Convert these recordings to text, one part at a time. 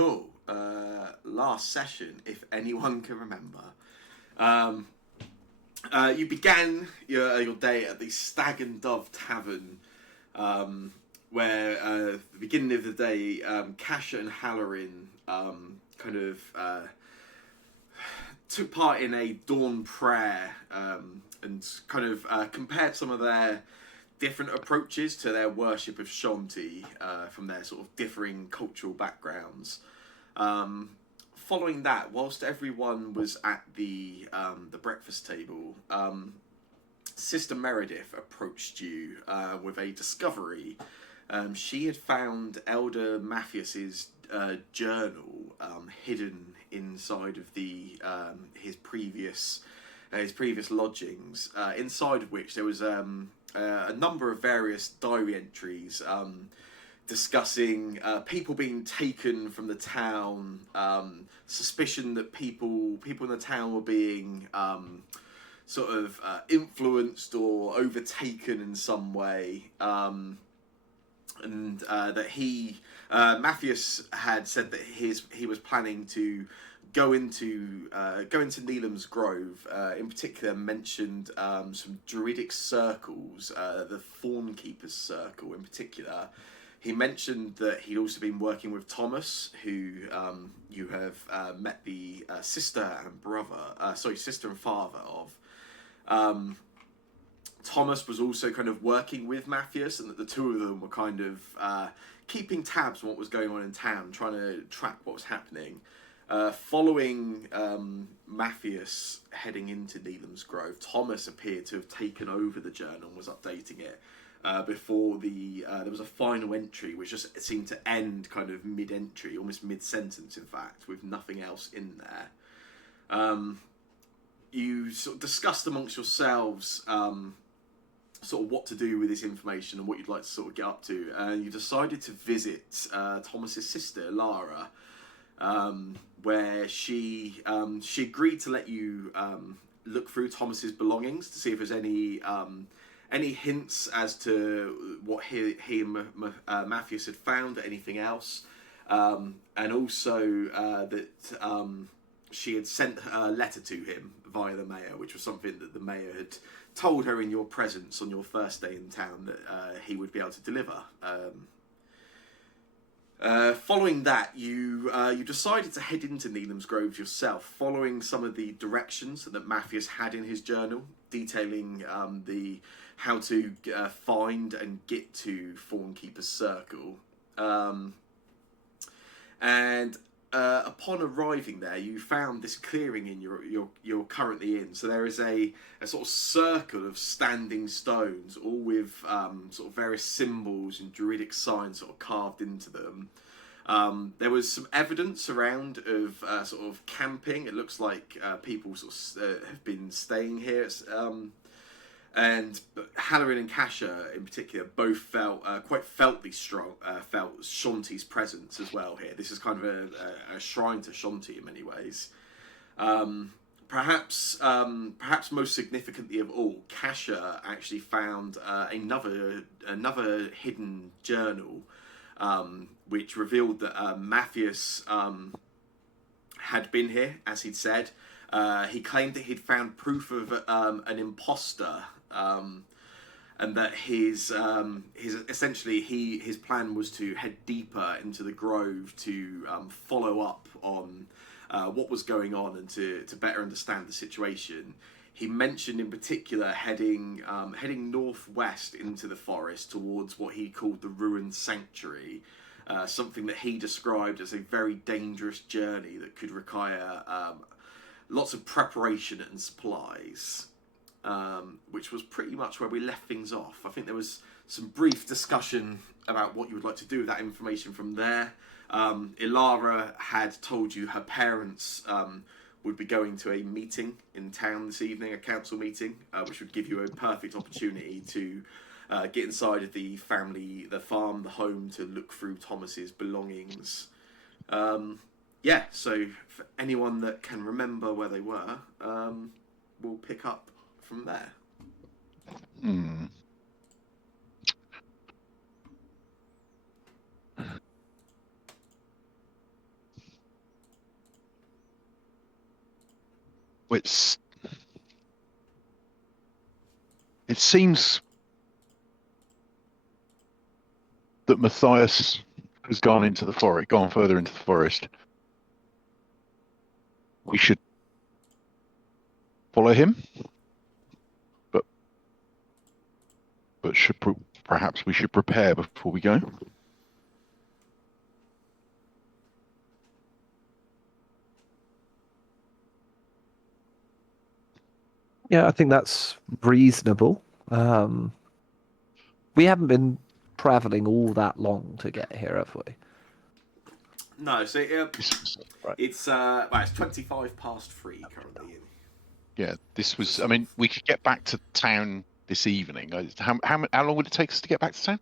Cool. Last session, if anyone can remember, um, you began your day at the Stag and Dove Tavern, where at the beginning of the day, Kasha and Halloran kind of took part in a dawn prayer and kind of compared some of their different approaches to their worship of Shanti from their sort of differing cultural backgrounds. Following that, whilst everyone was at the breakfast table, Sister Meredith approached you with a discovery. She had found Elder Matthias's journal hidden inside of the his previous lodgings, inside of which there was a number of various diary entries discussing people being taken from the town, suspicion that people in the town were being sort of influenced or overtaken in some way, and that Matthias had said that he was planning to go into Neelam's Grove. In particular, mentioned some druidic circles, the Thorn Keeper's Circle in particular. He mentioned that he'd also been working with Thomas, who you have met the sister and father of. Thomas was also kind of working with Matthias, and that the two of them were kind of keeping tabs on what was going on in town, trying to track what was happening. Following Matthias heading into Neelam's Grove, Thomas appeared to have taken over the journal and was updating it before there was a final entry, which just seemed to end kind of mid-entry, almost mid-sentence, in fact, with nothing else in there. You sort of discussed amongst yourselves sort of what to do with this information and what you'd like to sort of get up to, and you decided to visit Thomas's sister, Lara, where she agreed to let you look through Thomas's belongings to see if there's any hints as to what he and Matthias had found, or anything else, and also that she had sent a letter to him via the mayor, which was something that the mayor had told her in your presence on your first day in town that he would be able to deliver. Following that, you decided to head into Neelam's Grove yourself, following some of the directions that Matthias had in his journal, detailing how to find and get to Thornkeeper's Circle. And upon arriving there, you found this clearing in you're currently in. So there is a sort of circle of standing stones, all with sort of various symbols and druidic signs sort of carved into them. There was some evidence around of sort of camping. It looks like people sort of have been staying here. And Halloran and Kasha in particular both felt quite felt Shanti's presence as well here. This is kind of a shrine to Shanti in many ways. Perhaps most significantly of all, Kasha actually found another hidden journal, which revealed that Matthias had been here, as he'd said. He claimed that he'd found proof of an imposter, and that his plan was to head deeper into the Grove to follow up on what was going on and to better understand the situation. He mentioned in particular heading northwest into the forest towards what he called the Ruined Sanctuary, something that he described as a very dangerous journey that could require lots of preparation and supplies, which was pretty much where we left things off. I think there was some brief discussion about what you would like to do with that information from there. Ilara had told you her parents would be going to a meeting in town this evening, a council meeting, which would give you a perfect opportunity to get inside of the family, the farm, the home, to look through Thomas's belongings. Yeah, so for anyone that can remember where they were, we'll pick up from there. It's it seems that Matthias has gone into the forest, gone further into the forest. We should follow him, but perhaps we should prepare before we go. Yeah, I think that's reasonable. We haven't been traveling all that long to get here, have we? No, so Right. it's 3 currently. Yeah, this was. I mean, we could get back to town this evening. How long would it take us to get back to town?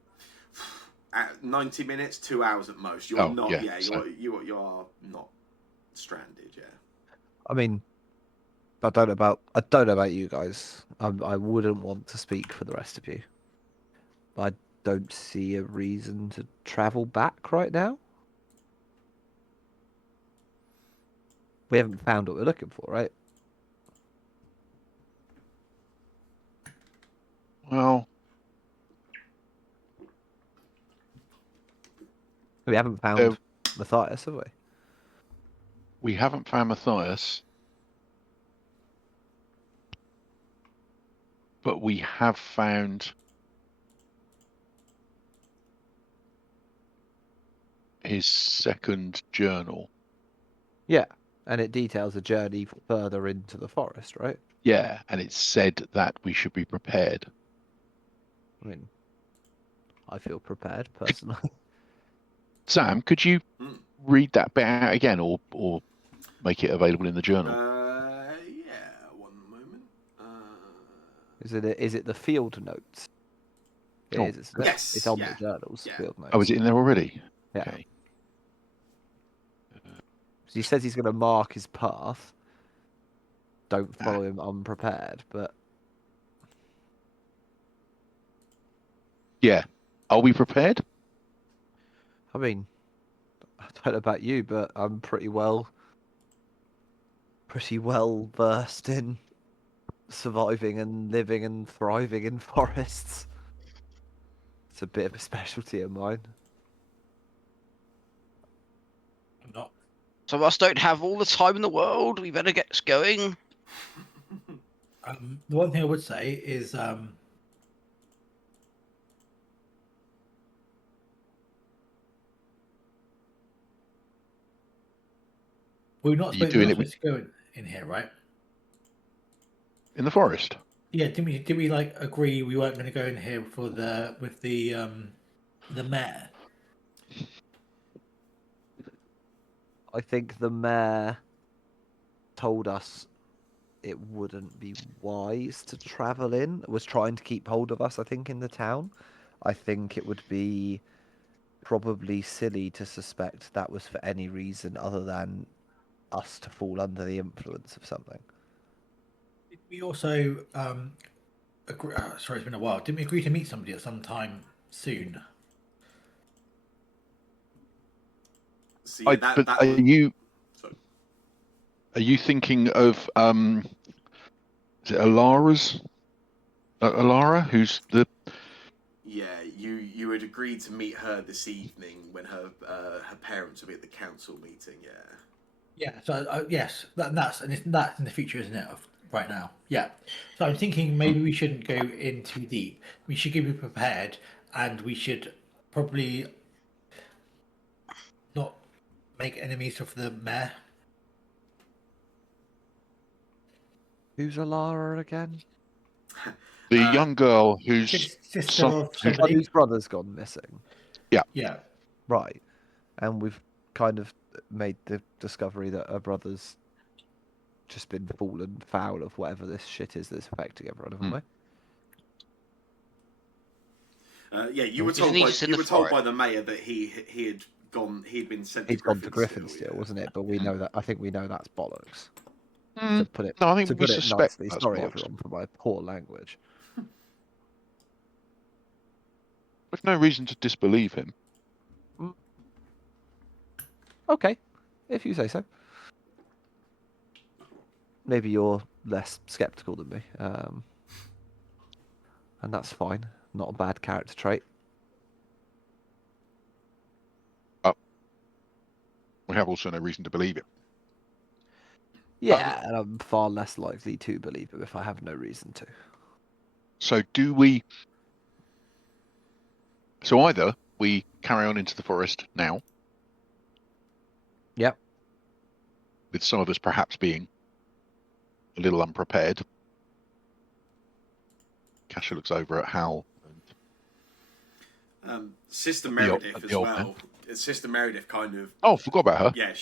At 90 minutes, 2 hours at most. You're Oh, not. yeah. Yeah, So you are not stranded. Yeah. I mean, I don't know about you guys. I wouldn't want to speak for the rest of you. I don't see a reason to travel back right now. We haven't found what we're looking for, right? well, We haven't found Matthias, have we? we haven't found Matthias, but we have found his second journal. Yeah, and it details a journey further into the forest, right? Yeah, and it said that we should be prepared. I mean, I feel prepared personally. Sam, could you Mm. read that bit out again, or make it available in the journal? Yeah. One moment. Is it the field notes? It Oh, is. Isn't it? Yes. It's on Yeah. the journals. Yeah. Field notes. Oh, is it in there already? Yeah. Okay. So he says he's going to mark his path. Don't Ah. follow him unprepared, but Yeah. Are we prepared? I mean, I don't know about you, but I'm pretty well versed in surviving and living and thriving in forests. It's a bit of a specialty of mine. I'm not. Some of us don't have all the time in the world. We better get going. The one thing I would say is we're not Are you supposed, doing we're not it with, supposed to go in here, right? in the forest? Yeah, did we like agree we weren't going to go in here for the mayor? I think the mayor told us it wouldn't be wise to travel in. Was trying to keep hold of us, I think, in the town. I think it would be probably silly to suspect that was for any reason other than us to fall under the influence of something. Did we also agree, sorry, it's been a while. Didn't we agree to meet somebody at some time soon? So yeah, But that are was. you Sorry. are you thinking of is it Alara's? Alara, who's the Yeah, you had agreed to meet her this evening when her parents will be at the council meeting. Yeah. Yeah. So yes, that's in the future, isn't it? Right now. Yeah. So I'm thinking maybe we shouldn't go in too deep. We should be prepared, and we should probably not make enemies of the mayor. Who's Alara again? the young girl whose Sister of who's, One somebody. whose brother's gone missing. Yeah. Right. And we've kind of made the discovery that her brother's just been fallen foul of whatever this shit is that's affecting everyone, haven't we? Yeah, you Oh. were told Isn't he by just in you the were told by forest? the mayor that he'd been sent He's to gone to Griffinsteel, Griffinsteel, yeah. wasn't it? But we know that. I think we know that's bollocks. Hmm, To put it no, I think we suspect nicely. that's Sorry, bollocks. everyone, for my poor language. We've no reason to disbelieve him. Okay, if you say so. maybe you're less skeptical than me, and that's fine. Not a bad character trait. We have also no reason to believe it. Yeah, and I'm far less likely to believe it if I have no reason to. So do we? So either we carry on into the forest now, Yep. with some of us perhaps being a little unprepared. Kasha looks over at Hal and Sister the old- Meredith the as old well. Sister Meredith kind of. oh, forgot about her. Yeah,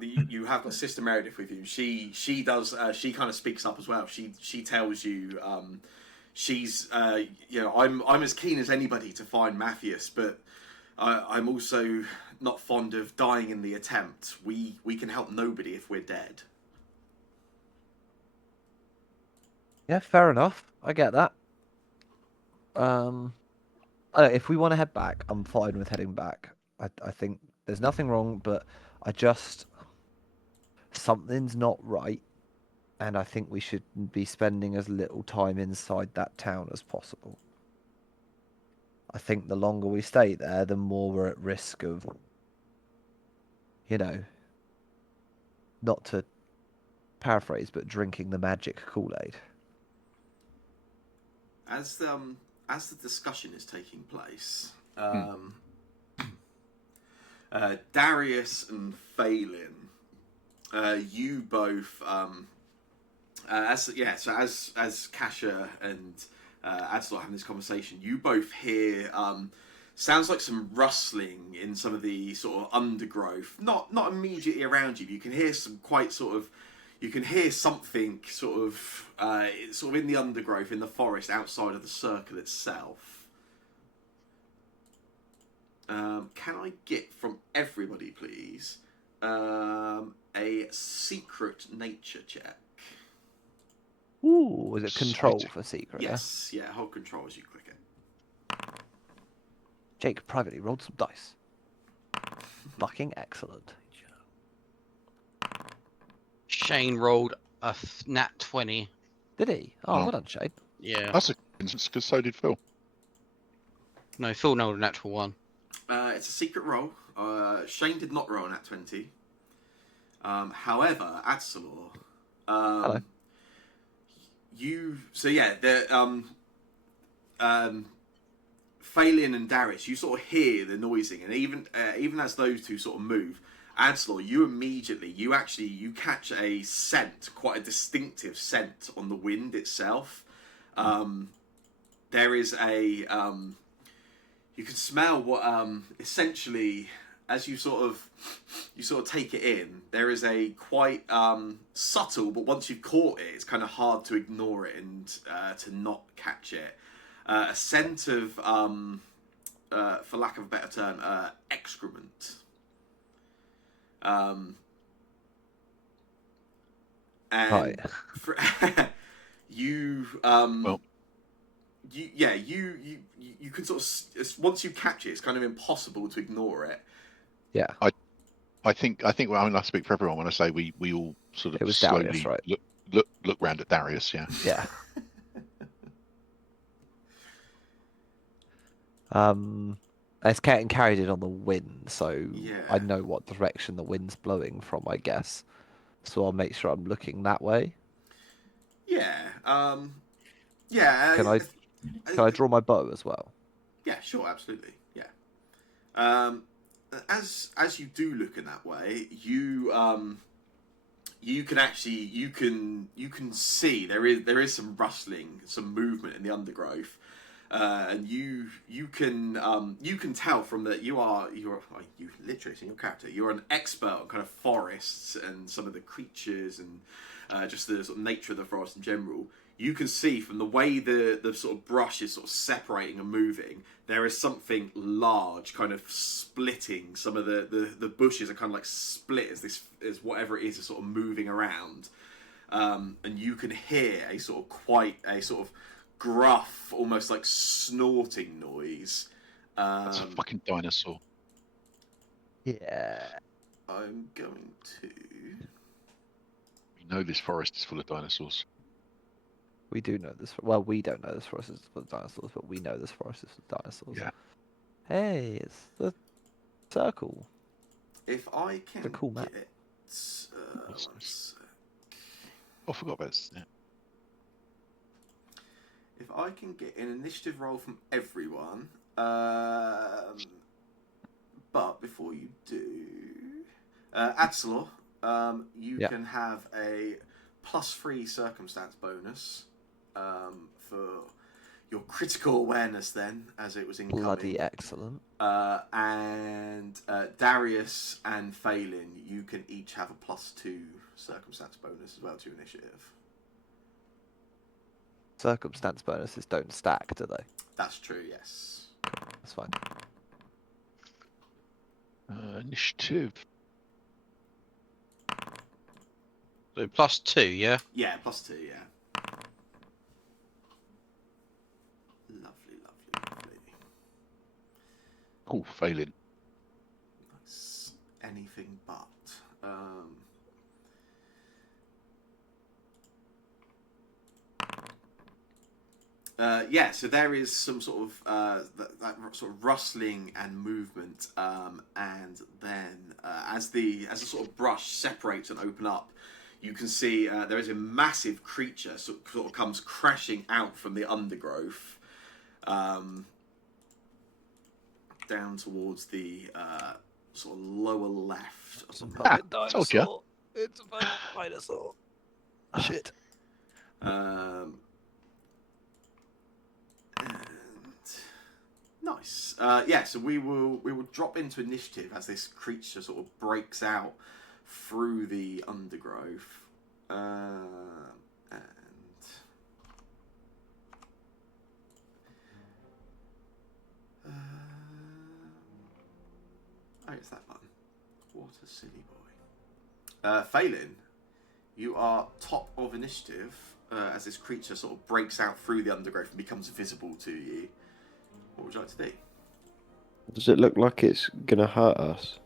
you have got Sister Meredith with you. She does. She kind of speaks up as well. She tells you. She's. I'm as keen as anybody to find Matthias, but I'm also not fond of dying in the attempt. We can help nobody if we're dead. Yeah, fair enough. I get that. If we want to head back, I'm fine with heading back. I think there's nothing wrong, but something's not right, and I think we should be spending as little time inside that town as possible. I think the longer we stay there, the more we're at risk of, not to paraphrase, but drinking the magic Kool-Aid. As the discussion is taking place, Darius and Phelan, you both, as Kasha and Adslot having this conversation, you both hear sounds like some rustling in some of the sort of undergrowth, not immediately around you. But you can hear some quite sort of. You can hear something sort of in the undergrowth, in the forest, outside of the circle itself. Can I get from everybody, please, a secret nature check? Ooh, was it control Exciting. for secret? Yes, yeah, hold control as you click it. Jake privately rolled some dice. Fucking excellent. Shane rolled a nat 20. Did he? Oh, Oh. well done, Shane. Yeah. That's a coincidence because so did Phil. No, Phil rolled a natural 1. It's a secret roll. Shane did not roll an at 20. However, Adsalor, Hello. Phelan and Darius, you sort of hear the noising, and even as those two sort of move, Adslor, you catch a scent, quite a distinctive scent on the wind itself. There is a you can smell what essentially, as you sort of take it in, there is a quite subtle, but once you've caught it, it's kind of hard to ignore it and to not catch it. A scent of, for lack of a better term, excrement. And Right. you Well, you can sort of, once you catch it, it's kind of impossible to ignore it. Yeah. I think well, I mean, I speak for everyone when I say we all sort of It was slowly Darius, right? look round at Darius. Yeah. Yeah. It's getting carried in on the wind, so Yeah. I know what direction the wind's blowing from, I guess. So I'll make sure I'm looking that way. Yeah. Yeah. Can I draw my bow as well? Yeah, sure, absolutely. Yeah. As you do look in that way, you can see there is some rustling, some movement in the undergrowth, and you can tell from that you literally in your character, you're an expert on kind of forests and some of the creatures and just the sort of nature of the forest in general. You can see from the way the sort of brush is sort of separating and moving, there is something large kind of splitting. Some of the bushes are kind of like split as whatever it is sort of moving around. And you can hear a sort of gruff, almost like snorting noise. That's a fucking dinosaur. Yeah. I'm going to... We know this forest is full of dinosaurs. We do know this. Well, we don't know this forest is full of dinosaurs, but we know this forest is full of dinosaurs. Yeah. Hey, it's the circle. If I can It's a cool map. get one sec. Oh, I forgot about this. Yeah. If I can get an initiative roll from everyone, but before you do, Axelor, you Yeah. can have a +3 circumstance bonus for your critical awareness then, as it was incoming. Bloody excellent. And Darius and Phelan, you can each have a +2 circumstance bonus as well to initiative. Circumstance bonuses don't stack, do they? That's true, yes. That's fine. Initiative. So +2, yeah. Yeah, +2, yeah. Lovely, lovely, lovely. Oh, failing. Nice. Anything but. Yeah, so there is some sort of that sort of rustling and movement, and then as the sort of brush separates and open up, you can see there is a massive creature sort of comes crashing out from the undergrowth, down towards the sort of lower left. It's a Ah, fucking told ya. dinosaur. It's a fucking dinosaur. Shit. And nice. Yeah, so we will drop into initiative as this creature sort of breaks out through the undergrowth. And oh, it's that button. What a silly boy. Phelan, you are top of initiative as this creature sort of breaks out through the undergrowth and becomes visible to you. What would you like to do? Does it look like it's gonna hurt us?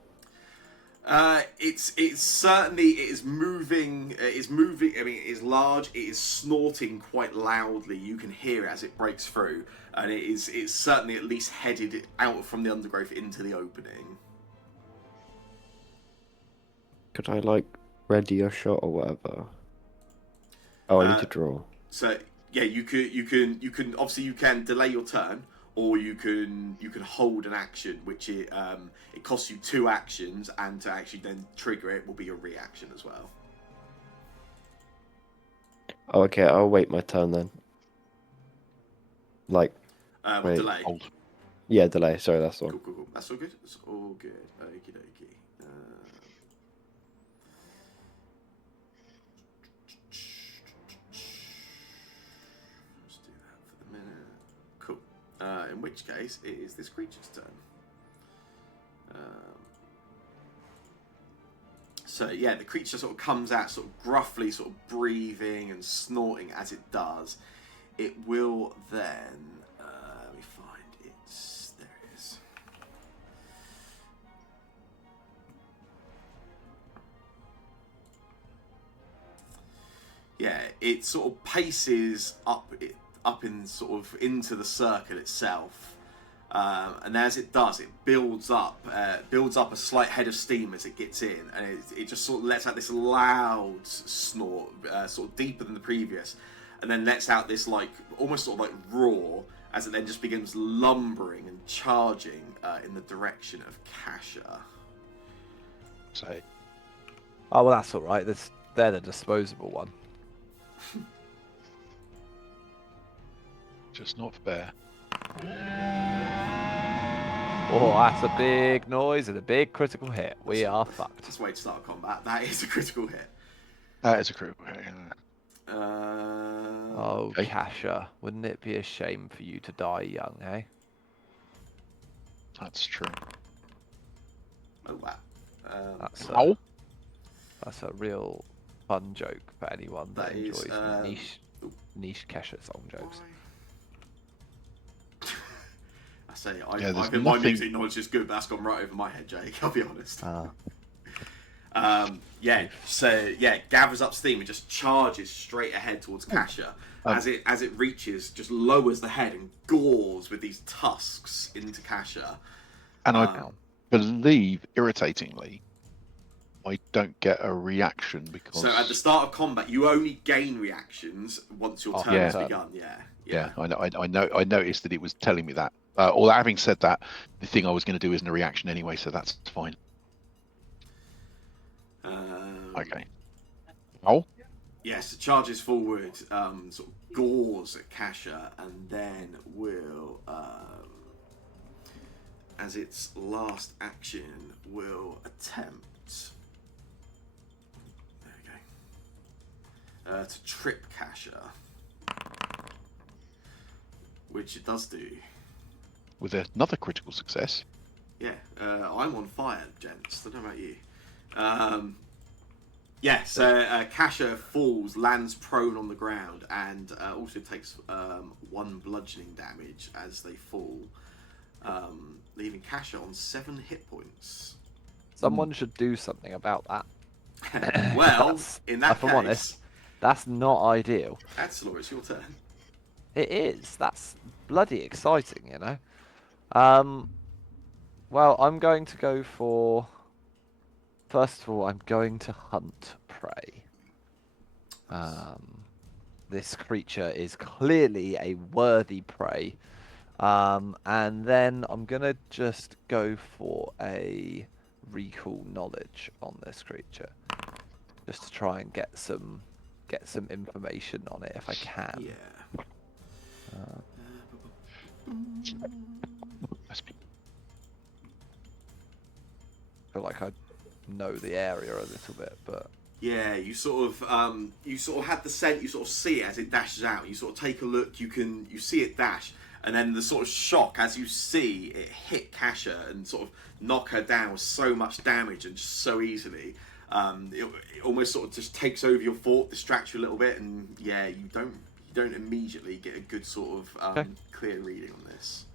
It's certainly it is moving. It is moving. I mean, it is large. It is snorting quite loudly. You can hear it as it breaks through, and it's certainly at least headed out from the undergrowth into the opening. Could I like ready a shot or whatever? Oh, I need to draw. So yeah, you can obviously you can delay your turn, or you can hold an action, which it costs you 2 actions, and to actually then trigger it will be a reaction as well. Oh, okay. I'll wait my turn then. Like, Wait. Delay. Hold. yeah, delay. Sorry, that's all. Cool. That's all good. It's all good. Okie dokie. Let's do that for the minute. Cool. In which case, it is this creature's turn. So yeah, the creature sort of comes out, sort of gruffly, sort of breathing and snorting as it does. It will then. Let me find it. There it is. Yeah, it sort of paces up in sort of into the circle itself, and as it does, it builds up a slight head of steam as it gets in, and it just sort of lets out this loud snort, sort of deeper than the previous, and then lets out this like almost sort of like roar as it then just begins lumbering and charging in the direction of Kasha. So, Oh well, that's all right. They're the disposable one. just not fair. Oh, that's a big noise and a big critical hit. We are fucked. Just wait to start combat. That is a critical hit. That is a critical hit. Yeah. Oh, Okay. Kasha, wouldn't it be a shame for you to die young, eh? That's true. Oh wow. That's a real fun joke for anyone that That is, enjoys niche Kesha song jokes. I say, Yeah, there's my nothing- music knowledge is good, but that's gone right over my head, Jake. I'll be honest. Gathers up steam and just charges straight ahead towards Kasha. As it reaches, just lowers the head and gores with these tusks into Kasha. And I believe, irritatingly, I don't get a reaction because. So at the start of combat, you only gain reactions once your turn has begun. Yeah. I know. I noticed that it was telling me that. Although having said that, the thing I was going to do isn't a reaction anyway, so that's fine. Okay. Oh. Yes, it charges forward, sort of gores at Kasha, and then will, as its last action, will attempt. There we go. To trip Kasha, which it does do. With another critical success. Yeah, I'm on fire, gents. I don't know about you. So Kasha falls, lands prone on the ground, and also takes 1 bludgeoning damage as they fall, leaving Kasha on 7 hit points. Someone should do something about that. Well, in that if I'm case, honest, that's not ideal. Axelor, it's your turn. It is. That's bloody exciting, you know. Well, I'm going to go for. First of all, I'm going to hunt prey. This creature is clearly a worthy prey. And then I'm going to just go for a recall knowledge on this creature. Just to try and get some information on it if I can. Yeah. I feel like I know the area a little bit, but yeah, you sort of had the scent. You sort of see it as it dashes out. You sort of take a look. You see it dash, and then the sort of shock as you see it hit Kasha and sort of knock her down with so much damage and just so easily. It almost sort of just takes over your thought, distracts you a little bit, and yeah, you don't immediately get a good sort of clear reading on this.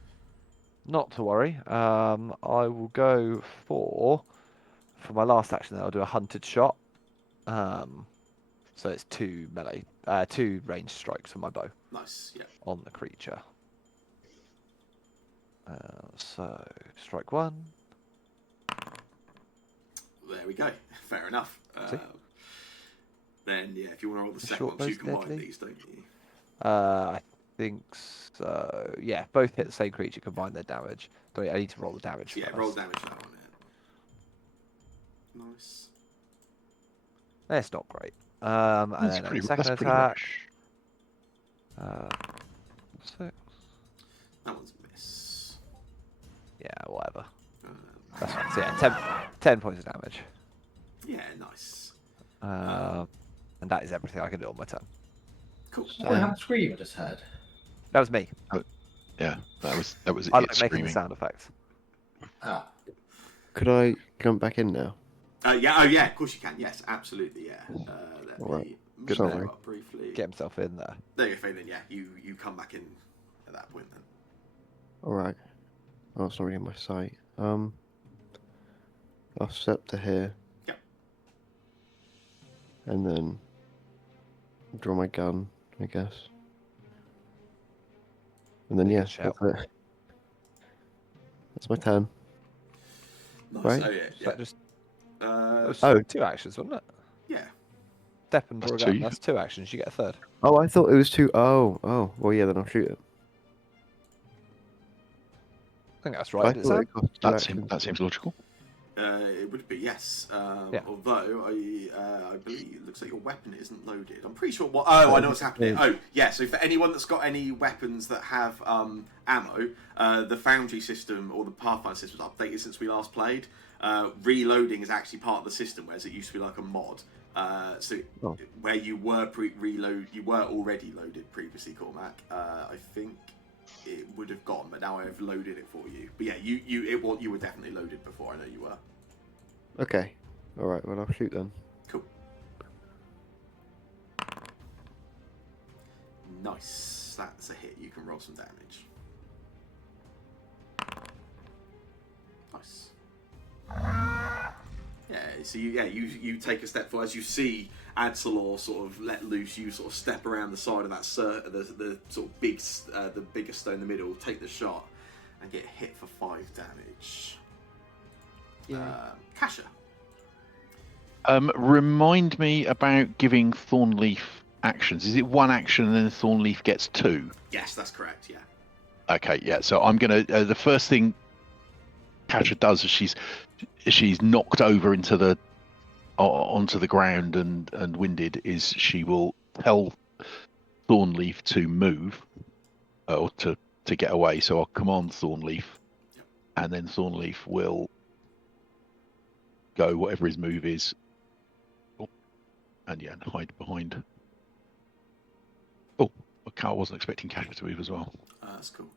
not to worry. I will go for my last action. Then I'll do a hunted shot. So it's 2 melee, 2 ranged strikes with my bow. Nice, yeah. On the creature. So strike 1. There we go. Fair enough. Then yeah, if you want to roll the second short one, you bow's combine deadly? these, don't you? I think so. Yeah, both hit the same creature, combine their damage. I need to roll the damage Yeah, first. roll damage for that one. Yeah. Nice. It's not great. And then a second attack. 6. That one's a miss. Yeah, whatever. That's fine. So yeah, 10 points of damage. Yeah, nice. And that is everything I can do on my turn. Cool. What that scream I just heard? That was me. Yeah, that was it. I like making Screaming. the sound effects. Ah. Could I come back in now? Yeah, of course you can. Yes, absolutely, yeah. Let Alright. me Good move man. up briefly. Get himself in there. There you go, Faye, then yeah, you come back in at that point then. Alright. Oh, it's not really in my sight. I'll step to here. Yep. And then draw my gun, I guess. And then yeah, shout. that's it. That's my turn. Nice. Right. Oh yeah, So yeah. that just that was Oh. 2 actions, wasn't it? Yeah. Step and draw a That's gun. 2. That's 2 actions. You get a third. Oh, I thought it was 2. Oh. Well, yeah, then I'll shoot it. I think that's I right. Did it thought sound? it cost 2 That actions. seems logical. It would be, yes. Yeah. Although I believe it looks like your weapon isn't loaded. I'm pretty sure. I know what's happening. Oh, yeah. So for anyone that's got any weapons that have ammo, the Foundry system or the Pathfinder system was updated since we last played. Reloading is actually part of the system, whereas it used to be like a mod. Where you were you were already loaded previously, Cormac. I think it would have gone, but now I've loaded it for you. But yeah, you were definitely loaded before. I know you were. Okay. Alright, well, I'll shoot then. Cool. Nice. That's a hit. You can roll some damage. Nice. Yeah, So you take a step forward as you see Adsalor sort of let loose. You sort of step around the side of that the sort of the biggest stone in the middle. Take the shot and get hit for 5 damage. Kasha. Remind me about giving Thornleaf actions. Is it 1 action and then Thornleaf gets 2? Yes, that's correct. Yeah. Okay, yeah. So I'm gonna. The first thing Kasha does is she's knocked over into onto the ground and winded. Is she will tell Thornleaf to move or to get away. So I'll command Thornleaf, and then Thornleaf will go whatever his move is, and hide behind. Oh, I wasn't expecting Kasha to move as well. That's cool.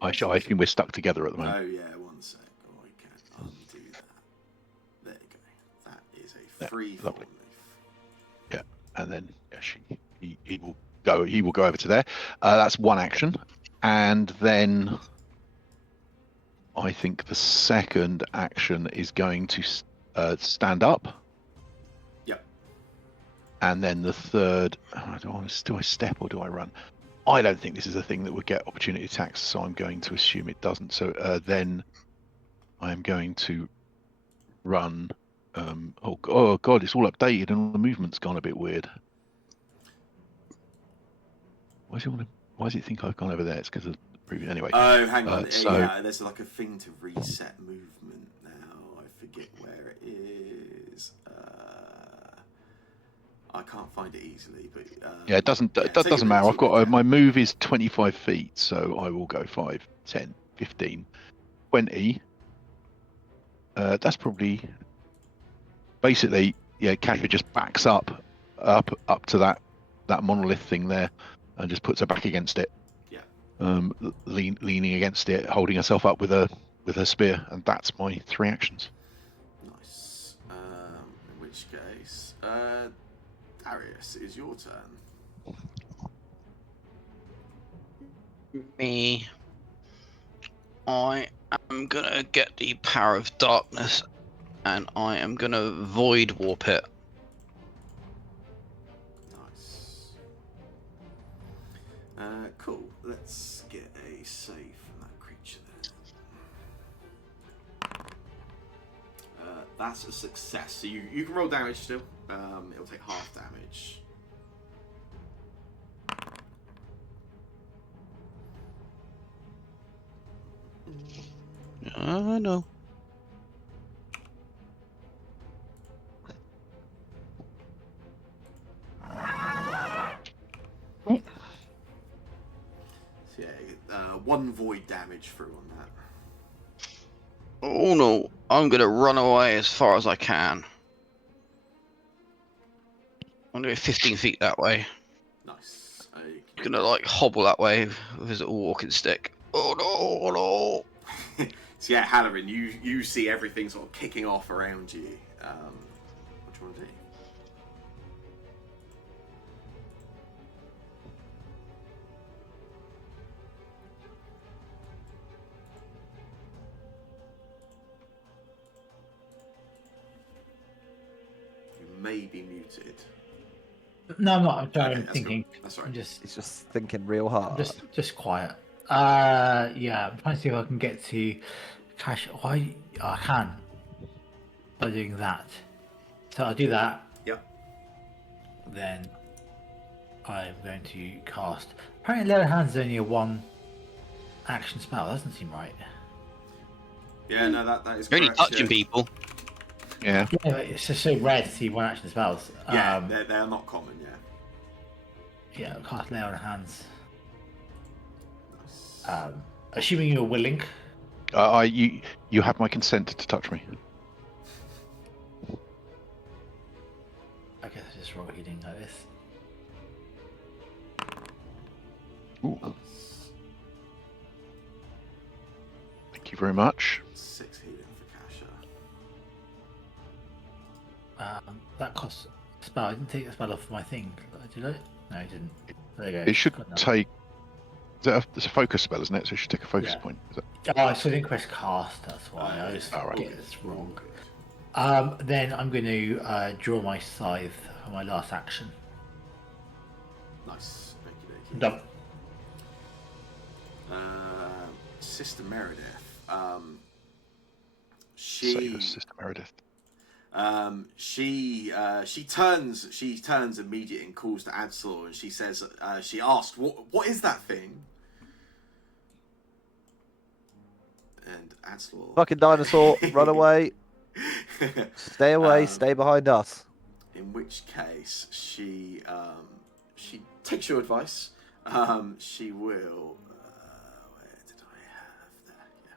I think we're stuck together at the moment. Oh yeah, 1 sec. Oh, I can't undo that. There you go. That is a free lovely. Thornleaf. Yeah, and then he will go. He will go over to there. That's 1 action, and then I think the second action is going to stand up. Yep. And then the third, do I step or do I run? I don't think this is a thing that would get opportunity attacks, so I'm going to assume it doesn't. So then I am going to run. Oh god, it's all updated and all the movement's gone a bit weird. Why does it think I've gone over there? It's because of the previous. Anyway. Oh, hang on. So, yeah, there's like a thing to reset movement now. I forget where it is. I can't find it easily, but it doesn't. Yeah, That take a doesn't minute matter. to I've got recap. my move is 25 feet, so I will go 5, 10, 15, 20. That's probably basically Kasha just backs up to that monolith thing there, and just puts her back against it. Yeah. Leaning against it, holding herself up with her spear, and that's my 3 actions. Nice. In which case, Darius, it is your turn. Me. I am gonna get the power of darkness, and I am gonna void warp it. Nice. Cool. Let's get a save from that creature then. That's a success. So you can roll damage still. It'll take half damage. I know. So yeah, 1 void damage through on that. Oh no, I'm gonna run away as far as I can. I'm gonna go 15 feet that way. Nice. Gonna like hobble that way with his little walking stick. Oh no, oh no. So yeah, Halloran, you see everything sort of kicking off around you. What do you want to do? You may be muted. No, I'm not. I'm sorry, Okay, I'm that's thinking. cool. That's all right. I'm just He's just thinking real hard. just quiet. Yeah, I'm trying to see if I can get to cash. Why I can by doing that. So I'll do that. Yep. Then I'm going to cast. Apparently, Lay on Hands is only a 1 action spell. That doesn't seem right. Yeah, no, that is You're only correct. touching yeah. people. Yeah. Yeah, but it's just so rare to see 1 action spells. Yeah, they're not common. Yeah. Yeah, I'll cast Lay on Hands. Nice. Assuming you're willing. You have my consent to touch me. I guess I just roll healing like this. Ooh, Nice. thank you very much. 6 healing for Kasha. That costs a spell. I didn't take the spell off my thing, did I? No, I didn't. There you go. It should Got enough. take. It's a focus spell, isn't it? So it should take a focus Yeah. point. Is it? Oh, I still didn't press cast. That's why I just Alright. get this wrong. Then I'm going to draw my scythe for my last action. Nice. Okey-dokey. Done. Sister Meredith. Save us, Sister Meredith. She turns immediately and calls to Adslor, and she says, she asks, what is that thing? And Adslor, Fucking dinosaur, run away. Stay away, stay behind us. in which case she takes your advice. She will. Where did I have that? Yeah.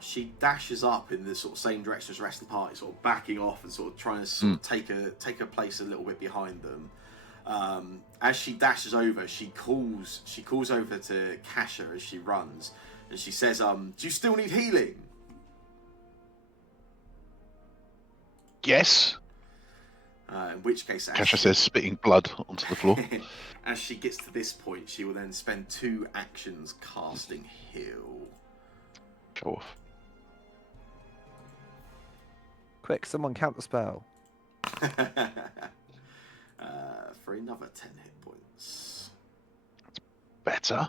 She dashes up in the sort of same direction as the rest of the party, sort of backing off and sort of trying to sort of take her place a little bit behind them. As she dashes over, she calls over to Kasha as she runs, and she says, "Do you still need healing?" Yes. In which case, Kasha says, spitting blood onto the floor. as she gets to this point, she will then spend 2 actions casting heal. Go off. Quick, someone count the spell. For another 10 hit points. Better.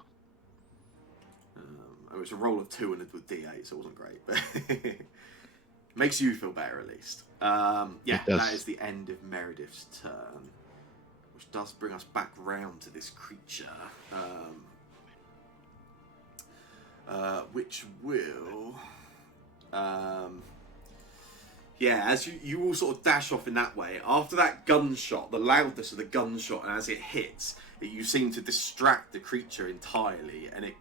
It was a roll of 2 and a D8, so it wasn't great, but makes you feel better at least. Yeah, It does. that is the end of Meredith's turn, which does bring us back round to this creature, which will, yeah, as you all sort of dash off in that way. After that gunshot, the loudness of the gunshot, and as it hits, you seem to distract the creature entirely, and it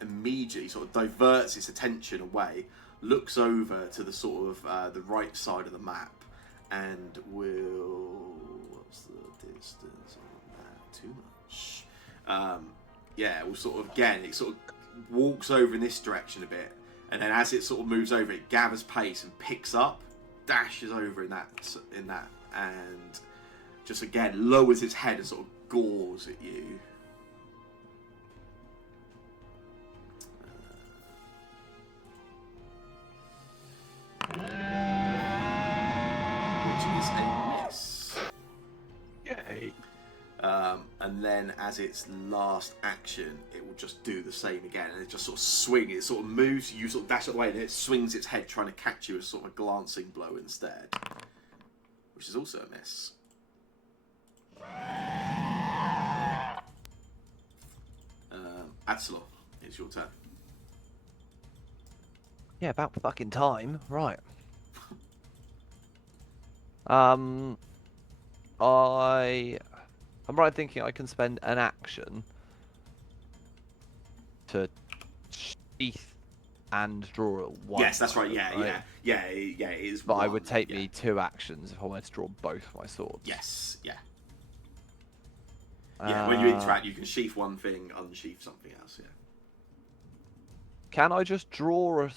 immediately sort of diverts its attention away, looks over to the sort of the right side of the map, and will. What's the distance on that? Too much. Yeah, we'll sort of again. It sort of walks over in this direction a bit. And then as it sort of moves over, it gathers pace and picks up, dashes over in that, and just again lowers its head and sort of gores at you. Which is a miss. Yay. And then as its last action, it will just do the same again, and it just sort of swing. It sort of moves, you sort of dash it away, and it swings its head trying to catch you as sort of a glancing blow instead, which is also a miss. Adsalor, it's your turn. Yeah, about fucking time. Right. I'm right thinking I can spend an action to sheath and draw one. Yes, that's right. bow, Yeah. It is. But one, I would take yeah. me 2 actions if I wanted to draw both my swords. Yes. Yeah. Yeah. When you interact, you can sheath one thing, unsheath something else. Yeah. Can I just draw a?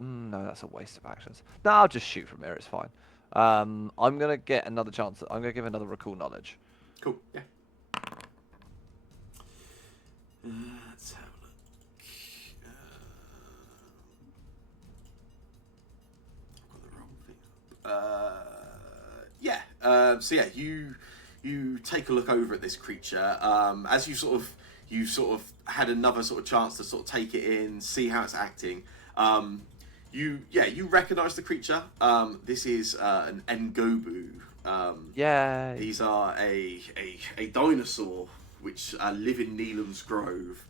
No, that's a waste of actions. No, I'll just shoot from here. It's fine. I'm gonna get another chance. I'm gonna give another recall knowledge. Cool. Yeah. Let's have a look. I've got the wrong thing up. Yeah. So yeah, you take a look over at this creature. As you sort of had another sort of chance to sort of take it in, see how it's acting. You recognise the creature. This is an Ngobu. Yeah. These are a dinosaur which live in Neelam's Grove.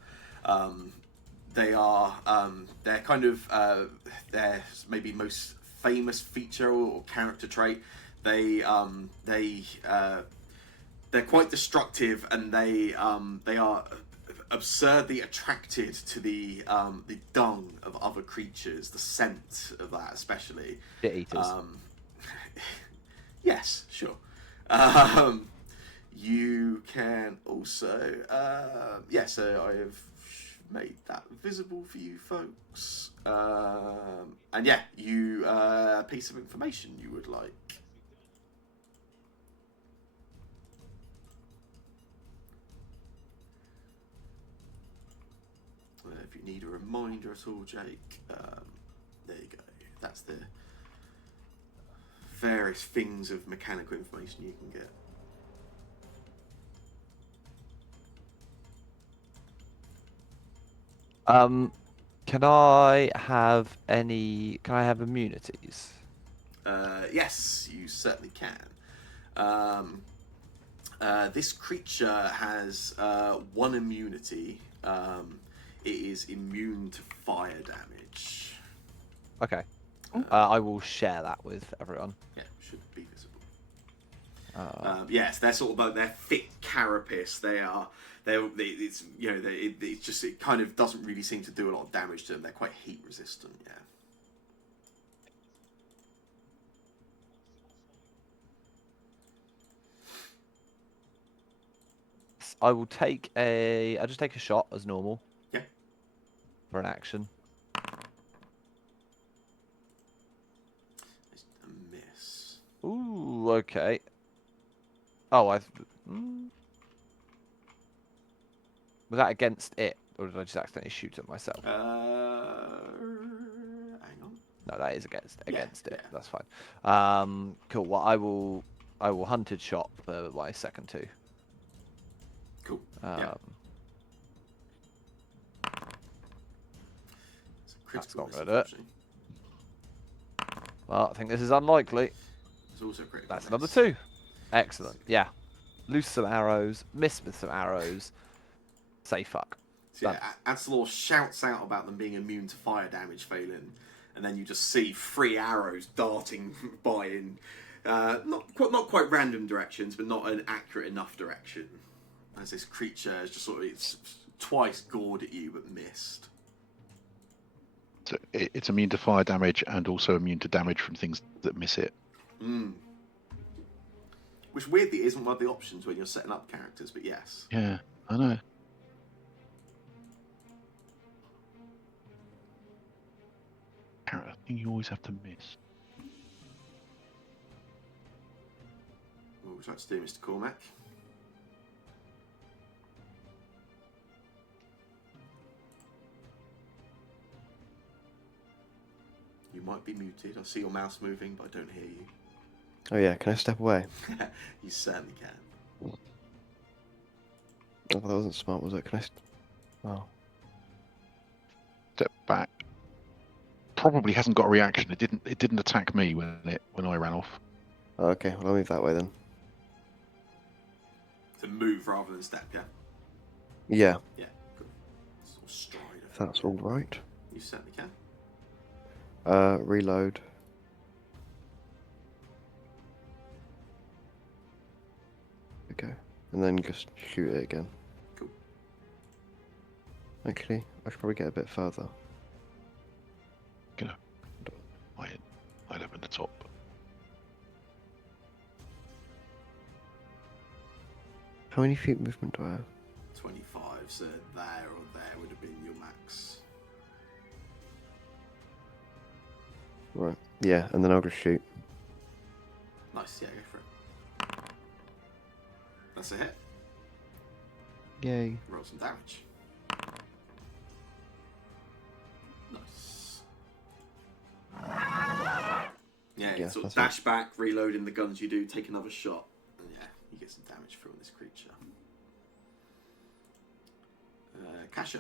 They're kind of their maybe most famous feature or character trait. They're quite destructive, and they are absurdly attracted to the dung of other creatures, the scent of that especially. Shit eaters. Yes, sure. You can also, so I have made that visible for you folks. And yeah, you, a piece of information you would like. If you you need a reminder at all, Jake, there you go. That's the various things of mechanical information you can get. Can I have immunities? Yes, you certainly can. This creature has one immunity. It is immune to fire damage. Okay. I will share that with everyone. Yeah, should be visible. Yes, they're sort of like their thick carapace. It kind of doesn't really seem to do a lot of damage to them. They're quite heat resistant. Yeah. I will take I'll just take a shot as normal. Yeah. For an action. It's a miss. Ooh, okay. Oh, was that against it, or did I just accidentally shoot at myself? Hang on. No, that is against it. Yeah. That's fine. Cool. Well, I will hunted shot for my second two. Cool. Yeah. That's not gonna do it. Well, I think this is unlikely. It's also critical. That's another two. Excellent. Yeah. Loose some arrows. Miss with some arrows. Say fuck. So yeah, Anselor shouts out about them being immune to fire damage, Phelan, and then you just see 3 arrows darting by in not quite random directions, but not an accurate enough direction. As this creature has just sort of it's twice gored at you but missed. So it's immune to fire damage and also immune to damage from things that miss it. Which weirdly isn't one of the options when you're setting up characters, but yes. Yeah, I know. I think you always have to miss. What would you like to do, Mr. Cormac? You might be muted. I see your mouse moving, but I don't hear you. Oh yeah, can I step away? You certainly can. Oh, that wasn't smart, was it? Can I? Oh. Step back. Probably hasn't got a reaction. It didn't attack me when I ran off. Oh, okay, well I'll move that way then. To move rather than step, yeah? Yeah. Yeah, cool. Sort of stride. If that's all right. You certainly can. Reload. Okay, and then just shoot it again. Cool. Actually, I should probably get a bit further. I live in the top. How many feet movement do I have? 25, so there or there would have been your max. Right. Yeah, and then I'll just shoot. Nice, yeah, go for it. That's a hit. Yay. Roll some damage. Nice. Yeah, Yeah, sort of that's dash back, reloading the guns you do, take another shot, and yeah, you get some damage through on this creature. Kasha.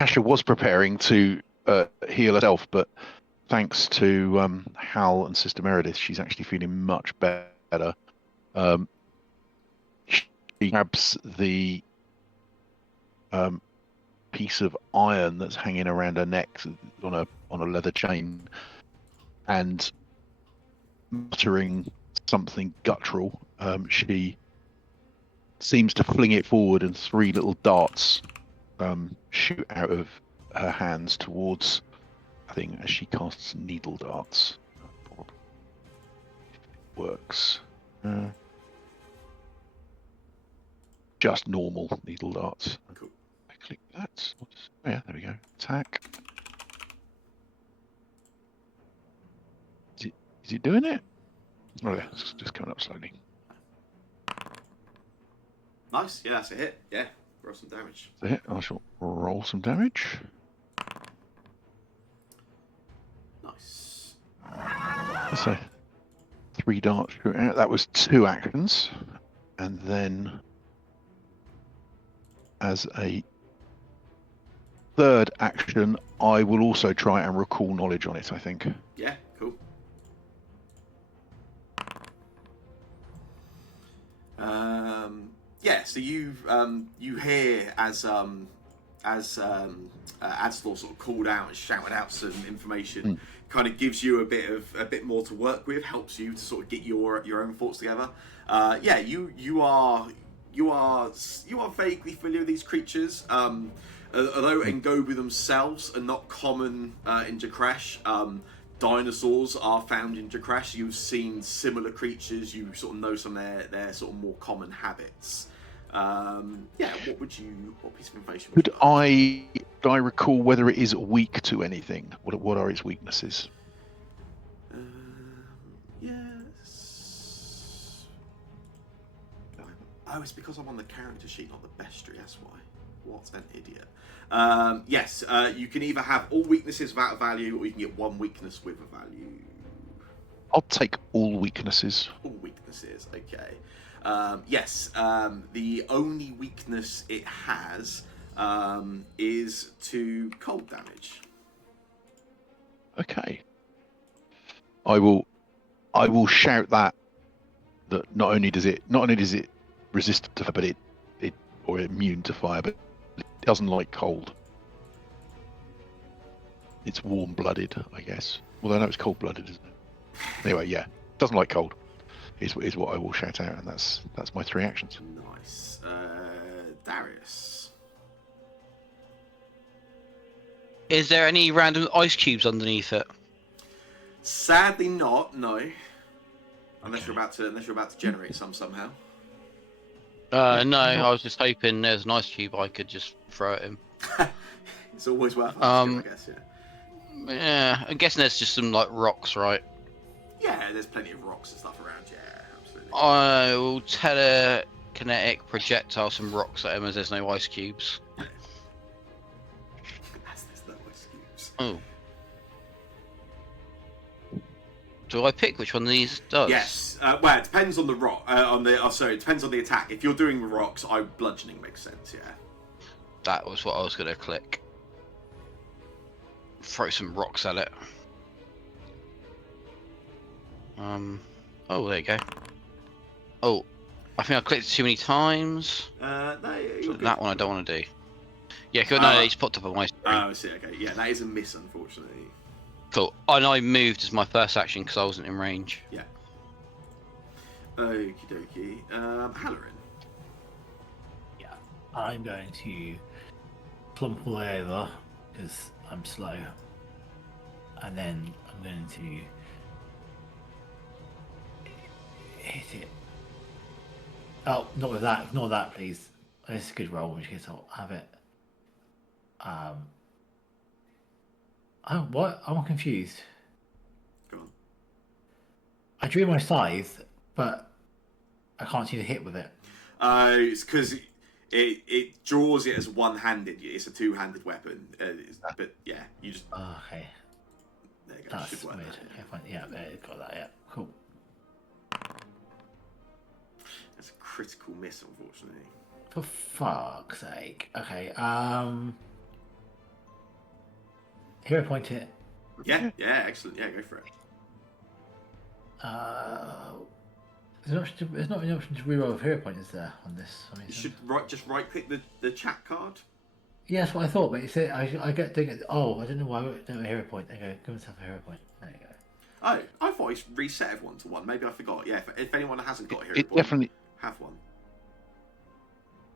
Asha was preparing to heal herself, but thanks to Hal and Sister Meredith, she's actually feeling much better. She grabs the piece of iron that's hanging around her neck on a leather chain, and muttering something guttural, she seems to fling it forward, and 3 little darts shoot out of her hands towards, I think, as she casts needle darts. Probably works. Just normal needle darts. Cool. I click that. Yeah, there we go. Attack. Is it doing it? Oh yeah, it's just coming up slowly. Nice, yeah, that's a hit. Yeah, Roll some damage. That's it. I shall roll some damage. Nice. So 3 darts shoot out. That was 2 actions, and then as a third action, I will also try and recall knowledge on it. I think. Yeah, cool. Yeah, so you hear as Adslor sort of called out and shouted out some information, kind of gives you a bit more to work with, helps you to sort of get your own thoughts together. Yeah, you are vaguely familiar with these creatures. Although Ngobu themselves are not common in Jakrash, dinosaurs are found in Jakrash. You've seen similar creatures. You sort of know some of their sort of more common habits. Yeah, what piece of information would Could you like? I recall whether it is weak to anything? What are its weaknesses? Yes. Oh, it's because I'm on the character sheet, not the bestiary. That's why. What an idiot. Yes, you can either have all weaknesses without a value, or you can get one weakness with a value. I'll take all weaknesses. All weaknesses, okay. Yes, the only weakness it has is to cold damage. Okay. I will shout that not only does it resistant to fire, but it or immune to fire, but it doesn't like cold. It's warm-blooded, I guess. Although I know it's cold-blooded, isn't it? Anyway, yeah, doesn't like cold. Is what I will shout out, and that's my 3 actions. Nice. Darius. Is there any random ice cubes underneath it? Sadly not, no. Unless you're about to generate some somehow. No, I was just hoping there's an ice cube I could just throw at him. It's always worth asking, I guess, yeah. Yeah, I'm guessing there's just some like rocks, right? Yeah, there's plenty of rocks and stuff around, yeah, absolutely. I will telekinetic projectile some rocks at him as there's no ice cubes. As there's no ice cubes. Oh. Do I pick which one of these does? Yes. Well, it depends on the rock. It depends on the attack. If you're doing rocks, bludgeoning makes sense. Yeah. That was what I was gonna click. Throw some rocks at it. Oh, there you go. Oh, I think I clicked it too many times. No, you're good. That one I don't want to do. Yeah, no, it's popped up on my screen. Oh, I see. Okay. Yeah, that is a miss, unfortunately. Cool. And I moved as my first action because I wasn't in range. Yeah. Okie dokie. Halloran. Yeah, I'm going to plump all the way over because I'm slow, and then I'm going to hit it. Oh, not with that. Ignore that, please. This is a good roll, in which case I'll have it. Oh, what? I'm confused. Go on. I drew my scythe, but I can't see the hit with it. It's because it draws it as one-handed. It's a two-handed weapon. But yeah, you just. Oh, okay. There you go. That's Should work weird. that, Okay, fine. Yeah, there, got that. Yeah, cool. That's a critical miss, unfortunately. For fuck's sake. Okay. Hero point it. Yeah, excellent. Yeah, go for it. There's not an option to reroll a hero point, is there, on this? I mean, You should just right-click the chat card. yeah, that's what I thought, but you said I get doing it. Oh, I don't know why I don't have a hero point. Okay, give myself a hero point. There you go. Oh, I thought I reset everyone to 1. Maybe I forgot. Yeah, if anyone hasn't got a hero It point, definitely. have one.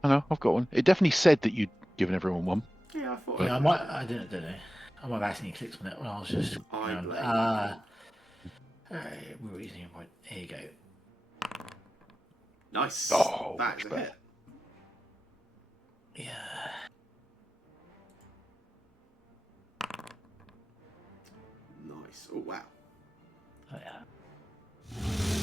I know, I've got one. It definitely said that you'd given everyone one. Yeah, I thought. Yeah, I don't know. I might have accidentally clicked on it when I was just. I blame you. Alright, we're using a point. Here you go. Nice. Oh, that is much a better. hit. Yeah. Nice. Oh wow. Oh yeah.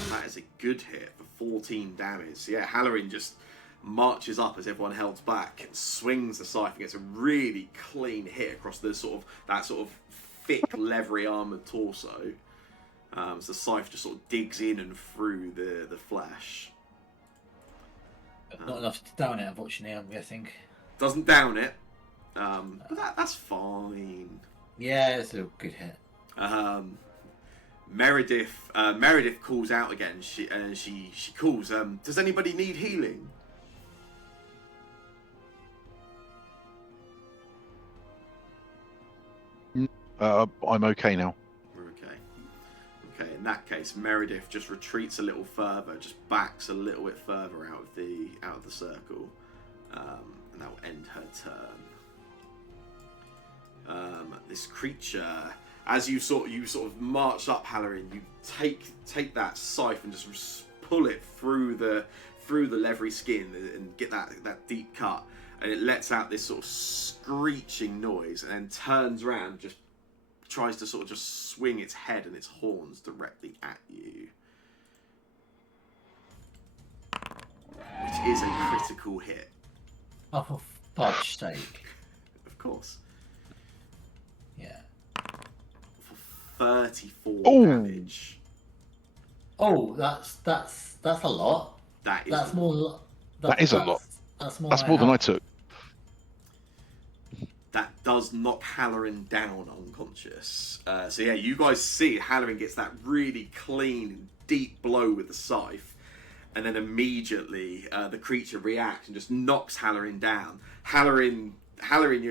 That is a good hit for 14 damage. Yeah, Halloran just marches up as everyone held back, swings the scythe and gets a really clean hit across the that sort of thick, leathery armoured torso. So the scythe just sort of digs in and through the flesh. Not enough to down it, unfortunately, I'm guessing. Doesn't down it, but that's fine. Yeah, it's a good hit. Meredith calls out again. She calls. Does anybody need healing? I'm okay now. We're okay. Okay, in that case, Meredith just retreats a little further, just backs a little bit further out of the circle, and that will end her turn. This creature, as you sort of march up, Halloran, you take that scythe and just pull it through the leathery skin and get that deep cut, and it lets out this sort of screeching noise, and then turns around, just tries to sort of just swing its head and its horns directly at you, which is a critical hit. Oh, for fudge's sake. Of course. Yeah. For 34 Ooh. damage. Oh, that's a lot. That's more. That is a lot. That's more. That's more than I took. That does knock Halloran down unconscious. So yeah, you guys see Halloran gets that really clean, deep blow with the scythe, and then immediately the creature reacts and just knocks Halloran down. Halloran,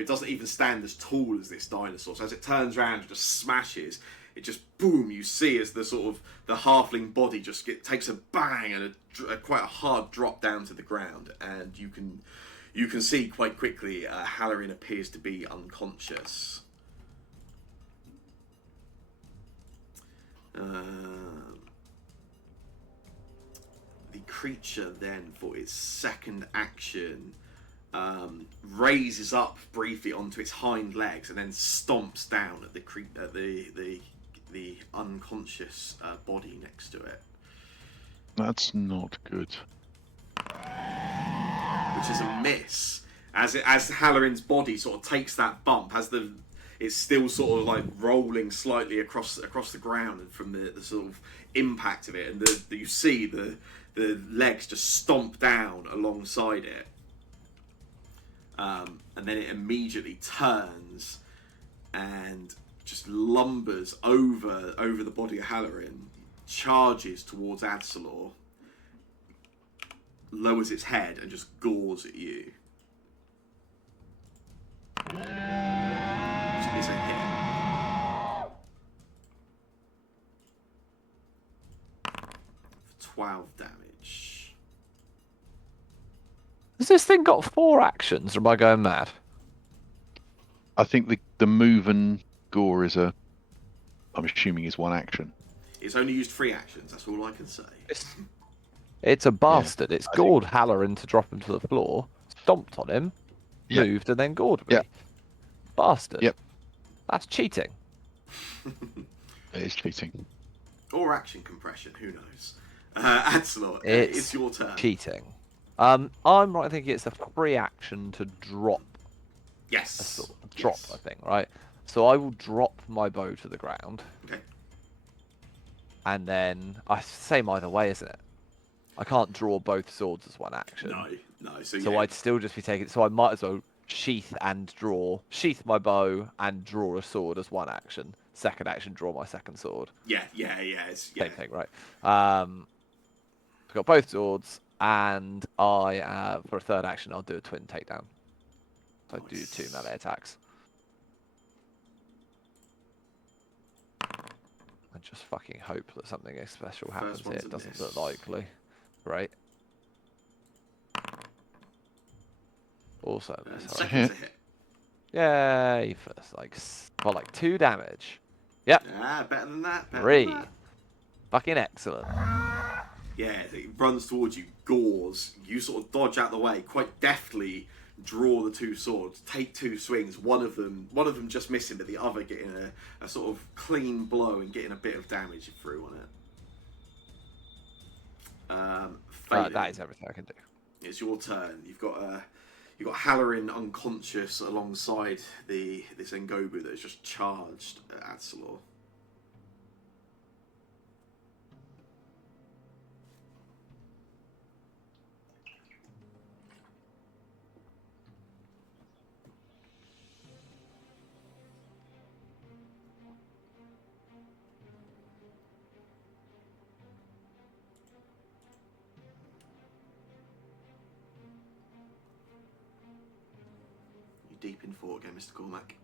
doesn't even stand as tall as this dinosaur. So as it turns around and just smashes, it just boom. You see as the sort of the halfling body just takes a bang and quite a hard drop down to the ground, and you can see quite quickly Halloran appears to be unconscious. The creature then, for its second action, raises up briefly onto its hind legs and then stomps down at the unconscious body next to it. That's not good. Which is a miss. As Halloran's body sort of takes that bump, it's still sort of like rolling slightly across the ground, and from the sort of impact of it, and you see the legs just stomp down alongside it, and then it immediately turns and just lumbers over the body of Halloran, charges towards Adsalor, lowers its head and just gores at you. Which is a hit. For 12 damage. Has this thing got 4 actions, or am I going mad? I think the move and gore I'm assuming is one action. It's only used 3 actions, that's all I can say. It's a bastard. It's I gored Halloran to drop him to the floor, stomped on him, Yep. moved, and then gored me. Yep. Bastard. Yep. That's cheating. It is cheating. Or action compression, who knows. Ancelot, It's it's your turn. cheating. I'm right thinking it's a free action to drop. Yes. Drop, Yes. I think, right? So I will drop my bow to the ground. Okay. And then same either way, isn't it? I can't draw both swords as one action. No. So yeah. I'd still just be taking. So I might as well sheath my bow and draw a sword as one action. Second action, draw my second sword. Yeah. Same thing, right? I've got both swords, and I for a third action I'll do a twin takedown. So I do Nice. 2 melee attacks. I just fucking hope that something special happens here. one's It a doesn't miss. look likely. Right. Also, miss. Alright. Second's a hit. Yay! For like 2 damage. Yep. Ah, better than that. 3. Fucking excellent. Yeah, it runs towards you, gores. You sort of dodge out the way, quite deftly draw the 2 swords, take 2 swings. One of them just missing, but the other getting a sort of clean blow and getting a bit of damage through on it. That is everything I can do. It's your turn. You've got Halloran unconscious alongside this Ngobu that has just charged at Atsalor. Deep in thought again, Mr. Cormac.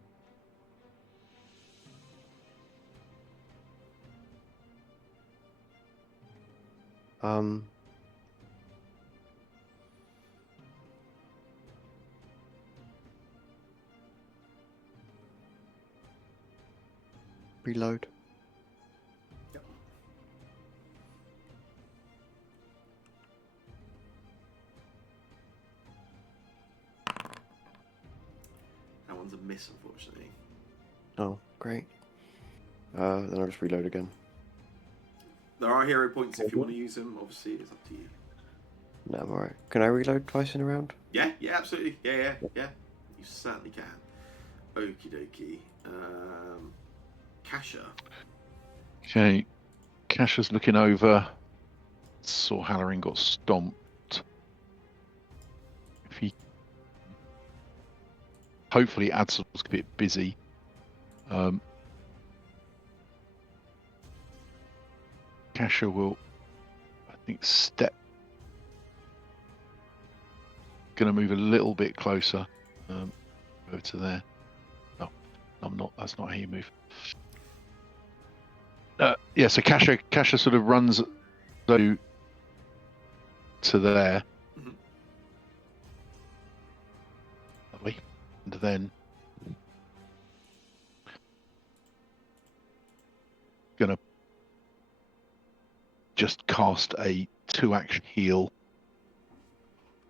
Reload. Yep. That one's a miss, unfortunately. Oh, great. Then I'll just reload again. There are hero points if you want to use them. Obviously, it's up to you. No, I'm alright. Can I reload twice in a round? Yeah, absolutely. Yeah. You certainly can. Okie dokie. Kasha. Okay, Kasha's looking over. Saw Halloran got stomped. If he, hopefully, Adsal's a bit busy. Kasha will, I think, Going to move a little bit closer. Over to there. No, I'm not. That's not how you move. Yeah, so Kasha sort of runs to there. Mhm. Lovely. And then gonna just cast a 2-action heal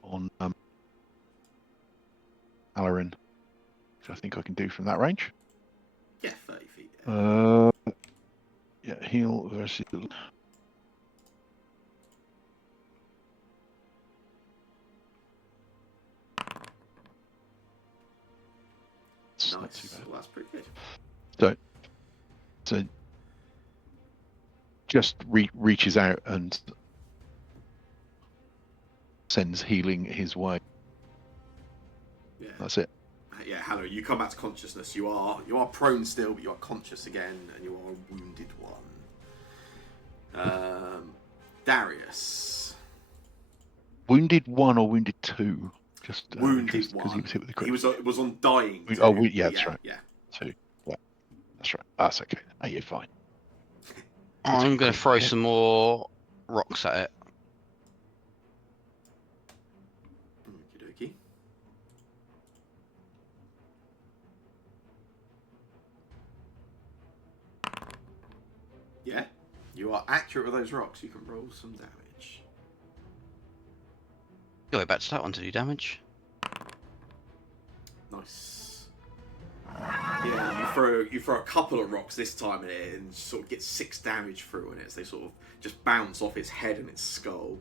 on Halloran, which I think I can do from that range. Yeah, 30 feet. Yeah, heal versus. It's not too Nice. bad. Well, that's pretty good. So just reaches out and sends healing his way. Yeah. That's it. Yeah, hello. You come back to consciousness. You are prone still, but you are conscious again, and you are a wounded one. Darius. Wounded 1 or wounded 2? Just Wounded because he was hit with the crit. It was on dying. Yeah, that's right. Yeah. 2. Yeah, that's right. That's okay. Oh, you're fine. I'm going Critical to throw hit. some more rocks at it. Okie dokie. Yeah, you are accurate with those rocks. You can roll some damage. Go back to that one to do damage. Nice. Yeah, you throw a couple of rocks this time in it and sort of get 6 damage through in it as they sort of just bounce off its head and its skull.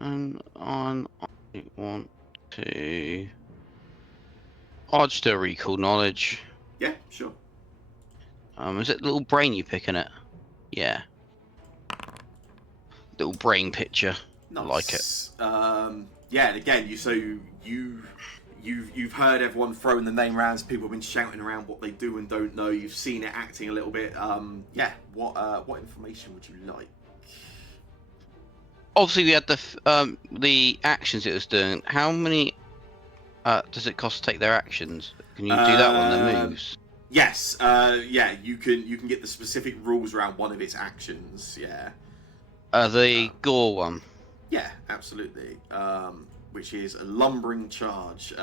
And I want to. I'll just do a recall knowledge. Yeah, sure. Is it little brain you picking it? Yeah. Little brain picture. Nice. I like it. Yeah, and again, you've heard everyone throwing the name around. People have been shouting around what they do and don't know. You've seen it acting a little bit. Yeah. What information would you like? Obviously, we had the actions it was doing. How many does it cost to take their actions? Can you do that one? Their moves. Yes. Yeah. You can get the specific rules around one of its actions. Yeah. The gore one. Yeah, absolutely. Which is a lumbering charge.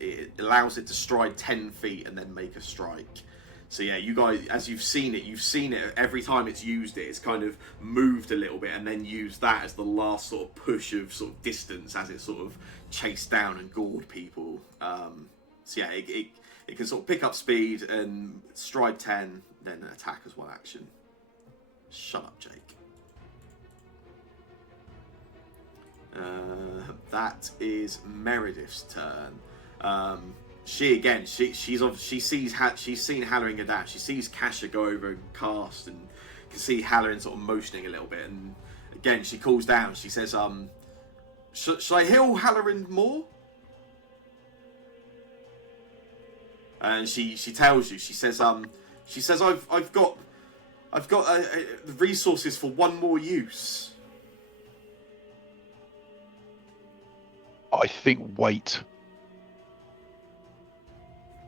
It allows it to stride 10 feet and then make a strike. So yeah, you guys, as you've seen it every time it's used it, it's kind of moved a little bit and then used that as the last sort of push of sort of distance as it sort of chased down and gored people. So yeah, it can sort of pick up speed and stride 10, then attack as one action. Shut up, Jake. That is Meredith's turn. She's seen Halloran go down. She sees Kasha go over and cast, and can see Halloran sort of motioning a little bit. And again, she calls down. She says, "Should I heal Halloran more?" And she tells you. She says, "I've got the resources for one more use." I think wait.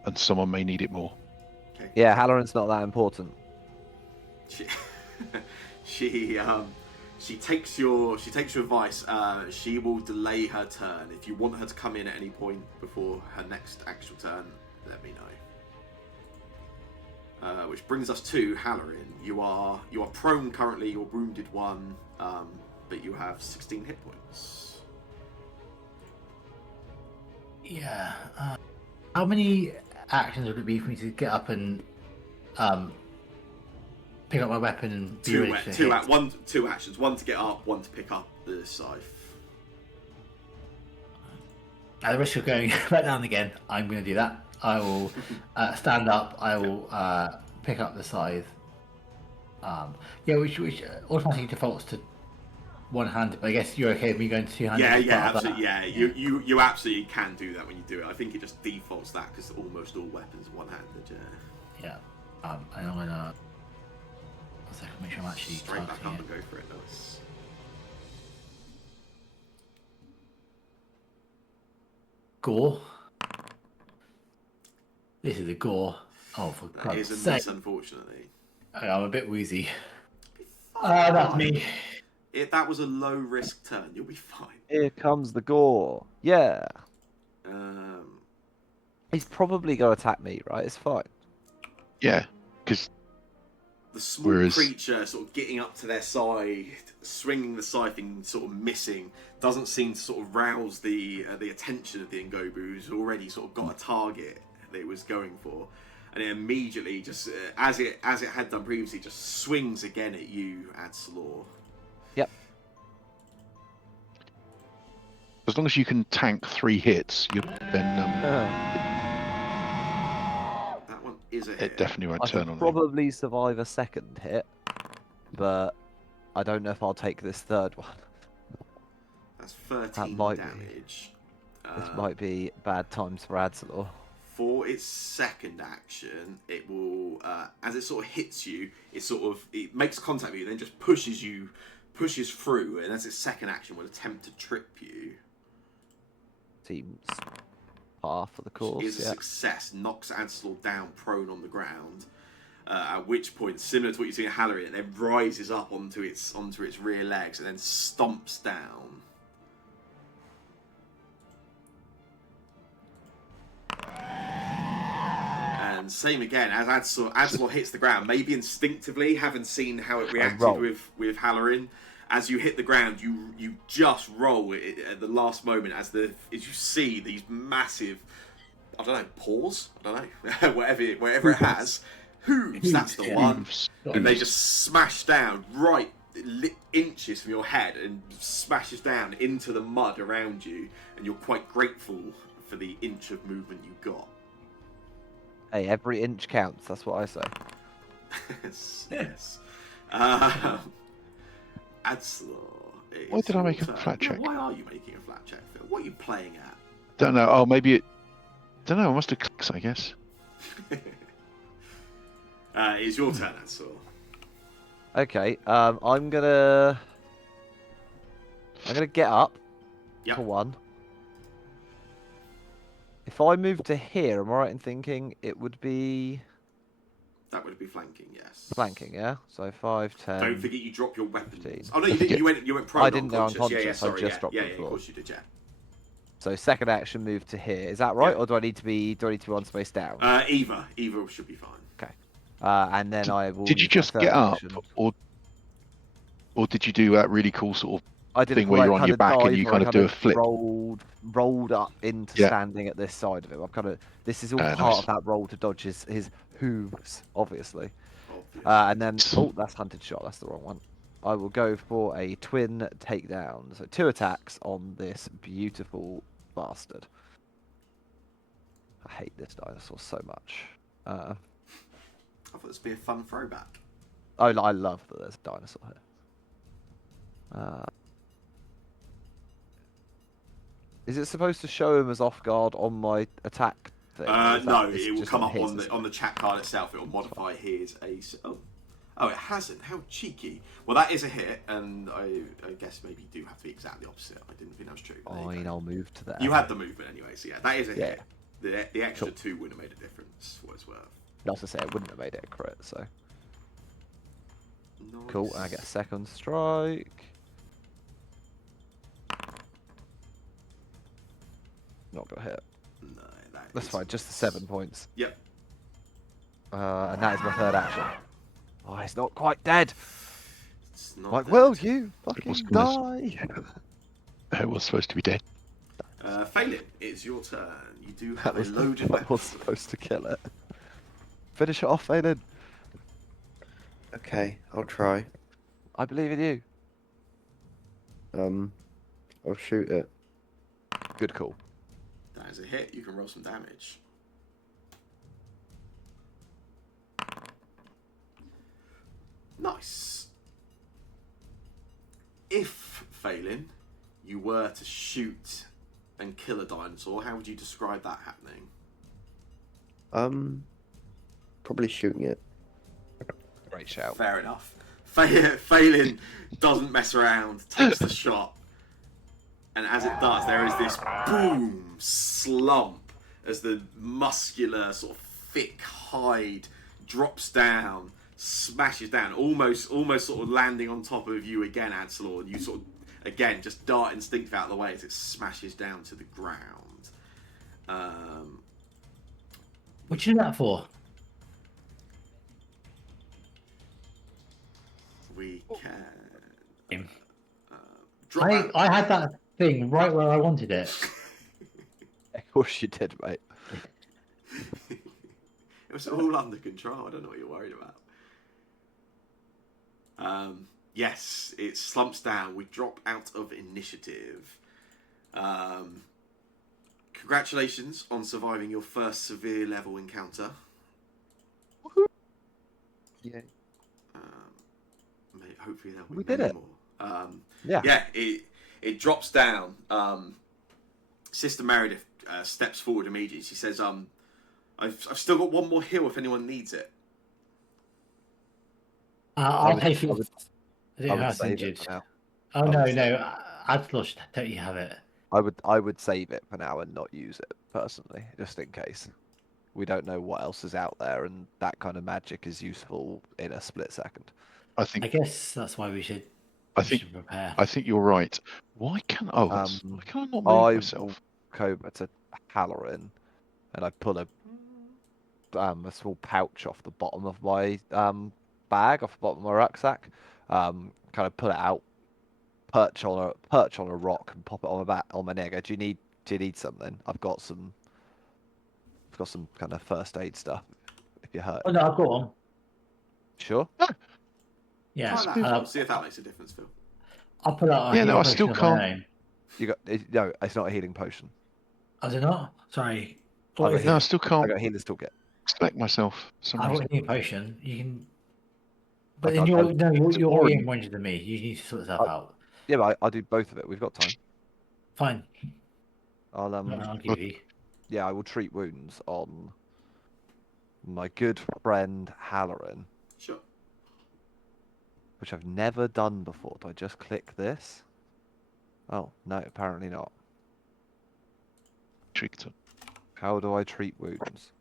And someone may need it more. Okay. Yeah, Halloran's not that important. She takes your advice. She will delay her turn. If you want her to come in at any point before her next actual turn, let me know. Which brings us to Halloran. You are prone currently. You're wounded 1, but you have 16 hit points. Yeah. How many actions would it be for me to get up and pick up my weapon and be ready to hit? Two actions. One to get up, one to pick up the scythe. At the risk of going back down again, I'm going to do that. I will stand up. I will pick up the scythe. Which automatically defaults to one-handed. But I guess you're okay with me going to two-handed. Yeah, absolutely. Yeah, you absolutely can do that when you do it. I think it just defaults that because almost all weapons are one-handed. Yeah. And I'm gonna. 1 second, make sure I'm actually Straight back targeting up it. and go for it. Nice. Gore. This is a gore. Oh, for That God's is a sake! miss, unfortunately. I'm a bit woozy. That's me. That was a low-risk turn. You'll be fine. Here comes the gore. Yeah. He's probably going to attack me, right? It's fine. Yeah, because the small creature sort of getting up to their side, swinging the scythe and sort of missing, doesn't seem to sort of rouse the attention of the Ngobu, who's already sort of got a target that it was going for, and it immediately just as it had done previously, just swings again at you, Adslaw. Yep. as long as you can tank 3 hits, then That one is a hit. it definitely won't I turn can on you. probably survive a second hit, but I don't know if I'll take this third one. That's 13 That might be. damage. This might be bad times for Adsalor. For its second action, it will, as it sort of hits you, it makes contact with you, then just pushes through, and as its second action, will attempt to trip you. Seems par for the course. Is a success, knocks Adslaw down prone on the ground. At which point, similar to what you see in Halloran, it then rises up onto its rear legs and then stomps down. And same again, as Adslaw hits the ground, maybe instinctively, having seen how it reacted with Halloran, as you hit the ground, you just roll it at the last moment as you see these massive, I don't know, paws? I don't know, whatever it has. Hooves, that's the one. And they just smash down right inches from your head and smashes down into the mud around you, and you're quite grateful for the inch of movement you got. Hey, every inch counts. That's what I say. Yes. Adslaw. Why did I make a flat check? Why are you making a flat check, Phil? What are you playing at? Don't know. Oh, maybe it. Don't know. I must have clicked, I guess. It's your turn, Adslaw. Okay. I'm gonna get up. Yep. For one. If I move to here, am I right in thinking it would be That would be flanking, yes. flanking? Yeah. So 5, 10. Don't forget you drop your weapons. 15. Oh no, you didn't. You went prone. I didn't go unconscious. unconscious. Yeah, I sorry. just dropped yeah, to the floor. of course you did. Yeah. So second action, move to here. Is that right, Yeah. or do I need to be one space down? Either should be fine. Okay. And then I will. Did you use my just third get up, action. or did you do that really cool sort of I did thing a where you're like on your kind of back and dive you where kind I of do a flip? Rolled up into standing at this side of him. I'm kind of. This is all part nice. of that roll to dodge his hooves, obviously. Obviously. And then, oh, that's hunted shot. That's the wrong one. I will go for a twin takedown. So 2 attacks on this beautiful bastard. I hate this dinosaur so much. I thought this would be a fun throwback. I love that there's a dinosaur here. Is it supposed to show him as off guard on my attack thing? No, it will just come up his, on the chat card itself. It will modify his ace. Oh, it hasn't. How cheeky. Well, that is a hit, and I guess maybe you do have to be exactly opposite. I didn't think that was true. Fine, I'll move to that. You had the movement anyway, so yeah, that is a Yeah. hit. The extra 2 would have made a difference, for what it's worth. Not to say it wouldn't have made it a crit, so. Nice. Cool, I get a second strike. Not got hit. No, That's is- fine, just the 7 points. Yep. And that is my third action. Oh, he's not quite dead. It's not Like, dead. will you was fucking gonna die? It was supposed to be dead. Phelan, it's your turn. You do That have a was, loaded that was weapon. supposed to kill it. Finish it off, Phelan. Okay, I'll try. I believe in you. I'll shoot it. Good call. That is a hit. You can roll some damage. Nice. If, Phelan, you were to shoot and kill a dinosaur, how would you describe that happening? Probably shooting it. Great shout. Fair enough. Phelan doesn't mess around, takes the shot, and as it does, there is this boom slump as the muscular, sort of thick hide drops down, smashes down, almost sort of landing on top of you again, Adsalor, and you sort of, again, just dart instinctive out of the way as it smashes down to the ground. What you do that for? We can Him. drop out. I had that thing right where I wanted it. Of course you did, mate. It was all under control. I don't know what you're worried about. Yes, it slumps down. We drop out of initiative. Congratulations on surviving your first severe level encounter. Yeah. Hopefully there'll be We did many it. more. Yeah. Yeah, it drops down. Sister Meredith steps forward immediately. She says, I've still got one more heal if anyone needs it. I'll would- take I it. would- I think I would that's save injured. it for now. Oh I would no, save no, I've lost. Don't you have it? I would save it for now and not use it personally, just in case. We don't know what else is out there, and that kind of magic is useful in a split second. I think I guess that's why we should. I we think should prepare. I think you're right. Why can why can I not move I myself? walk over to Halloran, and I pull a small pouch off the bottom of my bag, off the bottom of my rucksack. Kind of pull it out, perch on a rock, and pop it on my back, on my neck. Go, do you need something? I've got some kind of first aid stuff. If you're hurt, Oh no, I've got one. sure. Yeah, Try that, Phil. See if that makes a difference, Phil. I'll put out. Yeah, no, I still can't. You got no. It's not a healing potion. Is it not? Sorry. I What got is No, I it? still I can't got a healer's toolkit. select myself. For some I reason. want a healing potion. You can. But Like, then I- you're no, it's you're already- already more injured than me. You need to sort this stuff out. Yeah, but I'll do both of it. We've got time. Fine. I'll I'll give you. yeah, I will treat wounds on my good friend Halloran, Sure. which I've never done before. Do I just click this? Oh, no, apparently not. Tricked her. How do I treat wounds?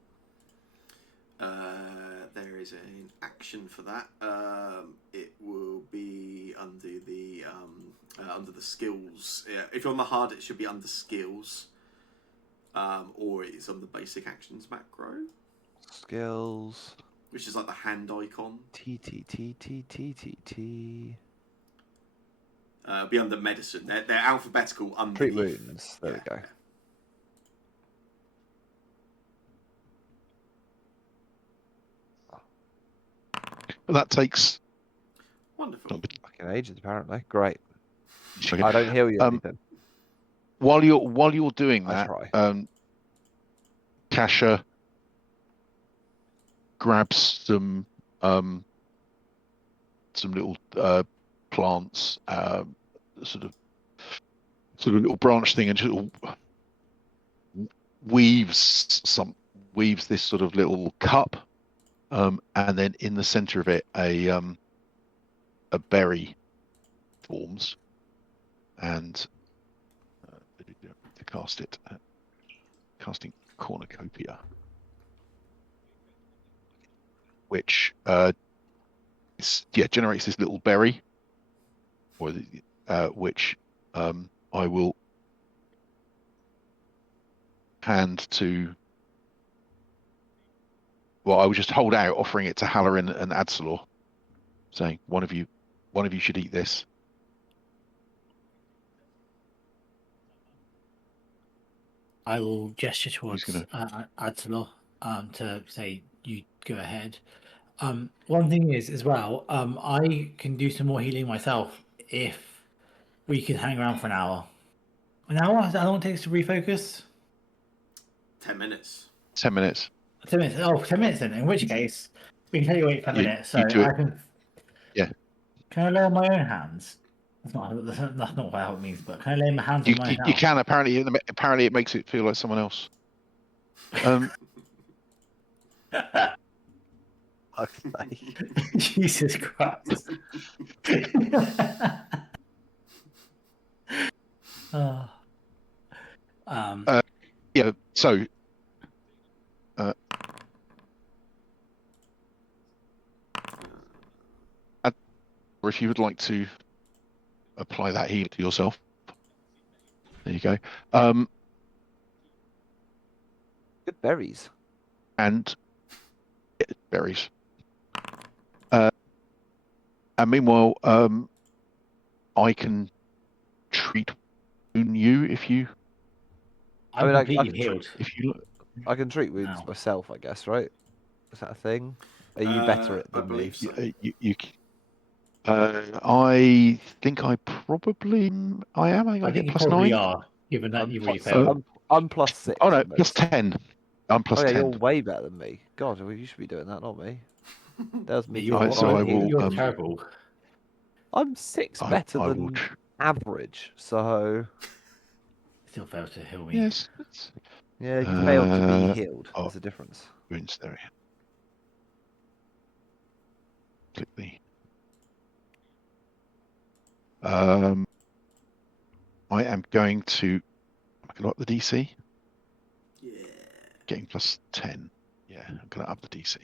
There is an action for that. It will be under the skills. Yeah, if you're on the hard, it should be under skills, or it's on the basic actions macro, Skills. which is like the hand icon. T. Be under medicine. They're alphabetical underneath. Treat wounds. There we go. But that takes Wonderful. not a bit- Fucking in ages, apparently. Great. Okay. I don't heal you anything. While you're doing I that, try. Kasha grabs some little plants, sort of little branch thing, and sort of weaves this sort of little cup, and then in the center of it a berry forms, and to cast it, casting cornucopia, which generates this little berry, or which I will hand to. Well, I will just hold out, offering it to Halloran and Adsalor, saying, one of you should eat this. I will gesture Who's towards gonna- Adsalor to say, you go ahead. One thing is, as well, I can do some more healing myself if we can hang around for an hour. An hour? How long it takes to refocus? 10 minutes. 10 minutes. 10 minutes. Oh, 10 minutes then. In which case, we can take wait for a minute. So you do it. I can. Yeah. Can I lay on my own hands? That's not what it means. But can I lay my hands on my You can. Apparently it makes it feel like someone else. Jesus Christ. Oh. Yeah. So. Or if you would like to apply that heat to yourself, there you go. Good berries. And berries. And meanwhile, I can treat you if you. I'm completely healed. If you. I can treat wounds myself, I guess, right? Is that a thing? Are you better at it I than me? believe so. I think I probably I am. I think get you plus probably 9. are, given that you've already failed. I'm plus 6. Oh no, at plus most. 10. I'm plus Oh yeah, 10. you're way better than me. God, well, you should be doing that, not me. That was me. You're, so I will, you're terrible. I'm 6 better I than will average, so Still failed to heal me. yes. yeah, you failed to be healed. Oh, There's a difference. wounds there. Click the. I am going to up the DC. Yeah. Getting plus 10. Yeah, I'm going to up the DC.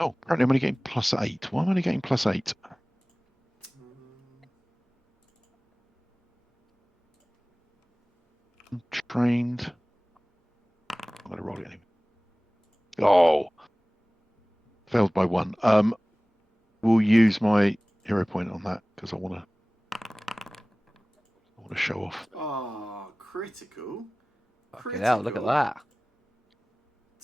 Oh, apparently I'm only getting plus 8. Why am I only getting plus 8? Trained. I'm going to roll it anyway. Oh, failed by 1. We'll use my hero point on that because I want to show off. Oh, critical. Fucking hell, look at that.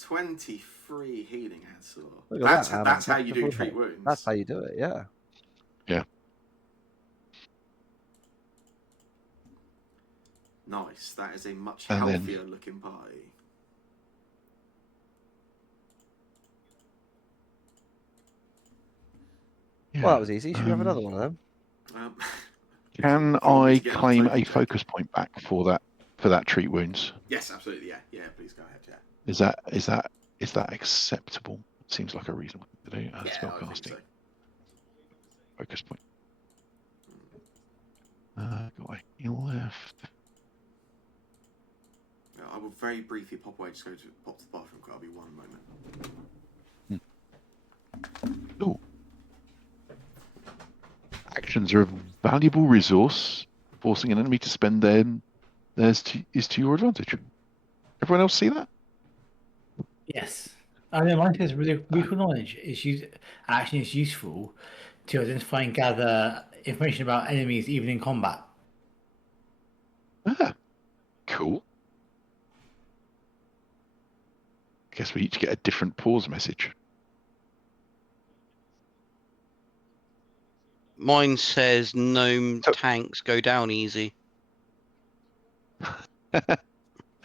23 healing, Hansel. Look at That's that, how you do treat wounds. That's how you do it, yeah. Yeah. Nice. That is a much And then- healthier looking pie. Yeah. Well, that was easy. Should we have another one of them? Can Do you want me I to get on claim token a check? focus point back for that treat wounds? Yes, absolutely. Yeah, yeah. Please go ahead. Yeah. Is that acceptable? Seems like a reasonable thing to do. Yeah, Spell I think casting. so. Focus point. Got a heal left. Yeah, I will very briefly pop away. Just go to pop to the bathroom. I'll be 1 moment. Ooh. Actions are a valuable resource. Forcing an enemy to spend theirs is to your advantage. Everyone else see that? Yes. I know mine says recall knowledge action is useful to identify and gather information about enemies even in combat. Ah, cool. I guess we each get a different pause message. Mine says gnome So- tanks go down easy. the,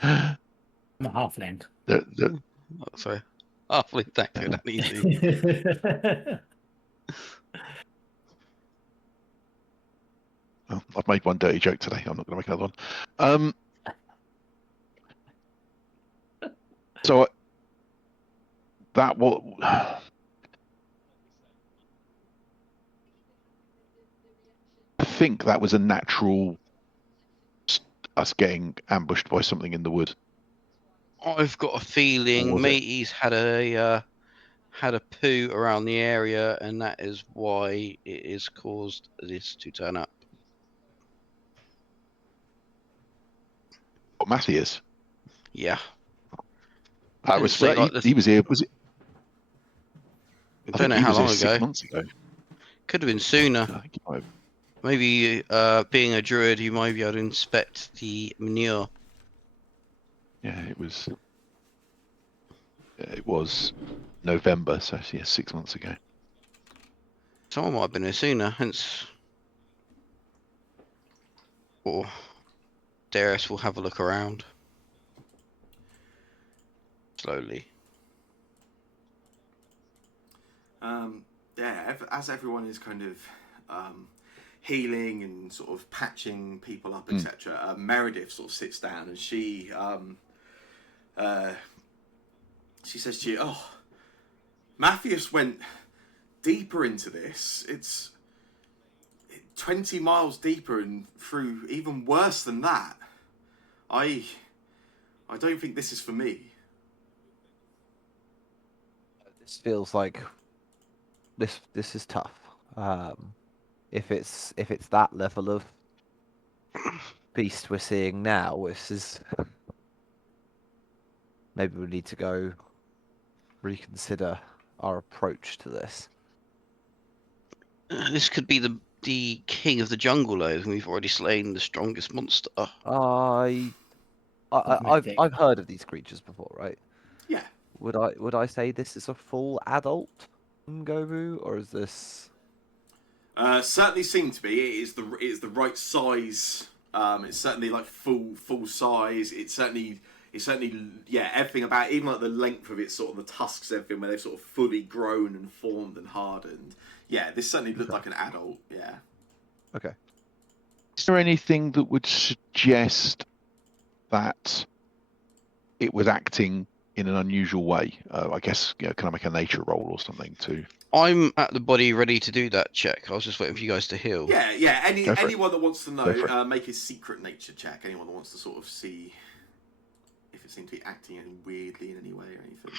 I'm a halfling. the, Oh, sorry. Halfling tanks go down easy. oh, I've made one dirty joke today. I'm not going to make another one. So that what I think that was a natural us getting ambushed by something in the wood. I've got a Or feeling was it? matey's had a poo around the area, and that is why it has caused this to turn up. What Matty is? Yeah. That Didn't was say like he this. was here. Was it? I Don't think know he how was here long 6 ago. months ago. Could have been sooner. I think he might have- Maybe being a druid, you might be able to inspect the manure. yeah, it was. It was November, so yeah, 6 months ago. Someone might have been here sooner, hence. Or Darius will have a look around. Slowly. Yeah, as everyone is kind of healing and sort of patching people up, etc., Meredith sort of sits down and she says to you, "Oh, Matthias went deeper into this. It's 20 miles deeper and through even worse than that. I don't think this is for me." This feels like this is tough. If it's that level of beast we're seeing now, this is maybe we need to go reconsider our approach to this. This could be the king of the jungle, though, and we've already slain the strongest monster. I've Mythic. I've heard of these creatures before, right? Yeah. Would I say this is a full adult Ngobu, or is this? Certainly seemed to be. It is the right size. It's certainly like full size. It's certainly yeah, everything about it, even like the length of it, sort of the tusks, everything where they've sort of fully grown and formed and hardened. Yeah, this certainly looked like an adult. Yeah. Okay. Is there anything that would suggest that it was acting in an unusual way? I guess, can I make a nature roll or something to? I'm at the body ready to do that check. I was just waiting for you guys to heal. Yeah. Go for it. Anyone that wants to Go for know, make a secret nature check. Anyone that wants to sort of see if it seems to be acting any weirdly in any way or anything.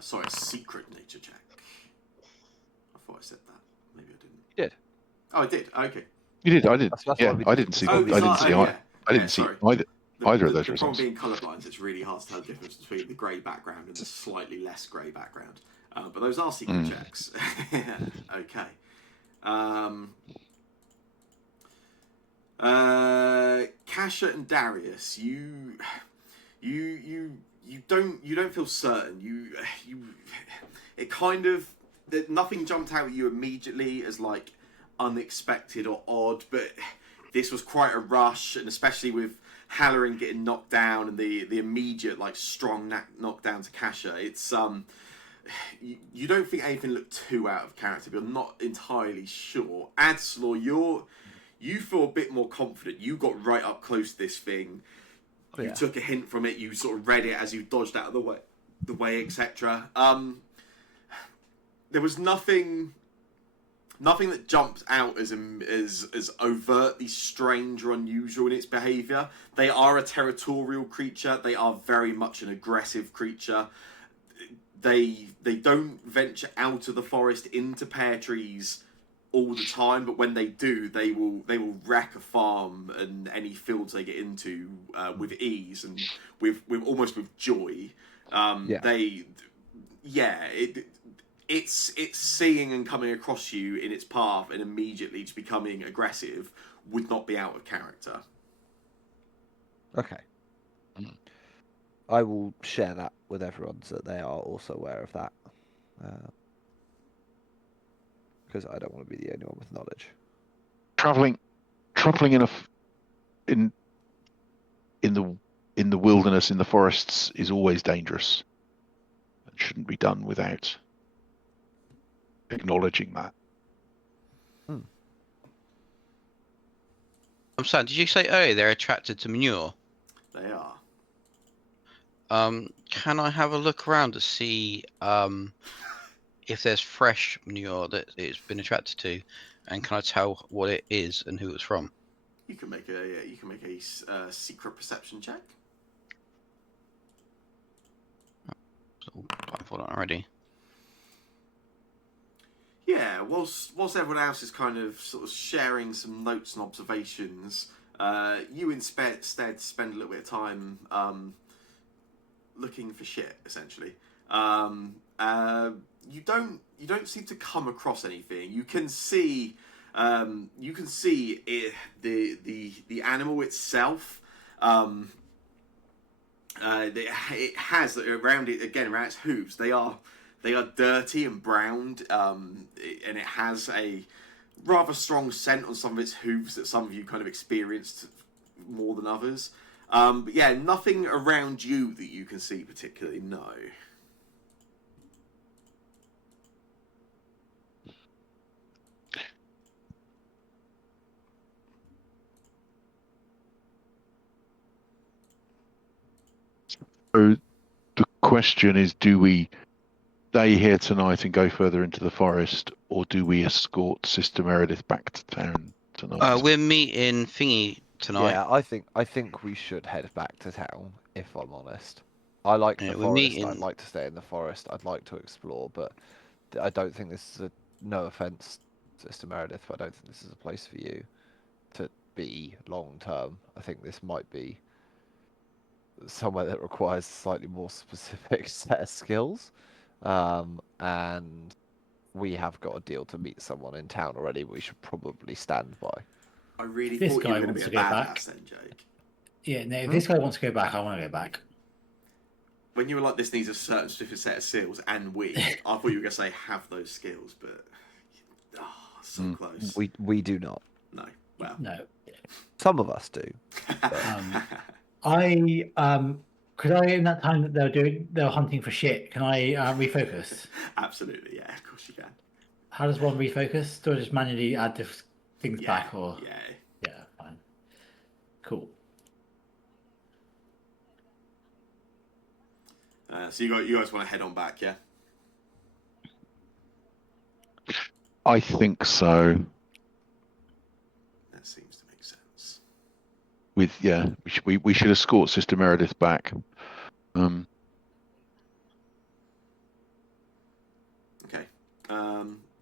Sorry, secret nature check. I thought I said that. Maybe I didn't. You did. Oh, I did. Okay. You did. I did. That's why Yeah, we I did- didn't see. Oh, I didn't see. yeah. I didn't see sorry. either of those the results. problem being colourblind, it's really hard to tell the difference between the grey background and the slightly less grey background. But those are secret checks. Okay. Kasha and Darius, you don't feel certain. It kind of nothing jumped out at you immediately as like unexpected or odd, but this was quite a rush, and especially with Halloran getting knocked down and the immediate like strong knockdown to Kasha, it's you don't think anything looked too out of character, but you're not entirely sure. Adslaw, you feel a bit more confident. You got right up close to this thing. You took a hint from it. You sort of read it as you dodged out of the way, etc. There was nothing that jumped out as overtly strange or unusual in its behaviour. They are a territorial creature. They are very much an aggressive creature. They don't venture out of the forest into pear trees all the time, but when they do, they will wreck a farm and any fields they get into with ease and with almost with joy. It's seeing and coming across you in its path and immediately just becoming aggressive would not be out of character. Okay. I will share that with everyone so that they are also aware of that. Because I don't want to be the only one with knowledge. Traveling in the wilderness, in the forests, is always dangerous. It shouldn't be done without acknowledging that. I'm sorry, did you say earlier they're attracted to manure? They are. Can I have a look around to see if there's fresh manure that it's been attracted to, and can I tell what it is and who it's from? You can make a secret perception check. So, I've got it already. Yeah, whilst everyone else is kind of sort of sharing some notes and observations, you instead spend a little bit of time looking for shit. Essentially, you don't seem to come across anything. You can see the animal itself. It has around its hooves. They are dirty and browned, and it has a rather strong scent on some of its hooves that some of you kind of experienced more than others. But yeah, nothing around you that you can see particularly, no. So the question is, do we stay here tonight and go further into the forest, or do we escort Sister Meredith back to town tonight? We're meeting Thingy tonight. Yeah, I think we should head back to town, if I'm honest. I like Yeah, the we're forest. meeting- I'd like to stay in the forest. I'd like to explore, but I don't think this is a. No offense, Sister Meredith, but I don't think this is a place for you to be long term. I think this might be somewhere that requires a slightly more specific set of skills, and we have got a deal to meet someone in town already. We should probably stand by. I really This thought you were guy going to be wants a to go back. badass then, Jake. Yeah, no, if this guy wants to go back, I want to go back. When you were like, this needs a certain specific set of skills, and I thought you were going to say have those skills, but so close. We do not. No, well, No. Some of us do. Could I, in that time that they were hunting for shit, can I refocus? Absolutely, yeah, of course you can. How does one refocus? Do I just manually add the things Yeah, back, or yeah. fine, cool. So you guys want to head on back, yeah? I think so. That seems to make sense. We should escort Sister Meredith back. Okay.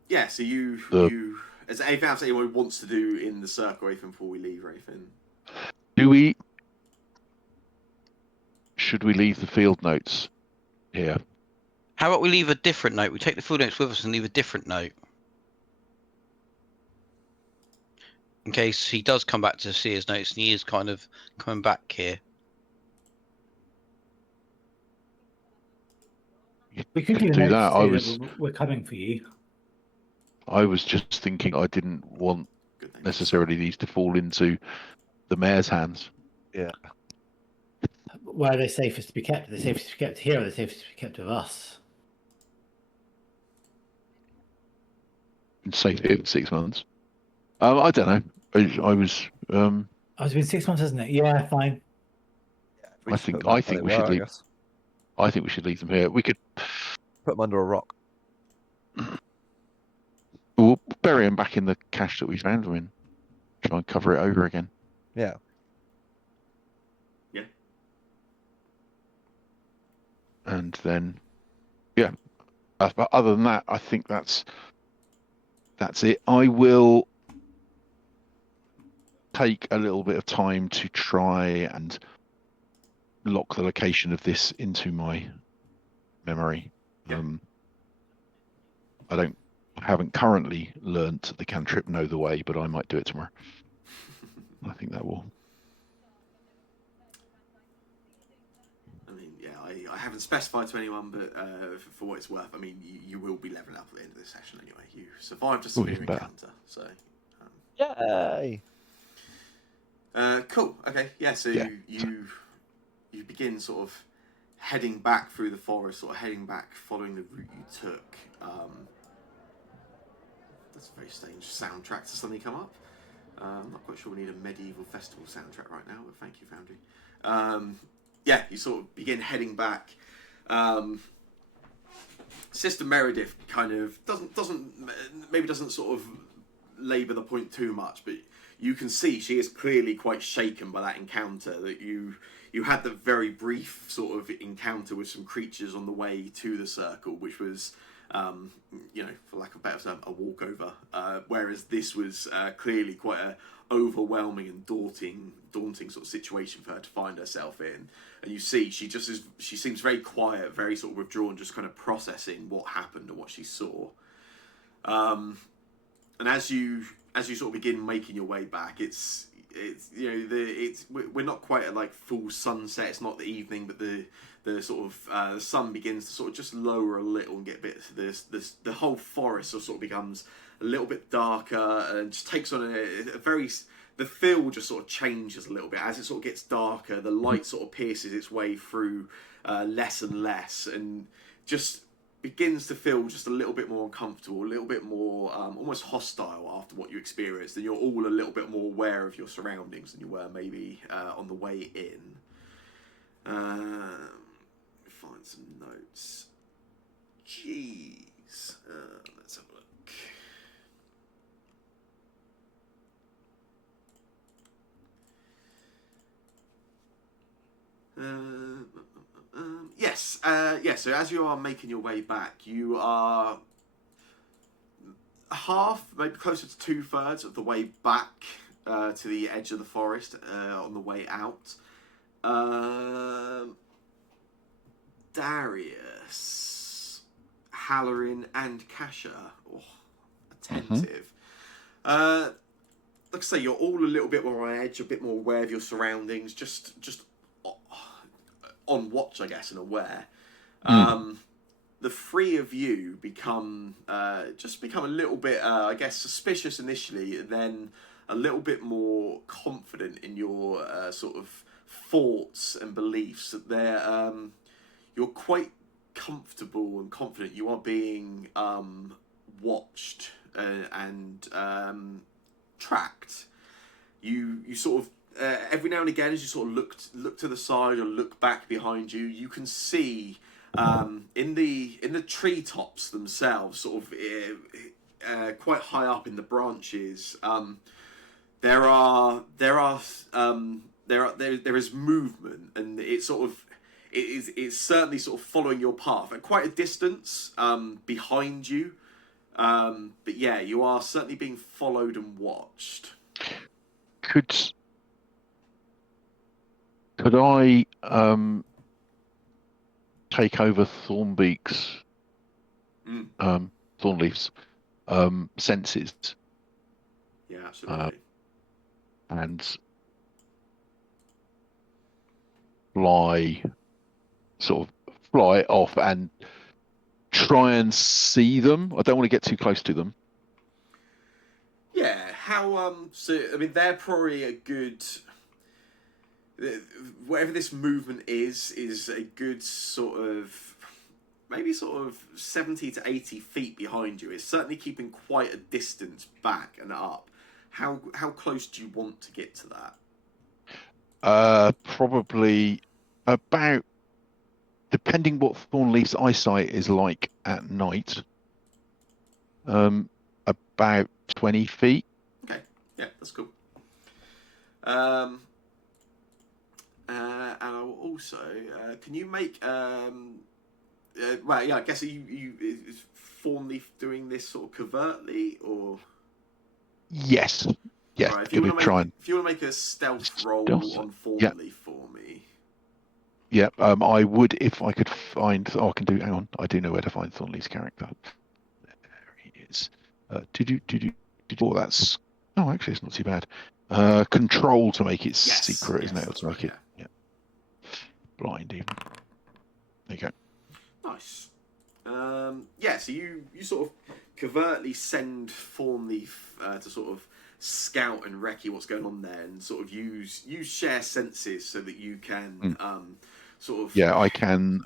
Yeah. So you is there anything else anyone wants to do in the circle, anything before we leave or anything? Should we leave the field notes here? How about we leave a different note? We take the field notes with us and leave a different note. In case he does come back to see his notes and he is kind of coming back here. We could do do that. we're coming for you. I was just thinking I didn't want necessarily these to fall into the mayor's hands. Yeah. Where are they safest to be kept? Are they safest to be kept here, or are they safest to be kept with us? And safe here for 6 months. I don't know. I was. Oh, it's been 6 months, hasn't it? Yeah, fine. I think we should leave. I think we should leave them here. We could put them under a rock. We'll bury them back in the cache that we found them in. Try and cover it over again. Yeah. Yeah. And then, yeah. But other than that, I think that's it. I will take a little bit of time to try and lock the location of this into my memory. Yeah. I haven't currently learnt the cantrip Know the Way, but I might do it tomorrow. I think that will. I mean, haven't specified to anyone, but for what it's worth, I mean, you will be leveling up at the end of this session anyway. You survived a severe even better. encounter, so. Yay! Cool. Okay. Yeah. So Yeah. you begin sort of heading back through the forest, sort of heading back, following the route you took. That's a very strange soundtrack to suddenly come up. I'm not quite sure we need a medieval festival soundtrack right now, but thank you, Foundry. Yeah, you sort of begin heading back. Sister Meredith kind of doesn't sort of labour the point too much, but you can see she is clearly quite shaken by that encounter. That you had the very brief sort of encounter with some creatures on the way to the circle, which was, for lack of a better term, a walkover. Whereas this was clearly quite a overwhelming and daunting sort of situation for her to find herself in. And you see, she seems very quiet, very sort of withdrawn, just kind of processing what happened and what she saw. And as you sort of begin making your way back, we're not quite at like full sunset. It's not the evening, but the sort of the sun begins to sort of just lower a little and get a bit. The whole forest sort of becomes a little bit darker and just takes on a very. The feel just sort of changes a little bit as it sort of gets darker. The light sort of pierces its way through less and less, and just begins to feel just a little bit more uncomfortable, a little bit more almost hostile after what you experienced, and you're all a little bit more aware of your surroundings than you were maybe on the way in. Find some notes. Jeez. Let's have a look. Yes. So as you are making your way back, you are half, maybe closer to 2/3 of the way back to the edge of the forest on the way out. Darius, Halloran, and Kasha, attentive. Like I say, you're all a little bit more on edge, a bit more aware of your surroundings, just on watch, I guess, and aware. The three of you become a little bit, I guess, suspicious initially, and then a little bit more confident in your sort of thoughts and beliefs. That you're quite comfortable and confident you are being watched and tracked. You sort of every now and again, as you sort of look to the side or look back behind you, you can see in the treetops themselves, sort of quite high up in the branches, there is movement, and it's certainly sort of following your path at quite a distance behind you. But yeah, you are certainly being followed and watched. Could I take over Thornbeak's Thornleaf's senses? Yeah, absolutely. And fly off and try and see them. I don't want to get too close to them. Yeah, how so I mean, they're probably a good, whatever this movement is a good sort of, maybe sort of 70 to 80 feet behind you. It's certainly keeping quite a distance back and up. How close do you want to get to that? Probably about, depending what Thornleaf's eyesight is like at night, about 20 feet. Okay, yeah, that's cool. And I will also, can you make, well, yeah, I guess is Thornleaf doing this sort of covertly, or? Yes. Yes. Right, if you want to make a stealth roll on Thornleaf for me. Yeah, I would if I could find. Oh, I can do. Hang on, I do know where to find Thornleaf's character. There he is. Oh, that's. Oh, actually, it's not too bad. Control to make it secret, isn't it? To make it. Yeah. Blind even. There you go. Nice. Yeah, so you sort of covertly send Thornleaf to sort of scout and recce what's going on there, and sort of use share senses so that you can sort of Yeah, I can.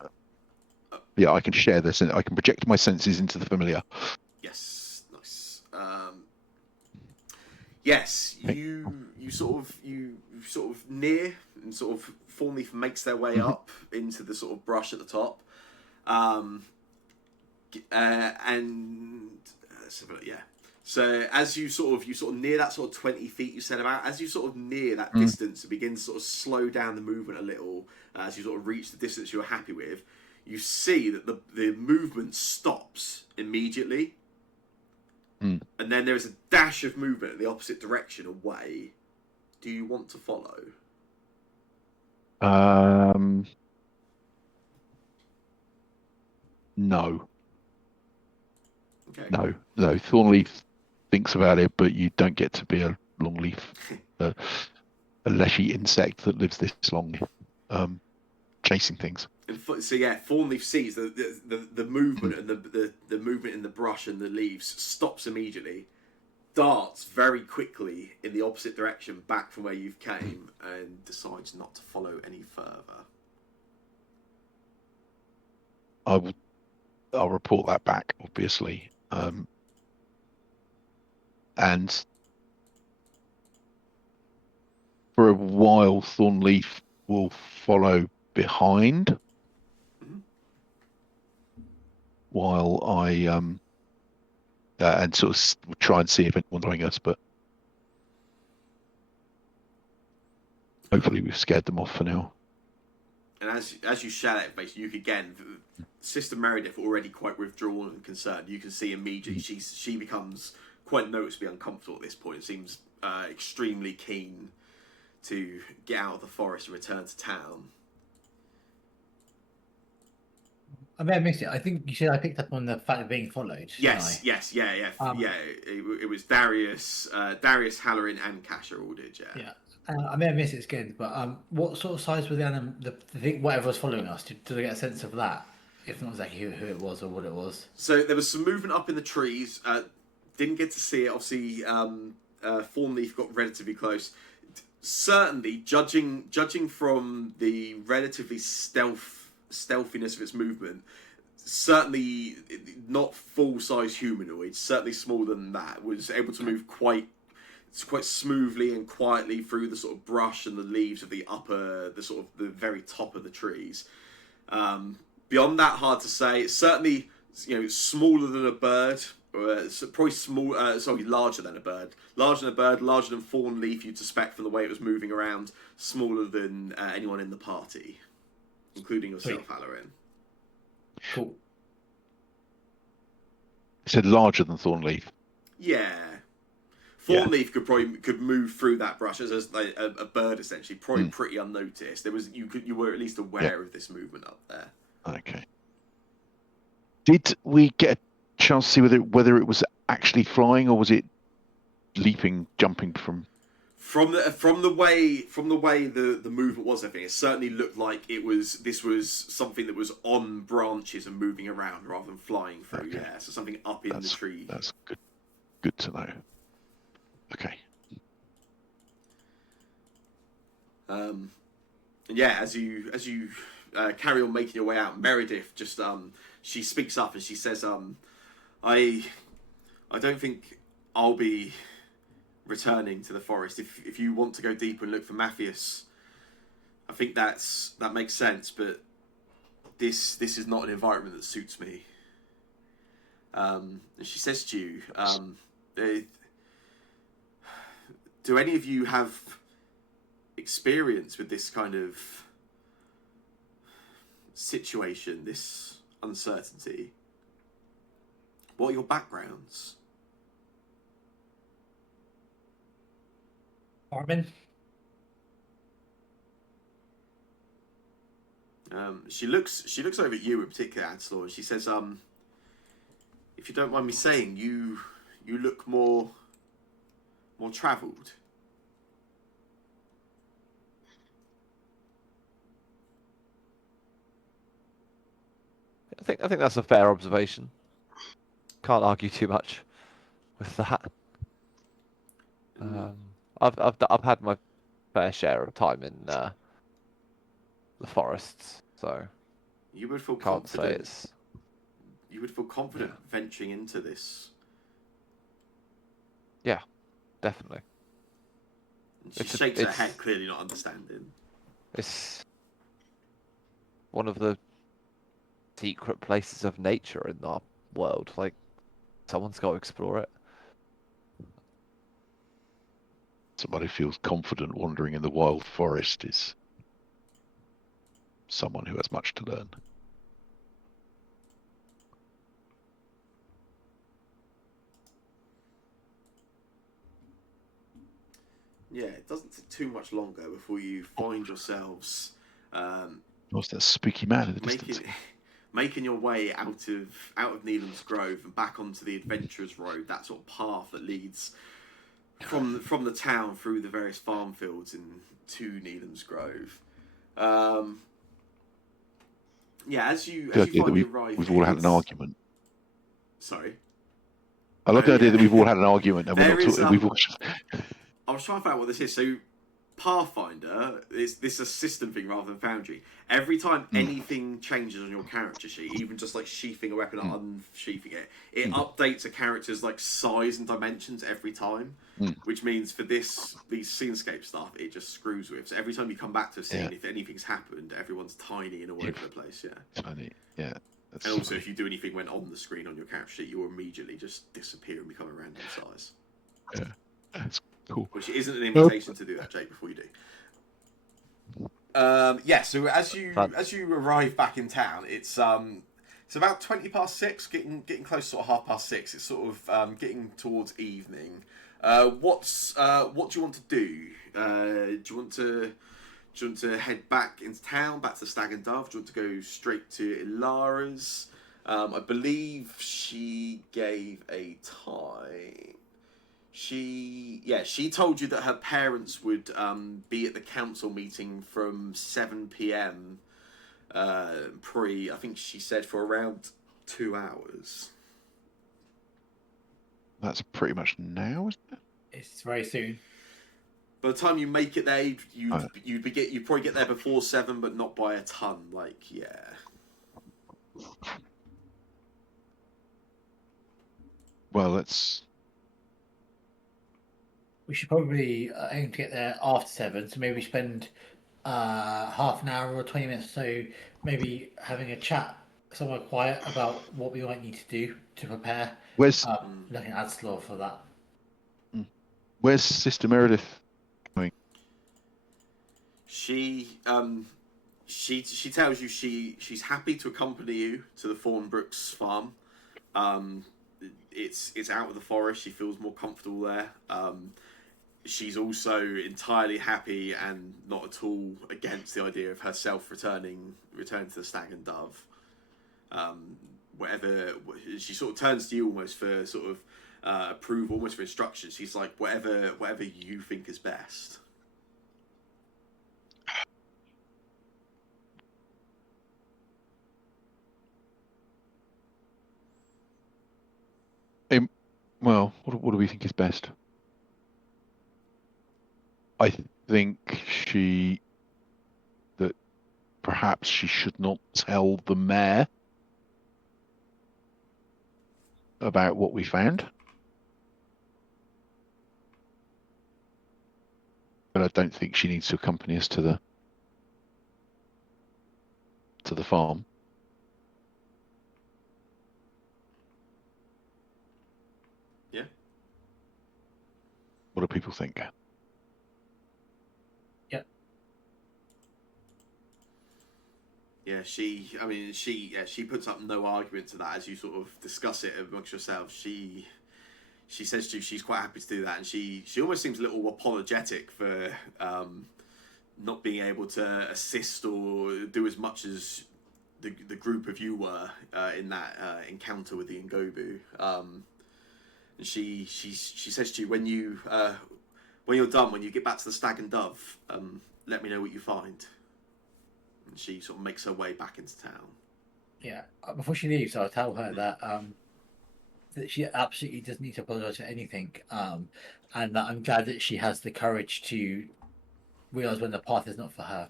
Yeah, I can share this, and I can project my senses into the familiar. Yes, nice. Yes, Okay. you sort of near, and sort of Thornleaf makes their way up into the sort of brush at the top, and let's have a look, yeah. So as you sort of near that sort of 20 feet you said about, as you sort of near that distance, it begins to sort of slow down the movement a little as you sort of reach the distance you're happy with. You see that the movement stops immediately. And then there is a dash of movement in the opposite direction away. Do you want to follow? No. Okay. No. Thornleaf thinks about it, but you don't get to be a longleaf, a leshy insect that lives this long, chasing things. And so yeah, Thornleaf sees the movement and the movement in the brush and the leaves stops immediately, darts very quickly in the opposite direction back from where you've came, and decides not to follow any further. I'll report that back, obviously. And for a while, Thornleaf will follow behind while I and sort of try and see if anyone's following us, but hopefully we've scared them off for now. And as you shout at basically, you again, Sister Meredith already quite withdrawn and concerned. You can see immediately she becomes quite noticeably uncomfortable at this point. Seems extremely keen to get out of the forest and return to town. I may have missed it. I think you said I picked up on the fact of being followed. Yes, yeah. It was Darius, Halloran, and Kasha all did. Yeah. I may have missed it again, but what sort of size were the thing, whatever was following us? Did I get a sense of that? If not exactly who it was or what it was. So there was some movement up in the trees. Didn't get to see it. Obviously, Thornleaf got relatively close. Certainly, judging from the relatively stealthiness of its movement, certainly not full-size humanoid. Certainly smaller than that. Was able to move quite smoothly and quietly through the sort of brush and the leaves of the very top of the trees. Beyond that, hard to say. It's certainly, smaller than a bird. Probably larger than a bird. Larger than Thornleaf, you'd suspect from the way it was moving around. Smaller than anyone in the party, including yourself, Halloran. Cool. You said larger than Thornleaf. Yeah. Thornleaf could move through that brush as a bird, essentially, probably pretty unnoticed. You were at least aware of this movement up there. Okay. Did we get a chance to see whether it was actually flying, or was it leaping, jumping from the way the movement was? I think it certainly looked like this was something that was on branches and moving around rather than flying through. Okay. Yeah, so something up in the tree. That's good to know. Okay. Yeah, as you carry on making your way out, Meredith just she speaks up and she says, I don't think I'll be returning to the forest. If you want to go deeper and look for Matthias, I think that makes sense, but this is not an environment that suits me. And she says to you, do any of you have experience with this kind of situation, this uncertainty? What are your backgrounds? Armin? She looks over at you in particular, Anselor, and she says, if you don't mind me saying, you look more travelled. I think that's a fair observation. Can't argue too much with that. Mm, I've had my fair share of time in the forests, so you would feel can't say confident. it's You would feel confident Yeah. venturing into this. definitely. And she shakes her head, It's clearly not understanding. it's one of the secret places of nature in our world. Like someone's got to explore it. Somebody who feels confident wandering in the wild forest is someone who has much to learn. Yeah, it doesn't take too much longer before you find yourselves What's that spooky man in the distance? making your way out of Neelam's Grove and back onto the Adventurers Road, that sort of path that leads from the town through the various farm fields into Neelam's Grove. Yeah, as you The idea that finally arrive we've here, all had an it's- argument. Sorry. I love Oh, the idea yeah. that we've all had an argument and we're There not is, talking. We've all. I was trying to find out what this is. So, Pathfinder is this a system thing rather than Foundry. Every time anything changes on your character sheet, even just like sheathing a weapon or unsheathing it, it updates a character's like size and dimensions every time. Which means for these scenescape stuff, it just screws with. So every time you come back to a scene, if anything's happened, everyone's tiny and all over the place. Yeah. Funny, yeah. That's And also, funny. if you do anything when on the screen on your character sheet, you'll immediately just disappear and become a random size. Yeah, that's cool. Which isn't an invitation to do that, Jake. Before you do. Yeah. So as you arrive back in town, it's about 20 past 6, getting close to sort of 6:30. It's sort of getting towards evening. What do you want to do? Do you want to head back into town, back to the Stag and Dove? Do you want to go straight to Ilara's? I believe she gave a time. She told you that her parents would be at the council meeting from 7 p.m. I think she said for around 2 hours. That's pretty much now, isn't it? It's very soon. By the time you make it there, you'd probably get there before 7, but not by a ton. Like, yeah. Well, let's. We should probably aim to get there after 7, so maybe spend half an hour or 20 minutes. So maybe having a chat somewhere quiet about what we might need to do to prepare. Where's Looking at Adslaw for that. Where's Sister Meredith going? She tells you she's happy to accompany you to the Thornbrooks farm. It's out of the forest. She feels more comfortable there. She's also entirely happy and not at all against the idea of herself returning to the Stag and Dove. Whatever, she sort of turns to you almost for sort of approval, almost for instructions. She's like, whatever you think is best. Well, what do we think is best? I think that perhaps she should not tell the mayor about what we found. But I don't think she needs to accompany us to the farm. Yeah. What do people think? Yeah, she puts up no argument to that as you sort of discuss it amongst yourselves. She says to you she's quite happy to do that, and she almost seems a little apologetic for not being able to assist or do as much as the group of you were in that encounter with the Ngobu. And she says to you, when you're done, when you get back to the Stag and Dove, let me know what you find. And she sort of makes her way back into town. Yeah. Before she leaves, I'll tell her that she absolutely doesn't need to apologize for anything, and that I'm glad that she has the courage to realize when the path is not for her,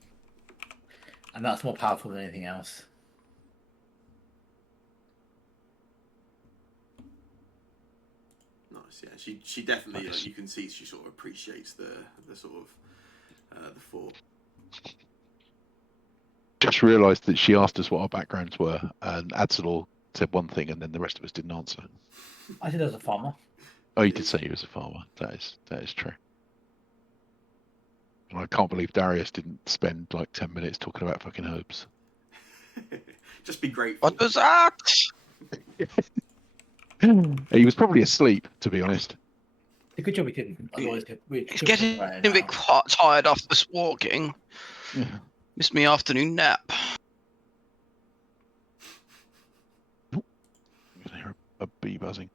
and that's more powerful than anything else. Nice, yeah. She definitely, Nice. like, you can see she sort of appreciates the sort of the thought. Just realised that she asked us what our backgrounds were, and Adsalor said one thing, and then the rest of us didn't answer. I said as a farmer. Oh, you did say he was a farmer. That is true. And I can't believe Darius didn't spend like 10 minutes talking about fucking herbs. Just be grateful. What was that? He was probably asleep, to be honest. It's a good job we didn't. Otherwise, we'd It's talk getting about it a bit now. tired after this walking. Yeah. Missed me afternoon nap. You can hear a bee buzzing.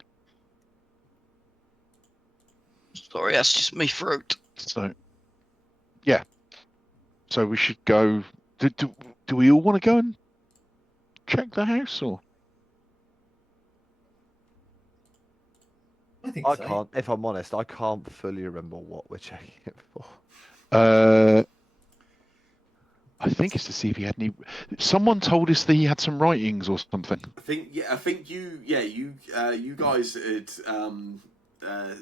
Sorry, that's just my throat. So, yeah. So we should go. Do we all want to go and check the house, or? I think I so. can't. If I'm honest, I can't fully remember what we're checking it for. I think it's to see if he had any. Someone told us that he had some writings or something. I think you guys had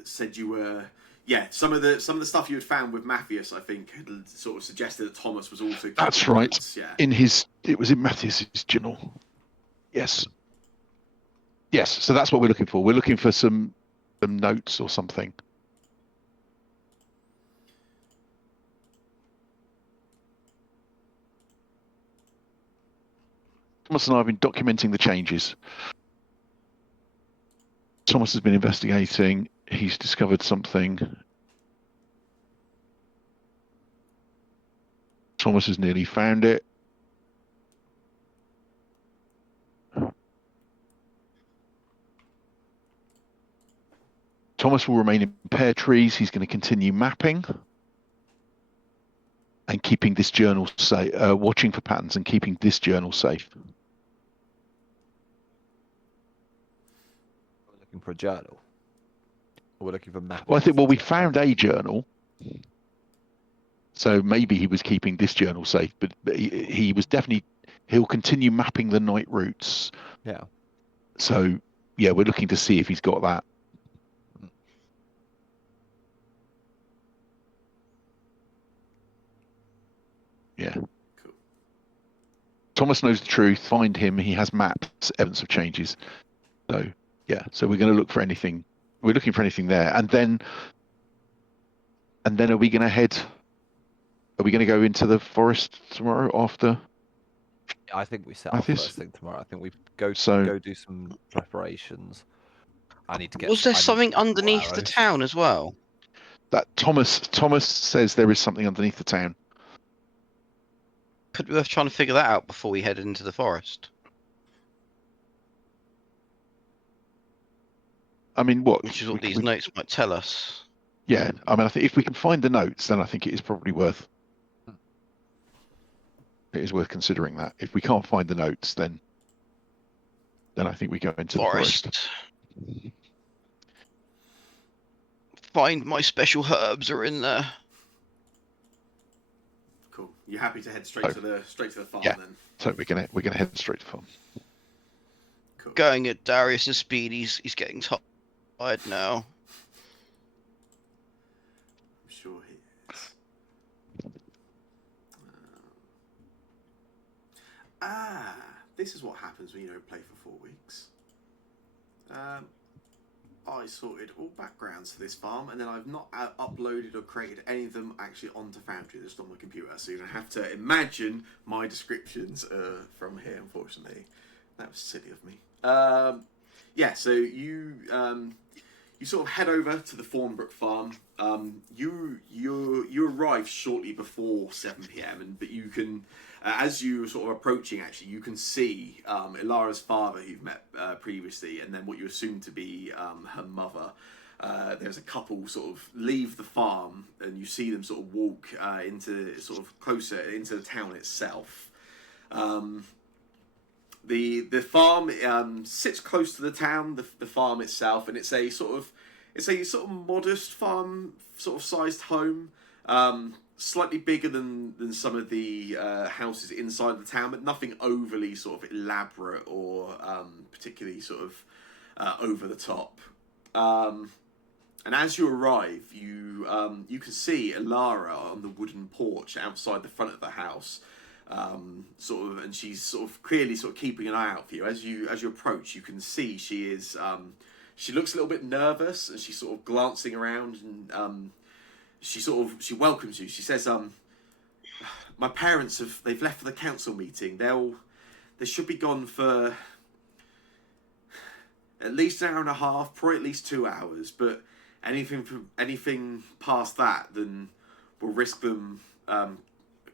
said you were some of the stuff you had found with Matthias, I think, had sort of suggested that Thomas was also keeping That's right. notes, yeah. It was in Matthias's journal. Yes. So that's what we're looking for. We're looking for some notes or something. Thomas and I have been documenting the changes. Thomas has been investigating. He's discovered something. Thomas has nearly found it. Thomas will remain in pear trees. He's going to continue mapping and keeping this journal safe, watching for patterns and keeping this journal safe. We're looking for a journal. Or we're looking for mapping. Well, I think, we found a journal. So maybe he was keeping this journal safe, but he was definitely, he'll continue mapping the night routes. Yeah. So, yeah, we're looking to see if he's got that. Yeah. Cool. Thomas knows the truth. Find him. He has maps, evidence of changes. So, yeah. So we're going to look for anything. We're looking for anything there, and then are we going to head? Are we going to go into the forest tomorrow after? I think we set off Matthias? first thing tomorrow. I think we go do some preparations. I need to get. Was there something more underneath the arrows. town as well? That Thomas says there is something underneath the town. Could be worth trying to figure that out before we head into the forest. I mean, what? Which is what these notes might tell us. Yeah, I mean, I think if we can find the notes, then I think it is probably worth. It is worth considering that. If we can't find the notes, then I think we go into the forest. Find my special herbs are in there. Cool. You happy to head straight to the farm then? So we're gonna head straight to the farm. Cool. Going at Darius' speed, he's getting tired now. I'm sure he is. This is what happens when you don't play for 4 weeks. I sorted all backgrounds for this farm, and then I've not uploaded or created any of them actually onto Foundry, just on my computer. So you're going to have to imagine my descriptions from here, unfortunately. That was silly of me. So you sort of head over to the Thornbrook farm. You arrive shortly before 7 p.m. but you can, as you sort of approaching, actually, you can see Ilara's father, who you've met previously, and then what you assume to be her mother. There's a couple sort of leave the farm, and you see them sort of walk into sort of closer into the town itself. the farm sits close to the town, the farm itself, and it's a sort of modest farm sort of sized home, slightly bigger than some of the houses inside the town, but nothing overly sort of elaborate or particularly sort of over the top. And as you arrive, you can see Elara on the wooden porch outside the front of the house, and she's sort of clearly sort of keeping an eye out for you. As you approach, you can see she is she looks a little bit nervous, and she's sort of glancing around, and she welcomes you. She says, "My parents they've left for the council meeting. They should be gone for at least an hour and a half, probably at least 2 hours, but anything past that, then we'll risk them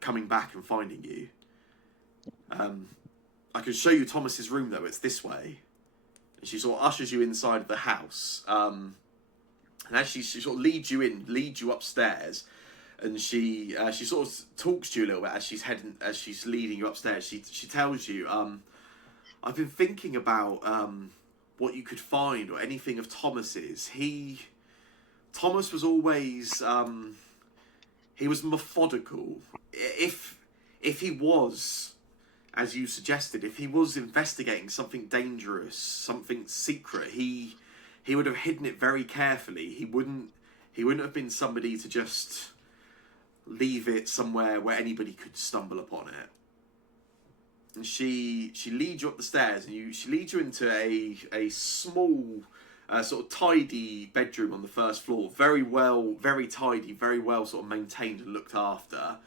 coming back and finding you. I can show you Thomas's room, though. It's this way." And she sort of ushers you inside of the house. And as she sort of leads you upstairs, and she sort of talks to you a little bit as she's leading you upstairs. She tells you, "I've been thinking about what you could find or anything of Thomas's. Thomas was always he was methodical. If he was, as you suggested, if he was investigating something dangerous, something secret, he would have hidden it very carefully. He wouldn't have been somebody to just leave it somewhere where anybody could stumble upon it." And she leads you up the stairs, and she leads you into a small, sort of tidy bedroom on the first floor. Very tidy, very well sort of maintained and looked after.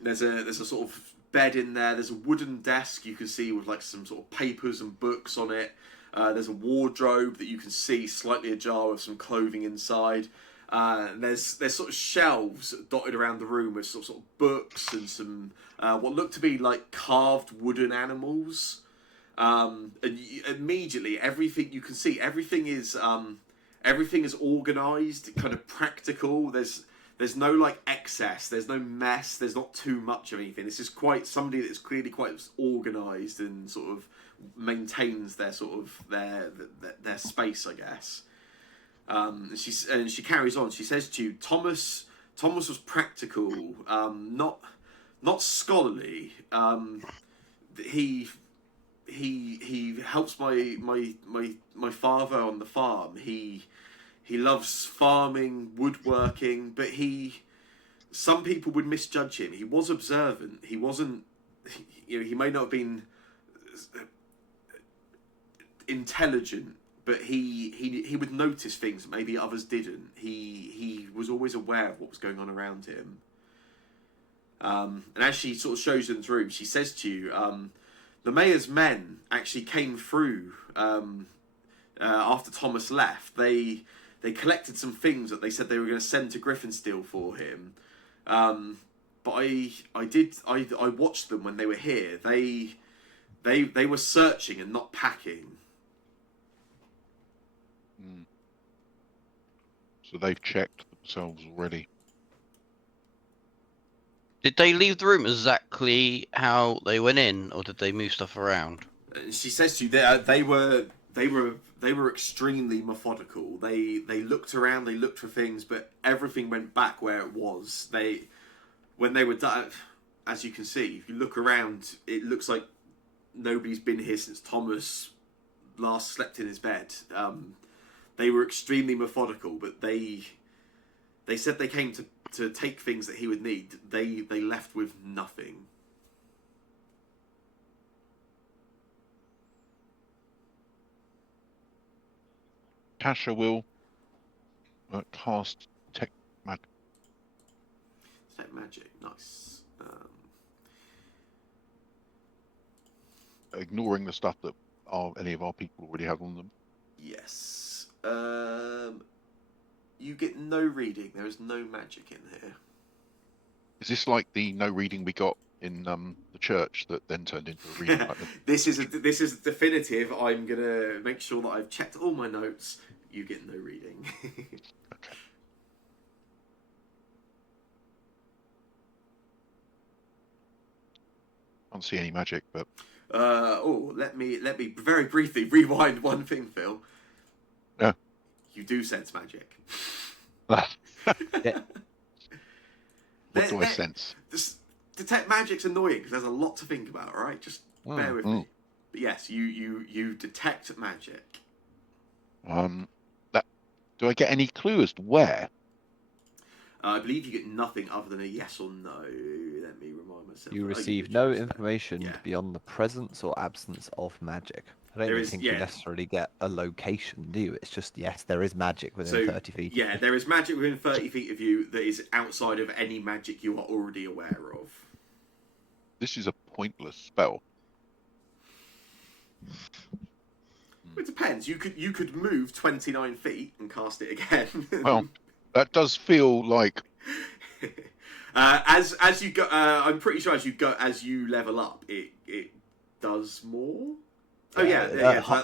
There's a sort of bed in there. There's a wooden desk you can see with like some sort of papers and books on it. There's a wardrobe that you can see slightly ajar with some clothing inside. There's sort of shelves dotted around the room with sort of books and some what look to be like carved wooden animals. And immediately everything you can see, everything is organised, kind of practical. There's no like excess, there's no mess, there's not too much of anything. This is quite somebody that's clearly quite organised and sort of maintains their sort of their space, I guess. And she carries on. She says to you, Thomas was practical, not scholarly. He helps my father on the farm. He loves farming, woodworking, but some people would misjudge him. He was observant. He wasn't, he may not have been intelligent, but he would notice things that maybe others didn't. He was always aware of what was going on around him. And as she sort of shows you in the room, she says to you, the mayor's men actually came through after Thomas left. They collected some things that they said they were going to send to Griffinsteel for him. But I watched them when they were here. They were searching and not packing. So they've checked themselves already. Did they leave the room exactly how they went in, or did they move stuff around? She says to you, they were extremely methodical. They looked around, they looked for things, but everything went back where it was. When they were done, as you can see, if you look around, it looks like nobody's been here since Thomas last slept in his bed. They were extremely methodical, but they said they came to take things that he would need. They left with nothing. Tasha will cast Detect Magic. Detect Magic, nice. Ignoring the stuff that any of our people already have on them. Yes. You get no reading. There is no magic in here. Is this like the no reading we got in the church that then turned into a reading? This is definitive. I'm gonna make sure that I've checked all my notes. You get no reading. Okay. Can't see any magic, but Let me very briefly rewind one thing, Phil. Yeah. You do sense magic. What Yeah. do I sense? Detect magic's annoying because there's a lot to think about. All right, just bear with me. But yes, you detect magic. Do I get any clue as to where? I believe you get nothing other than a yes or no. Let me remind myself. You Oh, receive get no choice there. information Yeah. beyond the presence or absence of magic. I don't There even is- think yeah. you necessarily get a location, do you? It's just, yes, there is magic within So 30 feet. of yeah, you. there is magic within 30 feet of you that is outside of any magic you are already aware of. This is a pointless spell. It depends. You could move 29 feet and cast it again. Well, that does feel like as you go, I'm pretty sure as you level up, it does more. Oh yeah, At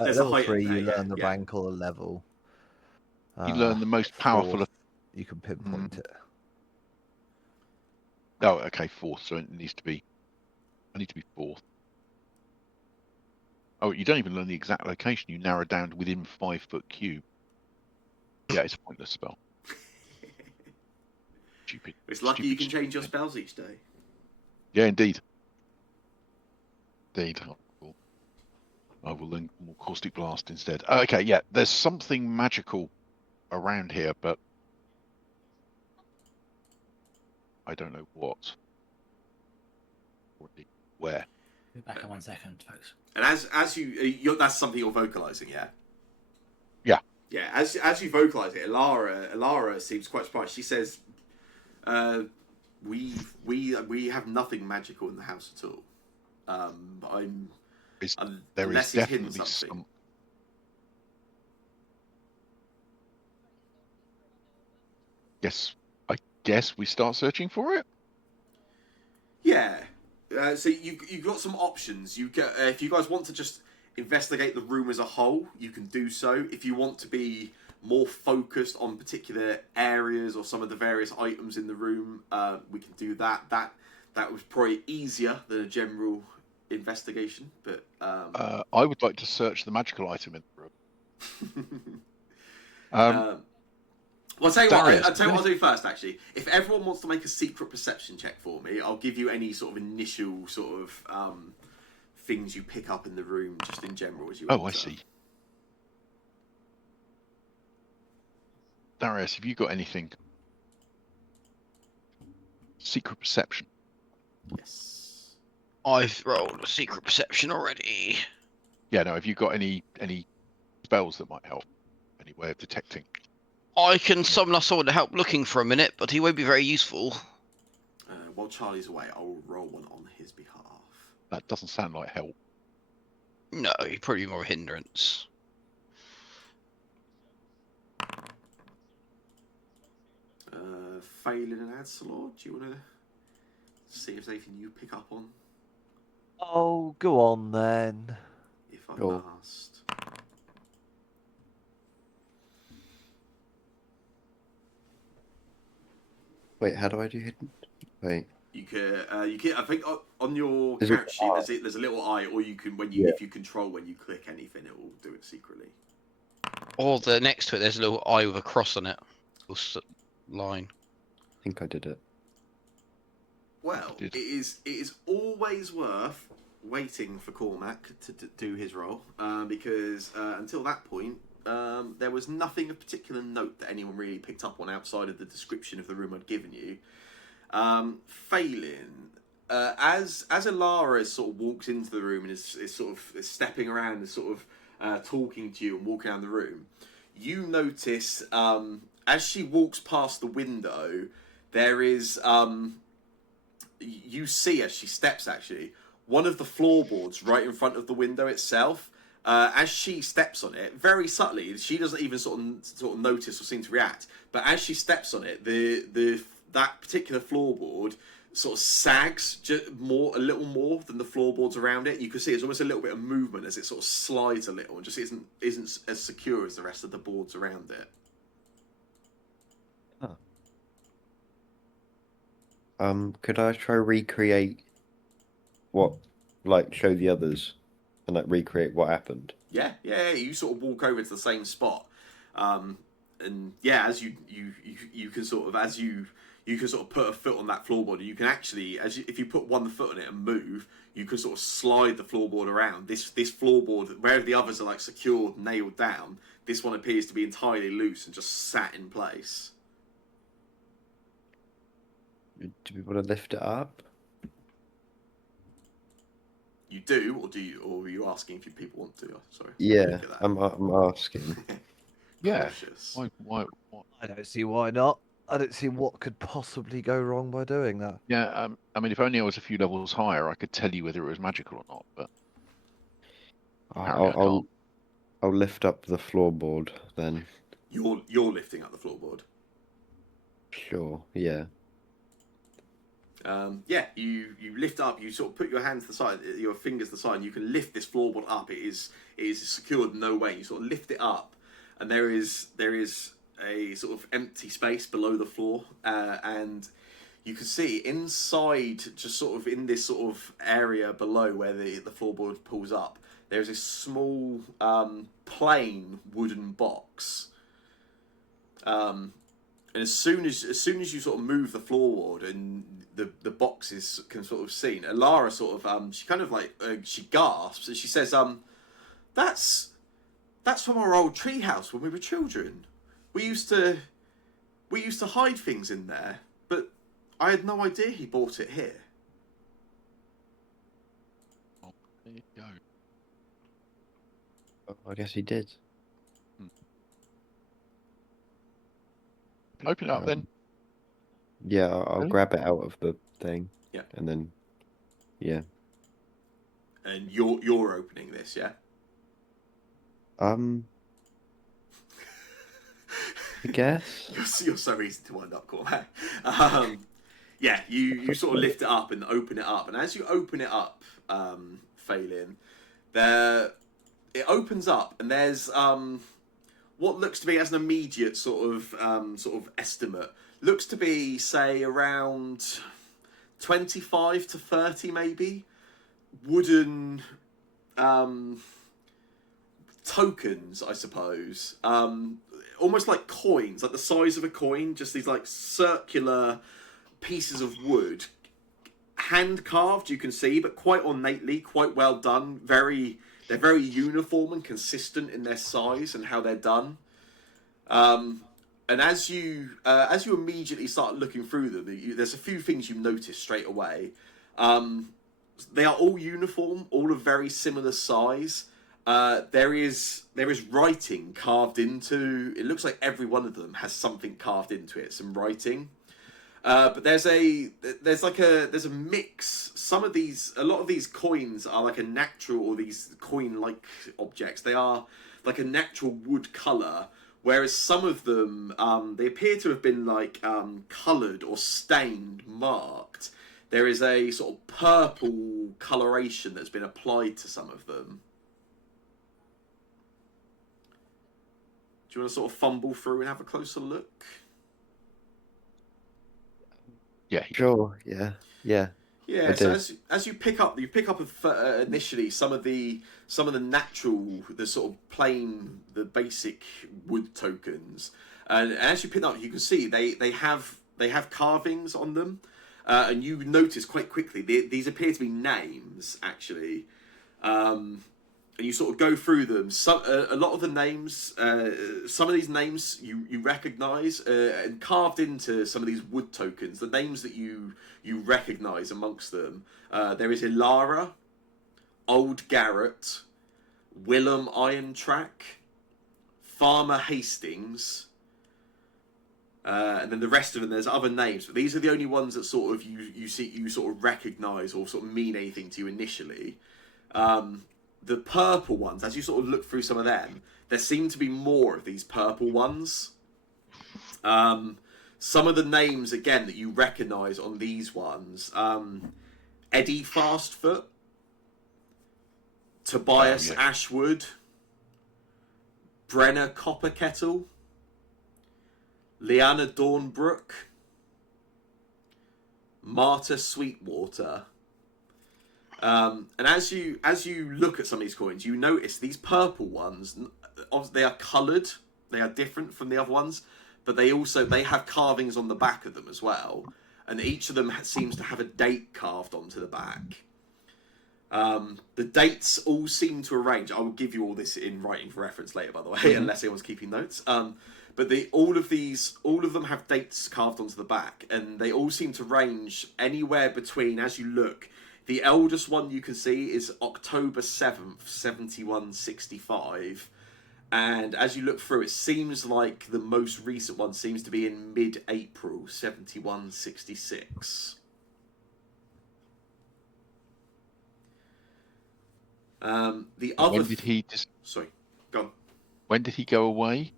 there's a level height 3, there, you learn the yeah. rank or the level. you learn the most powerful. Fourth, you can pinpoint it. Oh, okay, fourth. So it needs to be. I need to be fourth. Oh, you don't even learn the exact location. You narrow down to within 5 foot cube. Yeah, it's a pointless spell. Stupid. It's lucky you can stupid. change your spells each day. Yeah, indeed. Indeed. Oh, cool. I will learn more caustic blast instead. Okay, yeah. There's something magical around here, but I don't know what. Or indeed where. Be back in 1 second, folks. And as you that's something you're vocalizing, yeah. Yeah. Yeah. As you vocalize it, Alara seems quite surprised. She says, "We have nothing magical in the house at all. There unless is he's hidden definitely something." some. Yes, I guess we start searching for it. Yeah. So you've got some options. You get if you guys want to just investigate the room as a whole, you can do so. If you want to be more focused on particular areas or some of the various items in the room, we can do that. That was probably easier than a general investigation, but I would like to search the magical item in the room. Well, I'll tell you what. Darius, I'll tell you what I'll do first. Actually, if everyone wants to make a secret perception check for me, I'll give you any sort of initial sort of things you pick up in the room, just in general as you. Oh, enter. I see. Darius, have you got anything? Secret perception. Yes. I've rolled a secret perception already. Yeah, no. Have you got any spells that might help? Any way of detecting? I can summon us all to help looking for a minute, but he won't be very useful. While Charlie's away, I'll roll one on his behalf. That doesn't sound like help. No, he'd probably be more a hindrance. Phelan and Adsalor, do you want to see if there's anything you pick up on? Oh, go on then. If I Cool. must. Wait, how do I do hidden? Wait. You can. I think on your Is it character sheet, there's a little eye, or you can if you control when you click anything, it will do it secretly. Or the next to it, there's a little eye with a cross on it. Line. I think I did it. Well, it is always worth waiting for Cormac to do his role, because until that point, there was nothing of particular note that anyone really picked up on outside of the description of the room I'd given you. Phelan, as Alara sort of walks into the room and is sort of stepping around and sort of talking to you and walking down the room, you notice as she walks past the window, there is you see as she steps actually one of the floorboards right in front of the window itself. As she steps on it, very subtly, she doesn't even sort of notice or seem to react. But as she steps on it, that particular floorboard sort of sags a little more than the floorboards around it. You can see it's almost a little bit of movement as it sort of slides a little and just isn't as secure as the rest of the boards around it. Could I try recreate what, like, show the others and like recreate what happened. Yeah. You sort of walk over to the same spot, and yeah, as you can sort of you can sort of put a foot on that floorboard, and you can actually, if you put one foot on it and move, you can sort of slide the floorboard around. This floorboard, where the others are like secured, nailed down, this one appears to be entirely loose and just sat in place. Do we want to lift it up? You do, or are you asking if people want to? Sorry. Yeah, I'm asking. Yeah. Cautious. Why? I don't see why not. I don't see what could possibly go wrong by doing that. Yeah. I mean, if only I was a few levels higher, I could tell you whether it was magical or not. But apparently I can't. I'll lift up the floorboard then. You're lifting up the floorboard. Sure. Yeah. Yeah, you lift up. You sort of put your hands to the side, your fingers to the side, and you can lift this floorboard up. It is secured in no way. You sort of lift it up, and there is a sort of empty space below the floor, and you can see inside, just sort of in this sort of area below where the floorboard pulls up, there's a small plain wooden box. And as soon as you sort of move the floorboard and the boxes can sort of seen, Alara sort of she kind of like she gasps and she says, that's from our old treehouse when we were children. We used to hide things in there, but I had no idea he bought it here. Oh, there you go. I guess he did. Open it up then. Yeah, I'll Really? grab it out of the thing. Yeah. And then, yeah. And you're opening this, yeah? I guess. You're so easy to wind up, Cormac. Yeah, you sort of lift it up and open it up, and as you open it up, Phelan, it opens up, and there's what looks to be, as an immediate sort of estimate, looks to be, say, around 25 to 30 maybe wooden tokens, I suppose. Almost like coins, like the size of a coin, just these like circular pieces of wood, hand carved, you can see, but quite ornately, quite well done. They're very uniform and consistent in their size and how they're done. And as you immediately start looking through them, there's a few things you notice straight away. They are all uniform, all of very similar size. There is writing carved into. It looks like every one of them has something carved into it, some writing. But there's a mix. A lot of these coins are like a natural, or these coin-like objects. They are like a natural wood color, whereas some of them they appear to have been like colored or stained, marked. There is a sort of purple coloration that's been applied to some of them. Do you want to sort of fumble through and have a closer look? Yeah. Sure. Yeah. Yeah. Yeah. So as you pick up initially some of the natural, the sort of plain, the basic wood tokens, and as you pick them up, you can see they have carvings on them, and you notice quite quickly these appear to be names actually. And you sort of go through them. A lot of the names, some of these names you recognise, and carved into some of these wood tokens, the names that you recognise amongst them. There is Ilara, Old Garrett, Willem Irontrack, Farmer Hastings, and then the rest of them. There's other names, but these are the only ones that sort of you sort of recognise or sort of mean anything to you initially. The purple ones, as you sort of look through some of them, there seem to be more of these purple ones. Some of the names, again, that you recognise on these ones, Eddie Fastfoot, Tobias Ashwood, Brenner Copperkettle, Liana Dornbrook, Marta Sweetwater, And as you look at some of these coins, you notice these purple ones. They are coloured. They are different from the other ones, but they have carvings on the back of them as well. And each of them seems to have a date carved onto the back. The dates all seem to arrange. I will give you all this in writing for reference later, by the way, unless anyone's keeping notes. But all of them have dates carved onto the back, and they all seem to range anywhere between, as you look, the eldest one you can see is October 7th, 7165. And as you look through, it seems like the most recent one seems to be in mid-April, 7166. The other... When did he... Sorry, go on. When did he go away?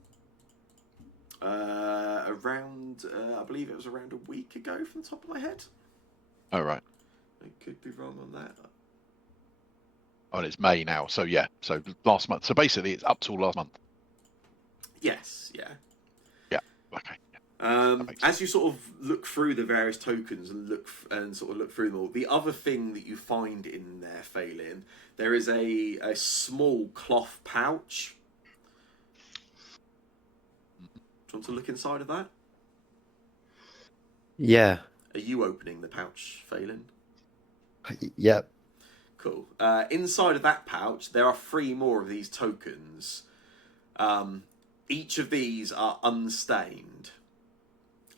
Around, I believe it was around a week ago from the top of my head. Oh, right. I could be wrong on that. Oh, and it's May now, so yeah. So last month. So basically, it's up till last month. Yes, yeah. Yeah, okay. As you sort of look through the various tokens and look through them all, the other thing that you find in there, Phelan, there is a small cloth pouch. Do you want to look inside of that? Yeah. Are you opening the pouch, Phelan? Yep. Cool. Inside of that pouch, there are 3 more of these tokens. Each of these are unstained.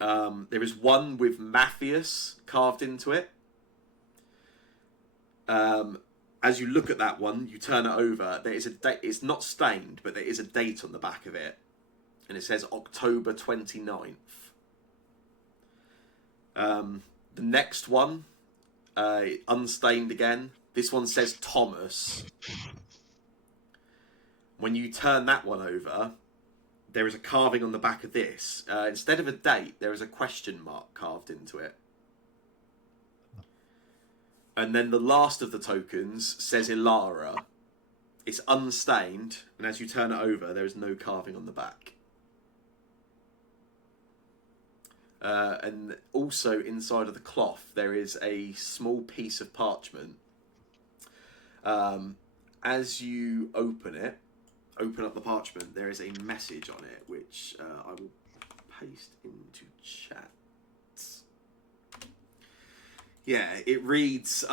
There is one with Matthias carved into it. As you look at that one, you turn it over. There is a date. It's not stained, but there is a date on the back of it, and it says October 29th. The next one, unstained again. This one says Thomas. When you turn that one over, there is a carving on the back of this. Instead of a date, there is a question mark carved into it. And then the last of the tokens says Ilara. It's unstained, and as you turn it over, there is no carving on the back. And also inside of the cloth, there is a small piece of parchment. As you open up the parchment, there is a message on it, which I will paste into chat. Yeah, it reads,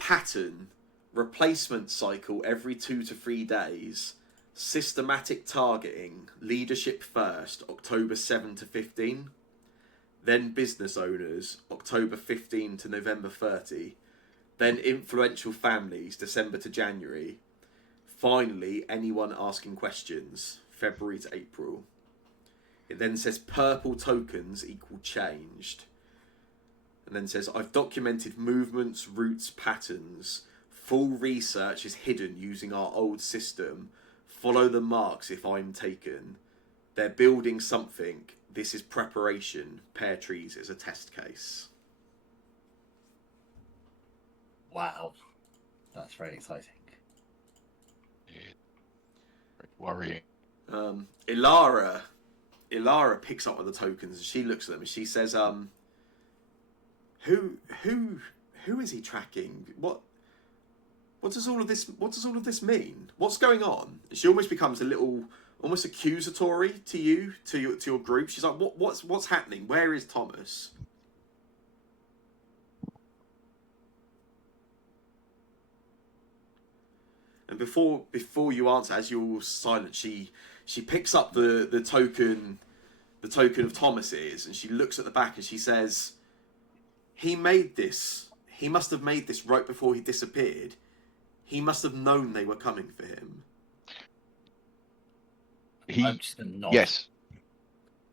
pattern, replacement cycle every 2 to 3 days, systematic targeting, leadership first, October 7 to 15, then business owners, October 15 to November 30, then influential families, December to January, finally anyone asking questions, February to April. It then says purple tokens equal changed. And then says, I've documented movements, routes, patterns. Full research is hidden using our old system. Follow the marks if I'm taken. They're building something. This is preparation. Pear trees is a test case. Wow. That's very exciting. Yeah. Very worrying. Ilara picks up with the tokens and she looks at them and she says, Who is he tracking? What does all of this mean? What's going on? She almost becomes a little, almost accusatory to you, to your group. She's like, what's happening? Where is Thomas? And before you answer, as you're all silent, she picks up the token of Thomas's, and she looks at the back and she says, He made this. He must have made this right before he disappeared. He must have known they were coming for him. I'm just gonna nod. Yes.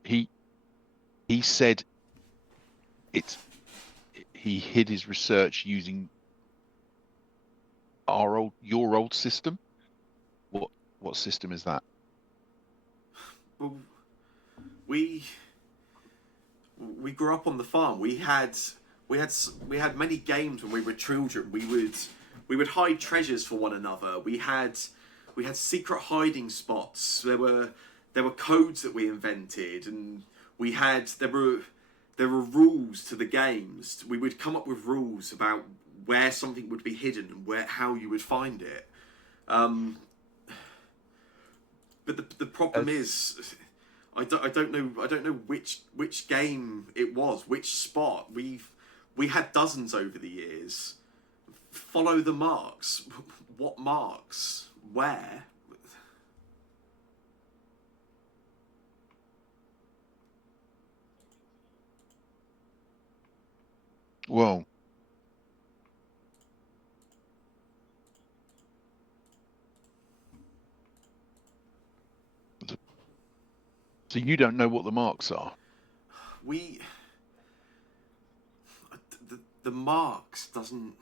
He said he hid his research using your old system. What system is that? Well, we grew up on the farm. We had many games when we were children. We would hide treasures for one another. We had secret hiding spots. There were codes that we invented, and there there are rules to the games. We would come up with rules about where something would be hidden and how you would find it. But the problem is, I don't know which game it was, which spot. We had dozens over the years. Follow the marks. What marks? Where? Well, so you don't know what the marks are? The marks doesn't.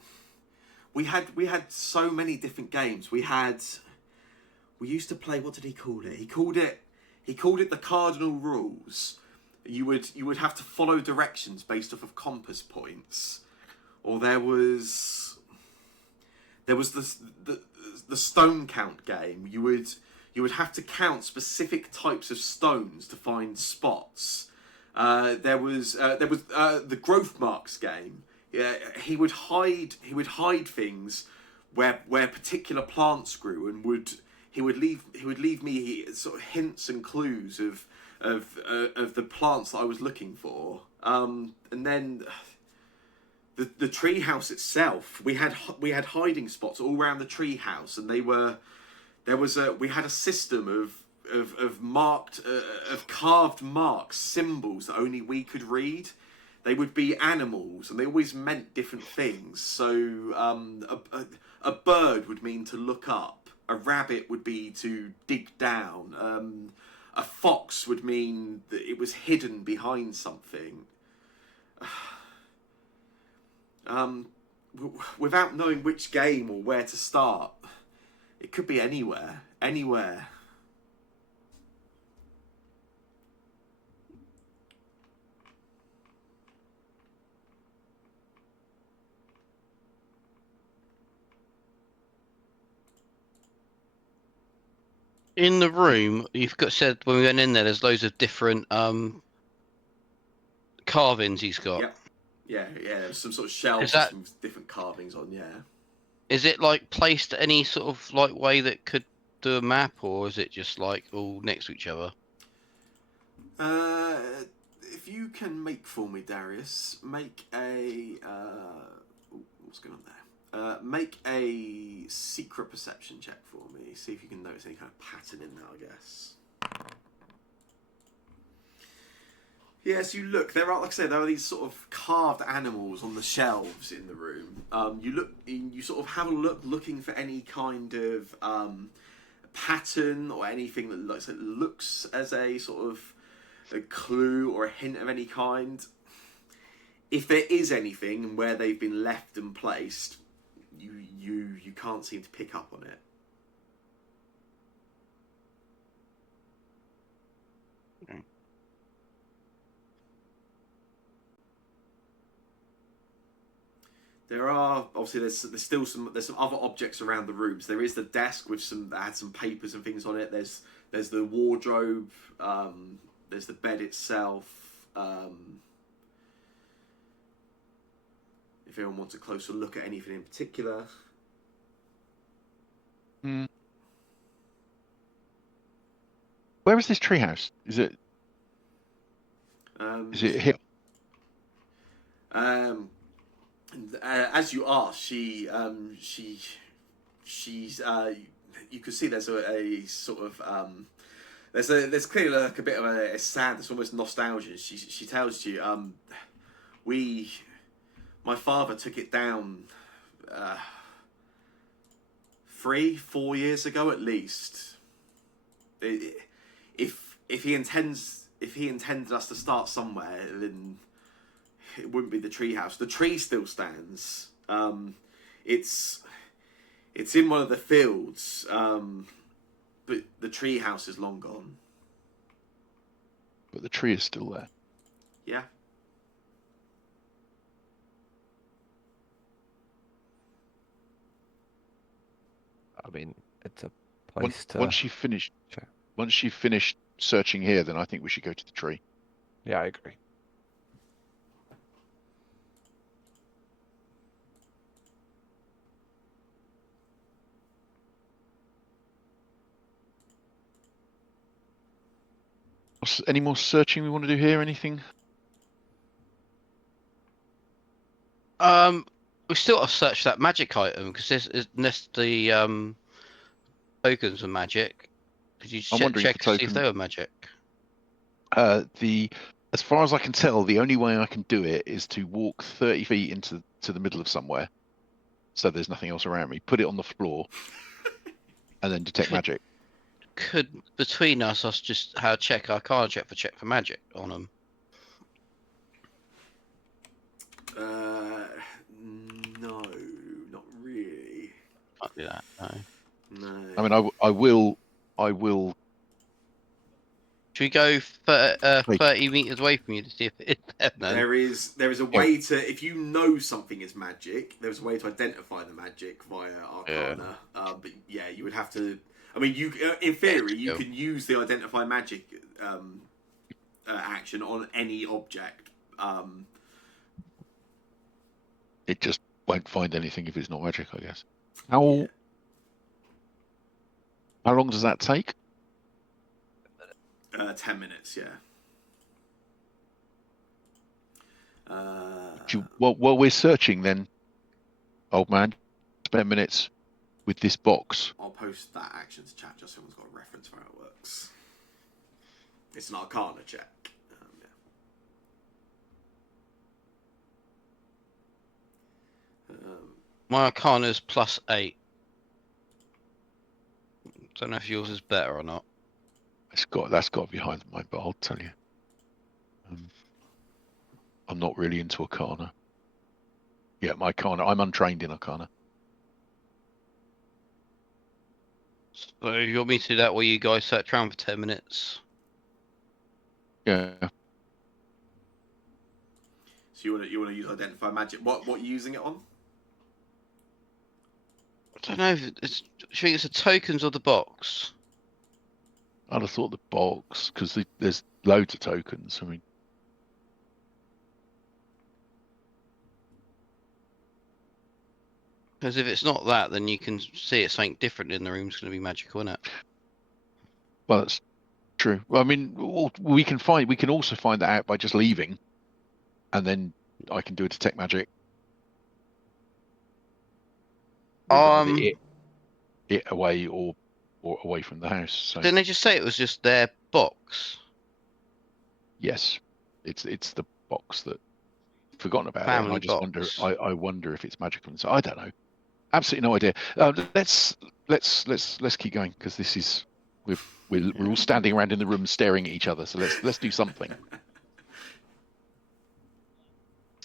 We had so many different games. We used to play. What did he call it? He called it the cardinal rules. You would have to follow directions based off of compass points, or there was the stone count game. You would have to count specific types of stones to find spots. There was the growth marks game. Yeah, he would hide things where particular plants grew, and he would leave me sort of hints and clues of the plants that I was looking for. And then the tree house itself, we had hiding spots all around the tree house, and we had a system of carved marks, symbols that only we could read. They would be animals, and they always meant different things. So a bird would mean to look up. A rabbit would be to dig down. A fox would mean that it was hidden behind something. Without knowing which game or where to start, it could be anywhere. In the room, you've got said when we went in there, there's loads of different carvings he's got. Yep. Yeah. There's some sort of shelves that- with some different carvings on. Yeah. Is it like placed any sort of like way that could do a map, or is it just like all next to each other? If you can make for me, Darius, make a what's going on there? Make a secret perception check for me. See if you can notice any kind of pattern in there, I guess. Yes, you look. There are, like I say, there are these sort of carved animals on the shelves in the room. You sort of have a look, looking for any kind of pattern or anything that looks as a sort of a clue or a hint of any kind. If there is anything and where they've been left and placed, you can't seem to pick up on it. Okay. There are obviously there's still some other objects around the rooms. There is the desk with that had some papers and things on it. There's the wardrobe. There's the bed itself. If anyone wants a closer look at anything in particular. Where is this treehouse? Is it here? As you ask, she's you can see there's a sort of there's clearly like a bit of a sadness, almost nostalgia. She tells you my father took it down 3-4 years ago at least. If he intended us to start somewhere, then it wouldn't be the treehouse. The tree still stands. It's in one of the fields, but the treehouse is long gone. But the tree is still there. Yeah. I mean, it's a place to. Once you finish searching here, then I think we should go to the tree. Yeah, I agree. Any more searching we want to do here? Anything? We still got to search that magic item because unless the tokens were magic. Could you I'm wondering if check the to see if token- they were magic? As far as I can tell, the only way I can do it is to walk 30 feet into the middle of somewhere, so there's nothing else around me. Put it on the floor, and then detect magic. Could between us just check Arcana check for magic on them? No, not really. Can't do that. No. No. I mean, I will. Should we go 30 meters away from you to see if it is there then? There is a way to, if you know something is magic, there's a way to identify the magic via Arcana. But yeah, you would have to. I mean, you in theory you can use the identify magic action on any object. It just won't find anything if it's not magic, I guess. How long does that take? 10 minutes, yeah. While we're searching, then, old man, spare minutes with this box. I'll post that action to chat just so everyone's got a reference for how it works. It's an Arcana check. My Arcana's +8. Don't know if yours is better or not. That's got to be higher than mine, but I'll tell you. I'm not really into Arcana. Yeah, my Arcana. I'm untrained in Arcana. So you want me to do that while you guys search around for 10 minutes? Yeah. So you want to use identify magic? What are you using it on? I don't know. Do you think it's the tokens or the box? I'd have thought the box, because there's loads of tokens. I mean, Because if it's not that, then you can see it's something different in the room's going to be magical, isn't it? well, that's true. Well, I mean, we can also find that out by just leaving, and then I can do a detect magic. It away or away from the house. So Didn't they just say it was just their box? yes, it's the box that forgotten about it, and Family I just box. wonder. I wonder if it's magical. So I don't know. Absolutely no idea. Let's keep going, because this is we're all standing around in the room staring at each other. So let's do something.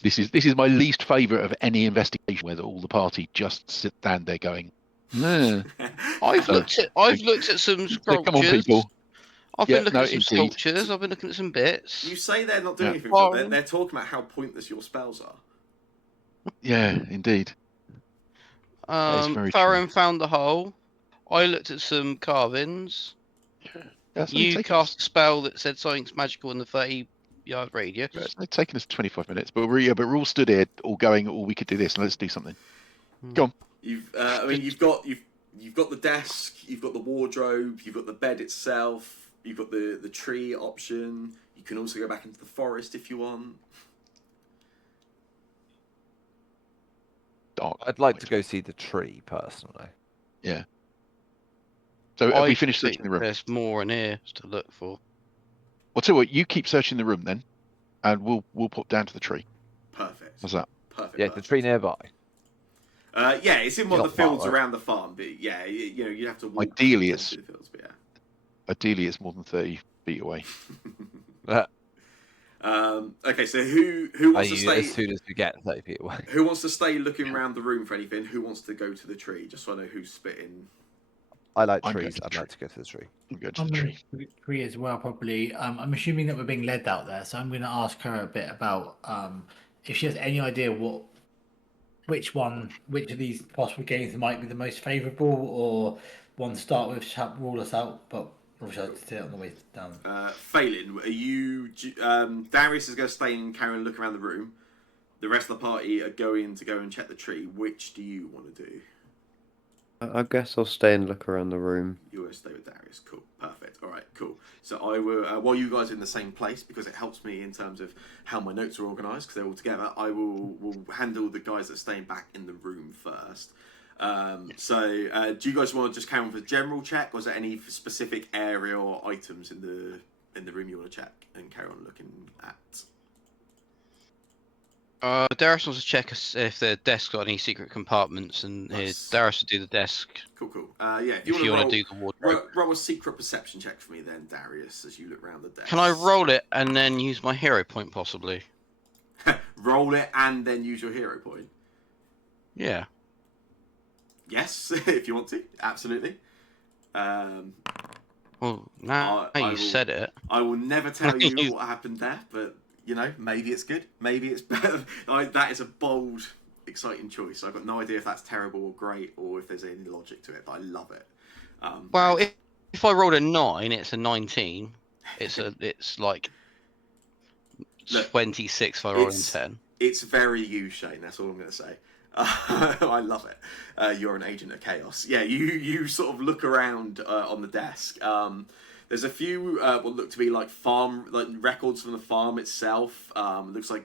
This is my least favourite of any investigation, where all the party just stand there going. Nah. I've looked at some sculptures. Come on, people. I've been looking at some sculptures. I've been looking at some bits. You say they're not doing anything, but they're talking about how pointless your spells are. Yeah, indeed. Farron found the hole. I looked at some carvings. Yeah, you cast a spell that said something's magical in the 30-yard radius. It's taken us 25 minutes, but we're all stood here, all going. Oh, we could do this, and let's do something. Go on. You've got the desk, you've got the wardrobe, you've got the bed itself, you've got the tree option. You can also go back into the forest if you want. I'd like to go see the tree personally. Yeah. So have we finished searching the room? There's more in here to look for. Well, tell you what, you keep searching the room then, and we'll pop down to the tree. Perfect. What's that? Perfect. Yeah, the tree nearby. Yeah, it's in one of the fields far, around the farm, but yeah, you have to walk. Ideally, to the fields, but yeah. Ideally, it's more than 30 feet away. Okay, so who wants to stay? As soon as we get 30 feet away. Who wants to stay looking around the room for anything? Who wants to go to the tree? Just so I know who's spitting. I like I'm trees. going to I'd the like to go to the tree. I'm going to I'm the going tree. to tree as well, probably. I'm assuming that we're being led out there, so I'm going to ask her a bit about if she has any idea which of these possible games might be the most favourable, or one to start with to help rule us out. But obviously, I'll sit on the way down. Phelan, are you? Darius is going to stay and carry on look around the room. The rest of the party are going to go and check the tree. Which do you want to do? I guess I'll stay and look around the room. You will stay with Darius. Cool. Perfect. All right. Cool. So I will, while you guys are in the same place, because it helps me in terms of how my notes are organised, because they're all together, I will handle the guys that are staying back in the room first. Do you guys want to just carry on with a general check, or is there any specific area or items in the room you want to check and carry on looking at? Darius wants to check if the desk got any secret compartments, and Nice. Darius will do the desk. Cool. Yeah. If If you want want to to do the wardrobe. roll a secret perception check for me, then Darius, as you look around the desk. Can I roll it and then use my hero point possibly? Roll it and then use your hero point. Yeah. Yes, if you want to, absolutely. Well, now you said it. I will never tell you what happened there, but maybe it's good, maybe it's better. That is a bold, exciting choice. I've got no idea if that's terrible or great, or if there's any logic to it, but I love it. Well, if I rolled a 9, it's a 19. It's like 26 if I roll a 10. It's very you, Shane. That's all I'm going to say. I love it. You're an agent of chaos. Yeah, you sort of look around on the desk. There's a few what look to be like records from the farm itself. Looks like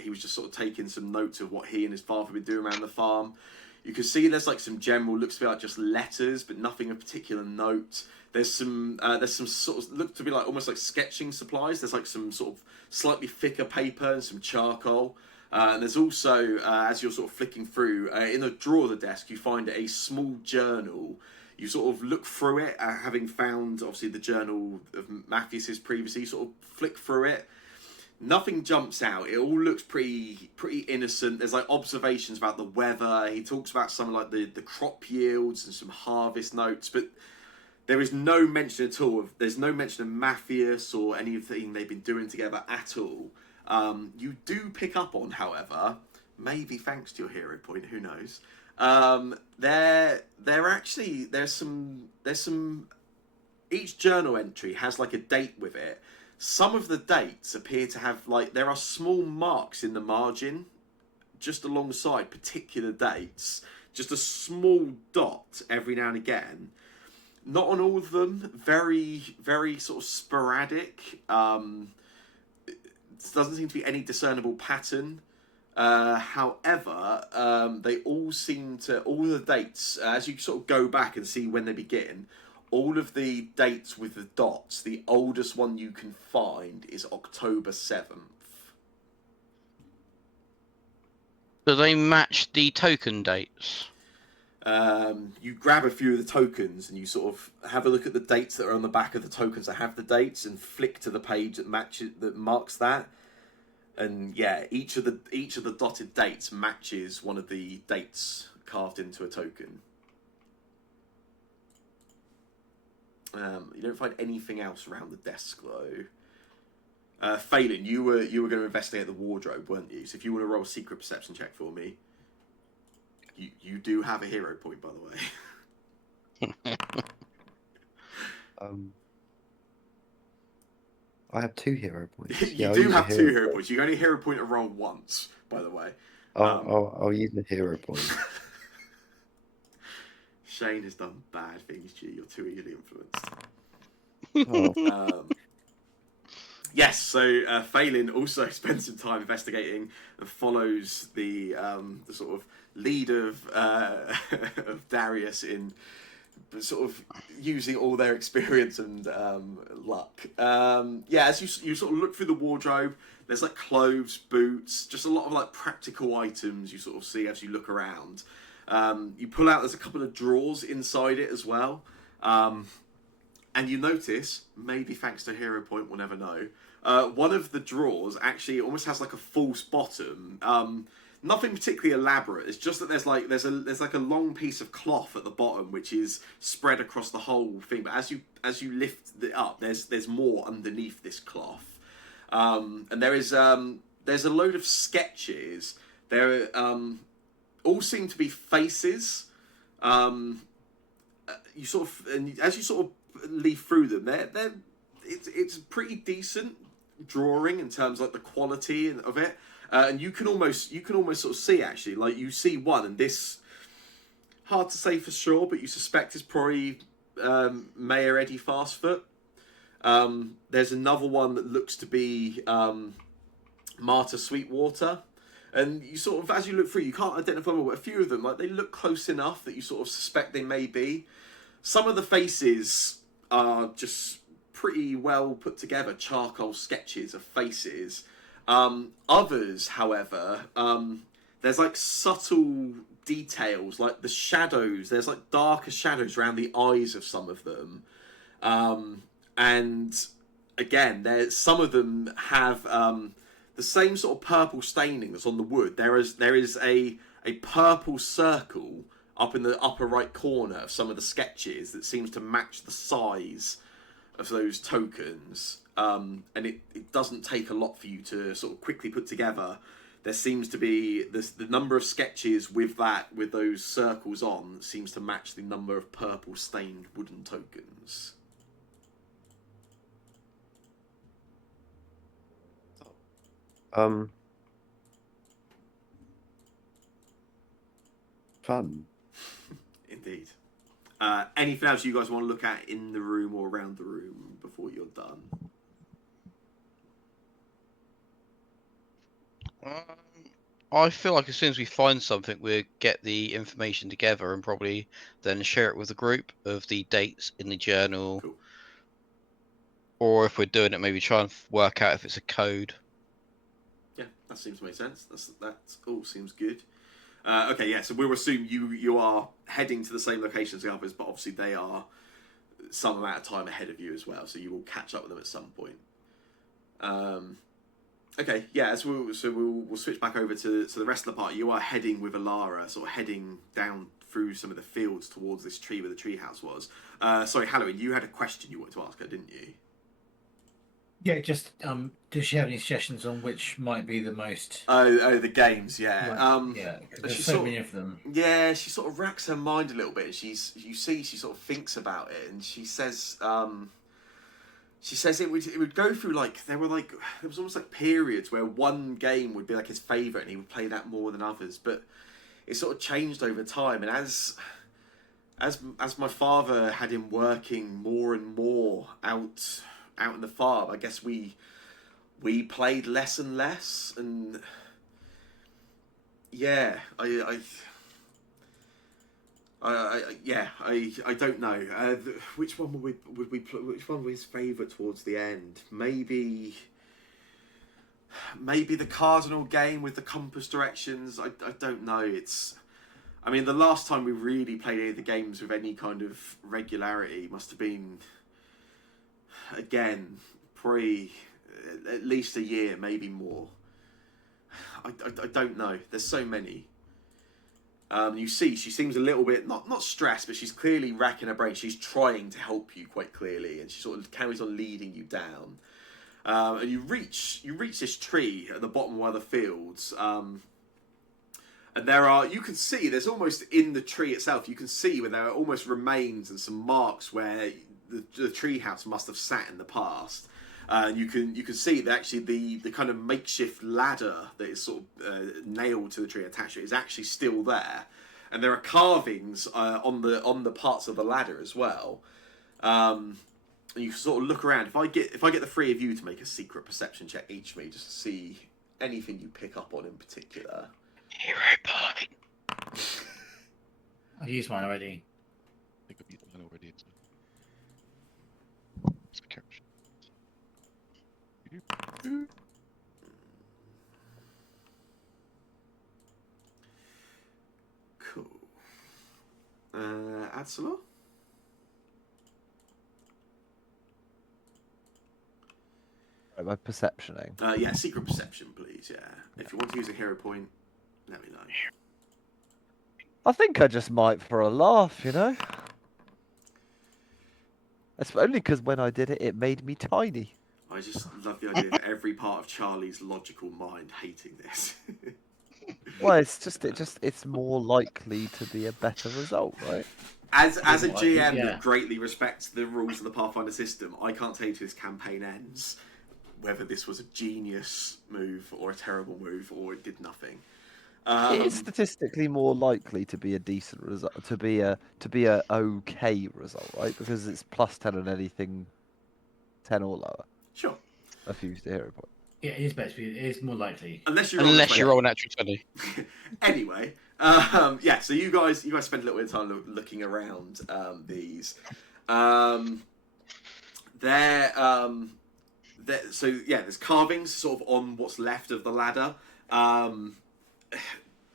he was just sort of taking some notes of what he and his father had been doing around the farm. You can see there's like some general, looks to be like just letters, but nothing of particular note. There's some sort of look to be like almost like sketching supplies. There's like some sort of slightly thicker paper and some charcoal. And there's also, as you're sort of flicking through, in the drawer of the desk, you find a small journal. You sort of look through it, having found, obviously, the journal of Matthias's previously. You sort of flick through it. Nothing jumps out. It all looks pretty innocent. There's like observations about the weather. He talks about some like the crop yields and some harvest notes, but there is no mention at all there's no mention of Matthias or anything they've been doing together at all. You do pick up on, however, maybe thanks to your hero point, who knows? There's some. Each journal entry has like a date with it. Some of the dates appear to have there are small marks in the margin, just alongside particular dates. Just a small dot every now and again. Not on all of them. Very, very sort of sporadic. Doesn't seem to be any discernible pattern. However, they all seem to, all the dates, as you sort of go back and see when they begin, all of the dates with the dots, the oldest one you can find is October 7th. Do they match the token dates? You grab a few of the tokens and you sort of have a look at the dates that are on the back of the tokens that have the dates and flick to the page that marks that. And yeah, each of the dotted dates matches one of the dates carved into a token. You don't find anything else around the desk though. Phelan, you were going to investigate the wardrobe, weren't you? So if you want to roll a secret perception check for me, you do have a hero point, by the way. I have 2 hero points. You do have 2 hero points. You can only hero point a roll once, by the way. I'll use the hero point. Shane has done bad things to you. You're too easily influenced. Oh. Yes, so Phelan also spends some time investigating and follows the sort of lead of Darius in sort of using all their experience and luck. As you sort of look through the wardrobe, there's like clothes, boots, just a lot of like practical items you sort of see as you look around. You pull out, there's a couple of drawers inside it as well. And you notice, maybe thanks to hero point, we'll never know, one of the drawers actually almost has like a false bottom. Nothing particularly elaborate. It's just that there's like a long piece of cloth at the bottom which is spread across the whole thing. But as you lift it up, there's more underneath this cloth. And there's a load of sketches. There all seem to be faces. You sort of, and as you sort of leaf through them, it's pretty decent drawing in terms of like the quality of it. And you can almost sort of see, actually, like you see one, and this, hard to say for sure, but you suspect it's probably Mayor Eddie Fastfoot. There's another one that looks to be Marta Sweetwater. And you sort of, as you look through, you can't identify them, but a few of them, like, they look close enough that you sort of suspect they may be. Some of the faces are just pretty well put together, charcoal sketches of faces. Others, however, there's like subtle details, like the shadows. There's like darker shadows around the eyes of some of them. And again, some of them have the same sort of purple staining that's on the wood. There is a purple circle up in the upper right corner of some of the sketches that seems to match the size of those tokens. And it doesn't take a lot for you to sort of quickly put together. There seems to be the number of sketches with those circles on seems to match the number of purple stained wooden tokens. Fun. Indeed. Anything else you guys want to look at in the room or around the room before you're done? I feel like as soon as we find something, we'll get the information together and probably then share it with the group of the dates in the journal. Cool. Or if we're doing it, maybe try and work out if it's a code. Yeah, that seems to make sense. That all seems good. Okay, yeah, so we'll assume you are heading to the same location as the others, but obviously they are some amount of time ahead of you as well, so you will catch up with them at some point. Okay, yeah, we'll switch back over to the rest of the party. You are heading with Alara, sort of heading down through some of the fields towards this tree where the treehouse was. Sorry, Halloween, you had a question you wanted to ask her, didn't you? Yeah, just does she have any suggestions on which might be the most? Oh, the games, yeah. Yeah, there's she so many of them. Yeah, she sort of racks her mind a little bit. You see, she sort of thinks about it, and she says it would go through there was almost like periods where one game would be like his favourite, and he would play that more than others. But it sort of changed over time, and as my father had him working more and more out in the farm, I guess we played less and less, and yeah, I don't know. Which one would we play? Which one was his favourite towards the end? Maybe the cardinal game with the compass directions. I don't know. I mean, the last time we really played any of the games with any kind of regularity must have been, again, at least a year, maybe more. I don't know. There's so many. You see, she seems a little bit, not stressed, but she's clearly racking her brain. She's trying to help you quite clearly, and she sort of carries on leading you down. And you reach this tree at the bottom of one of the fields. And you can see, there's almost in the tree itself, you can see where there are almost remains and some marks where the tree house must have sat in the past. And you can see that actually the kind of makeshift ladder that is sort of nailed to the tree, attached to it, is actually still there, and there are carvings on the parts of the ladder as well. And you can sort of look around. If I get the three of you to make a secret perception check each, me, just to see anything you pick up on in particular. Hero point. I've used mine already. I think I've used mine already. Cool. Adsalor? Am I perceptioning? Yeah, secret perception, please. Yeah. If you want to use a hero point, let me know. I think I just might for a laugh, you know? It's only because when I did it, it made me tiny. I just love the idea of every part of Charlie's logical mind hating this. Well, it's more likely to be a better result, right? As a GM Yeah. that greatly respects the rules of the Pathfinder system, I can't tell you till this campaign ends whether this was a genius move or a terrible move or it did nothing. It is statistically more likely to be a decent result, to be a okay result, right? Because it's +10 on anything 10 or lower. Sure. A few hero points. Yeah, it is best. It is more likely. Unless you roll a 20. you roll a natural 20. Anyway, yeah. So you guys spend a little bit of time looking around these. So yeah, there's carvings sort of on what's left of the ladder.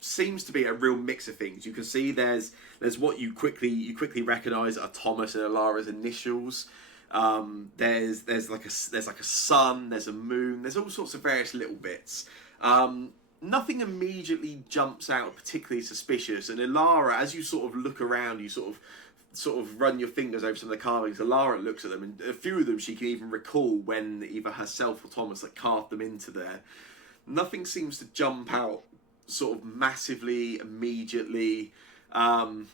Seems to be a real mix of things. You can see there's what you quickly recognise are Thomas and Alara's initials. There's like a sun, there's a moon, there's all sorts of various little bits. Nothing immediately jumps out particularly suspicious. And Alara, as you sort of look around, you sort of run your fingers over some of the carvings. Alara looks at them, and a few of them she can even recall when either herself or Thomas carved them into there. Nothing seems to jump out sort of massively immediately. And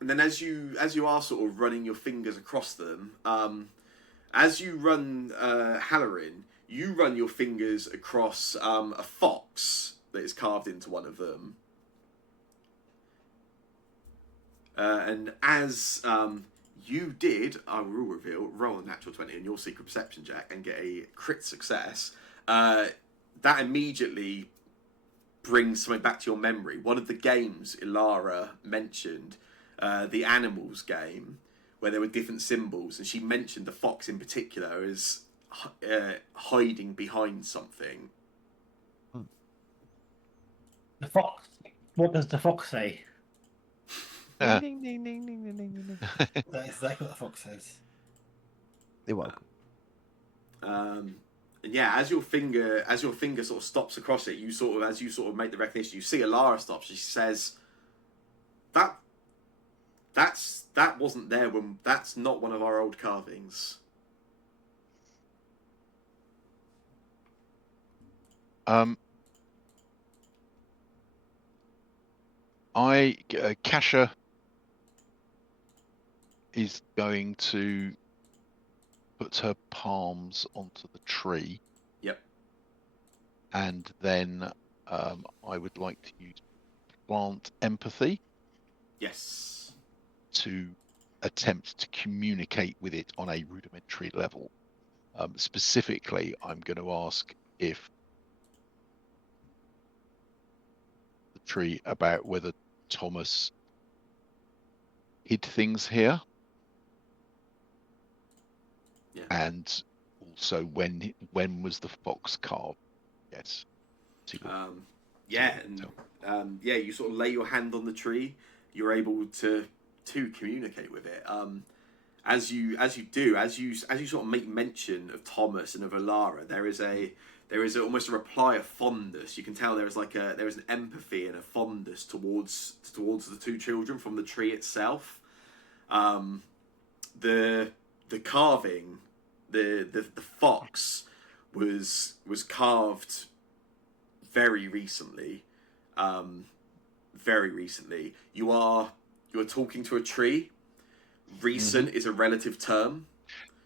then as you are sort of running your fingers across them, as you run Halloran, you run your fingers across a fox that is carved into one of them. And as you did, I will reveal, roll a natural 20 in your secret perception check and get a crit success. That immediately brings something back to your memory. One of the games Ilara mentioned, the animals game, where there were different symbols, and she mentioned the fox in particular as hiding behind something. The fox. What does the fox say? Ding, ding, ding, ding, ding, ding, ding. That's exactly what the fox says. You're welcome. And yeah, as your finger sort of stops across it, as you sort of make the recognition, you see Alara stop. She says, that wasn't there when. That's not one of our old carvings. Kasha is going to put her palms onto the tree. Yep. And then I would like to use plant empathy. Yes. To attempt to communicate with it on a rudimentary level. Specifically, I'm going to ask if the tree about whether Thomas hid things here. Yeah. And also when was the fox carved? Yes. Yeah, and you sort of lay your hand on the tree. You're able to communicate with it. As you sort of make mention of Thomas and of Alara, there is almost a reply of fondness. You can tell there is an empathy and a fondness towards the two children from the tree itself. The carving, the fox was carved very recently. You are talking to a tree. Recent is a relative term.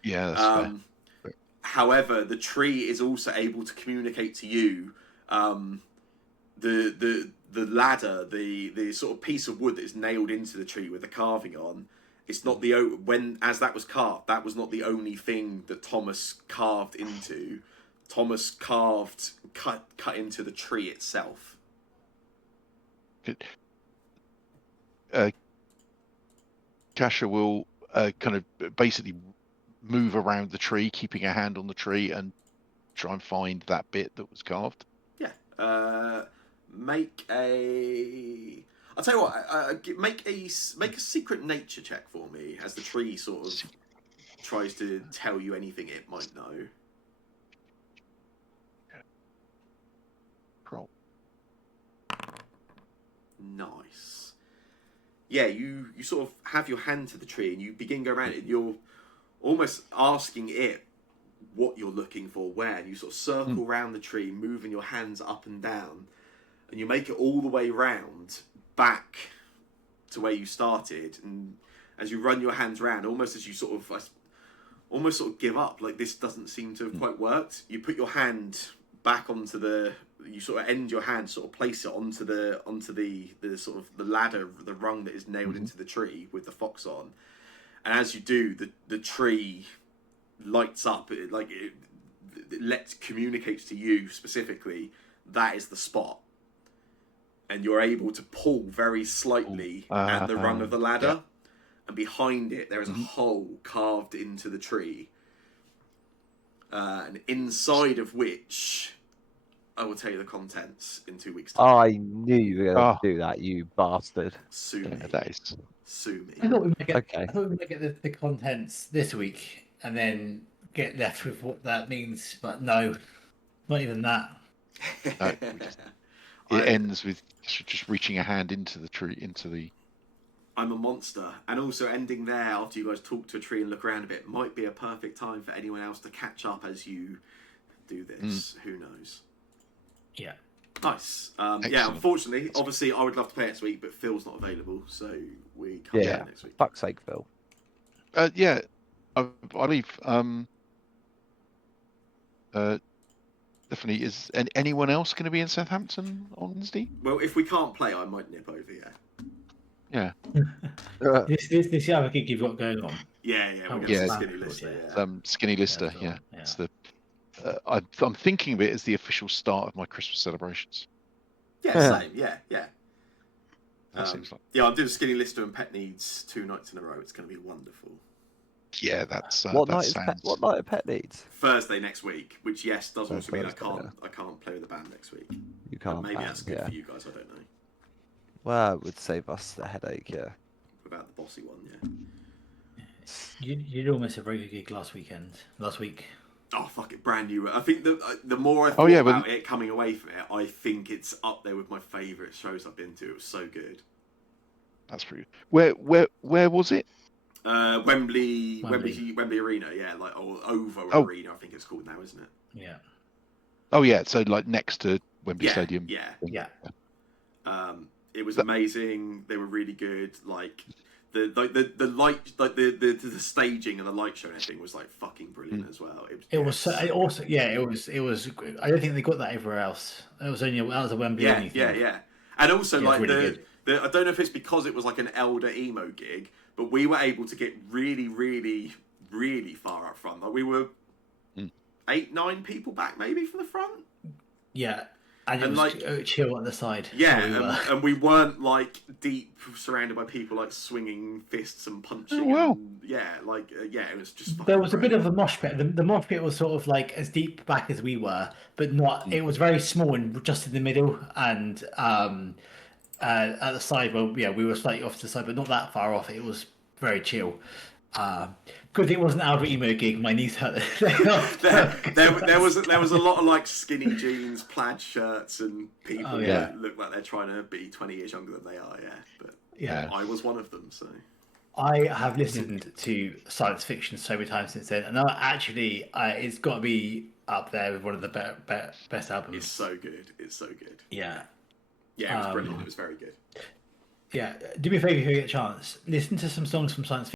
Yeah, that's fair. However, the tree is also able to communicate to you. The ladder, the sort of piece of wood that is nailed into the tree with the carving on. It's not as that was carved. That was not the only thing that Thomas carved into. Thomas cut into the tree itself. Good. Kasha will kind of basically move around the tree, keeping a hand on the tree, and try and find that bit that was carved. Yeah. Make a. I'll tell you what. Make a secret nature check for me as the tree sort of tries to tell you anything it might know. Roll. Nice. Yeah, you sort of have your hand to the tree and you begin going around it. You're almost asking it what you're looking for, where, and you sort of circle around the tree, moving your hands up and down, and you make it all the way round back to where you started. And as you run your hands around, almost as you sort of give up, like this doesn't seem to have quite worked, you put your hand back onto the you sort of end your hand, sort of place it onto the sort of the ladder, the rung that is nailed into the tree with the fox on, and as you do, the tree lights up. It communicates to you specifically that is the spot, and you're able to pull very slightly at the rung of the ladder, and behind it there is a hole carved into the tree, and inside of which I will tell you the contents in 2 weeks' time. I knew you were going to do that, you bastard. Sue me. That is. Sue me. I thought we might get, Okay. I thought we might get the contents this week and then get left with what that means, but no, not even that. It ends with just reaching a hand into the tree, into the. I'm a monster, and also ending there after you guys talk to a tree and look around a bit might be a perfect time for anyone else to catch up as you do this. Who knows? Yeah. Nice. Excellent. Yeah, unfortunately, obviously, I would love to play next week, but Phil's not available, so we can't play next week. Fuck's sake, Phil. Yeah, I believe. Definitely. Is anyone else going to be in Southampton on Wednesday? Well, if we can't play, I might nip over. Yeah. Yeah. This other gig you've got going on. Yeah. We're going to Skinny Lister. Yeah. Skinny Lister. Yeah. It's the. I'm thinking of it as the official start of my Christmas celebrations. Yeah. Same. Yeah. That seems like. Yeah, I'm doing Skinny Lister and Pet Needs 2 nights in a row. It's going to be wonderful. Yeah, that's what that night sounds. What night of Pet Needs? Thursday next week, which does also mean Thursday, I can't play with the band next week. You can't. Maybe that's good for you guys. I don't know. Well, it would save us the headache. Yeah. Without the bossy one, You did almost a very good gig last week. Oh fuck it, brand new. I think the more I thought about it coming away from it, I think it's up there with my favourite shows I've been to. It was so good. That's pretty. Where was it? Wembley Arena, yeah, Arena, I think it's called now, isn't it? Yeah. Oh yeah, so like next to Wembley Stadium. Yeah. It was amazing. They were really good. Like the light, like the staging and the light show and everything was like fucking brilliant as well. It was. I don't think they got that everywhere else. It was only that was a Wembley. Yeah. And also like really I don't know if it's because it was like an elder emo gig, but we were able to get really, really, really far up front. Like we were 8-9 people back maybe from the front. Yeah. And it was like chill at the side. Yeah, and we weren't like deep surrounded by people like swinging fists and punching. Oh, wow. And, it was just. There was a bit of a mosh pit. The mosh pit was sort of like as deep back as we were, but not. It was very small and just in the middle, and at the side. Well, yeah, we were slightly off to the side, but not that far off. It was very chill. Because it was an Albert emo gig, my knees hurt. there was a lot of like skinny jeans, plaid shirts, and people that look like they're trying to be 20 years younger than they are. Yeah, I was one of them. So I have listened to science fiction so many times since then, and it's got to be up there with one of the best albums. It's so good. Yeah, it was brilliant. It was very good. Yeah, do me a favour if you get a chance. Listen to some songs from science fiction.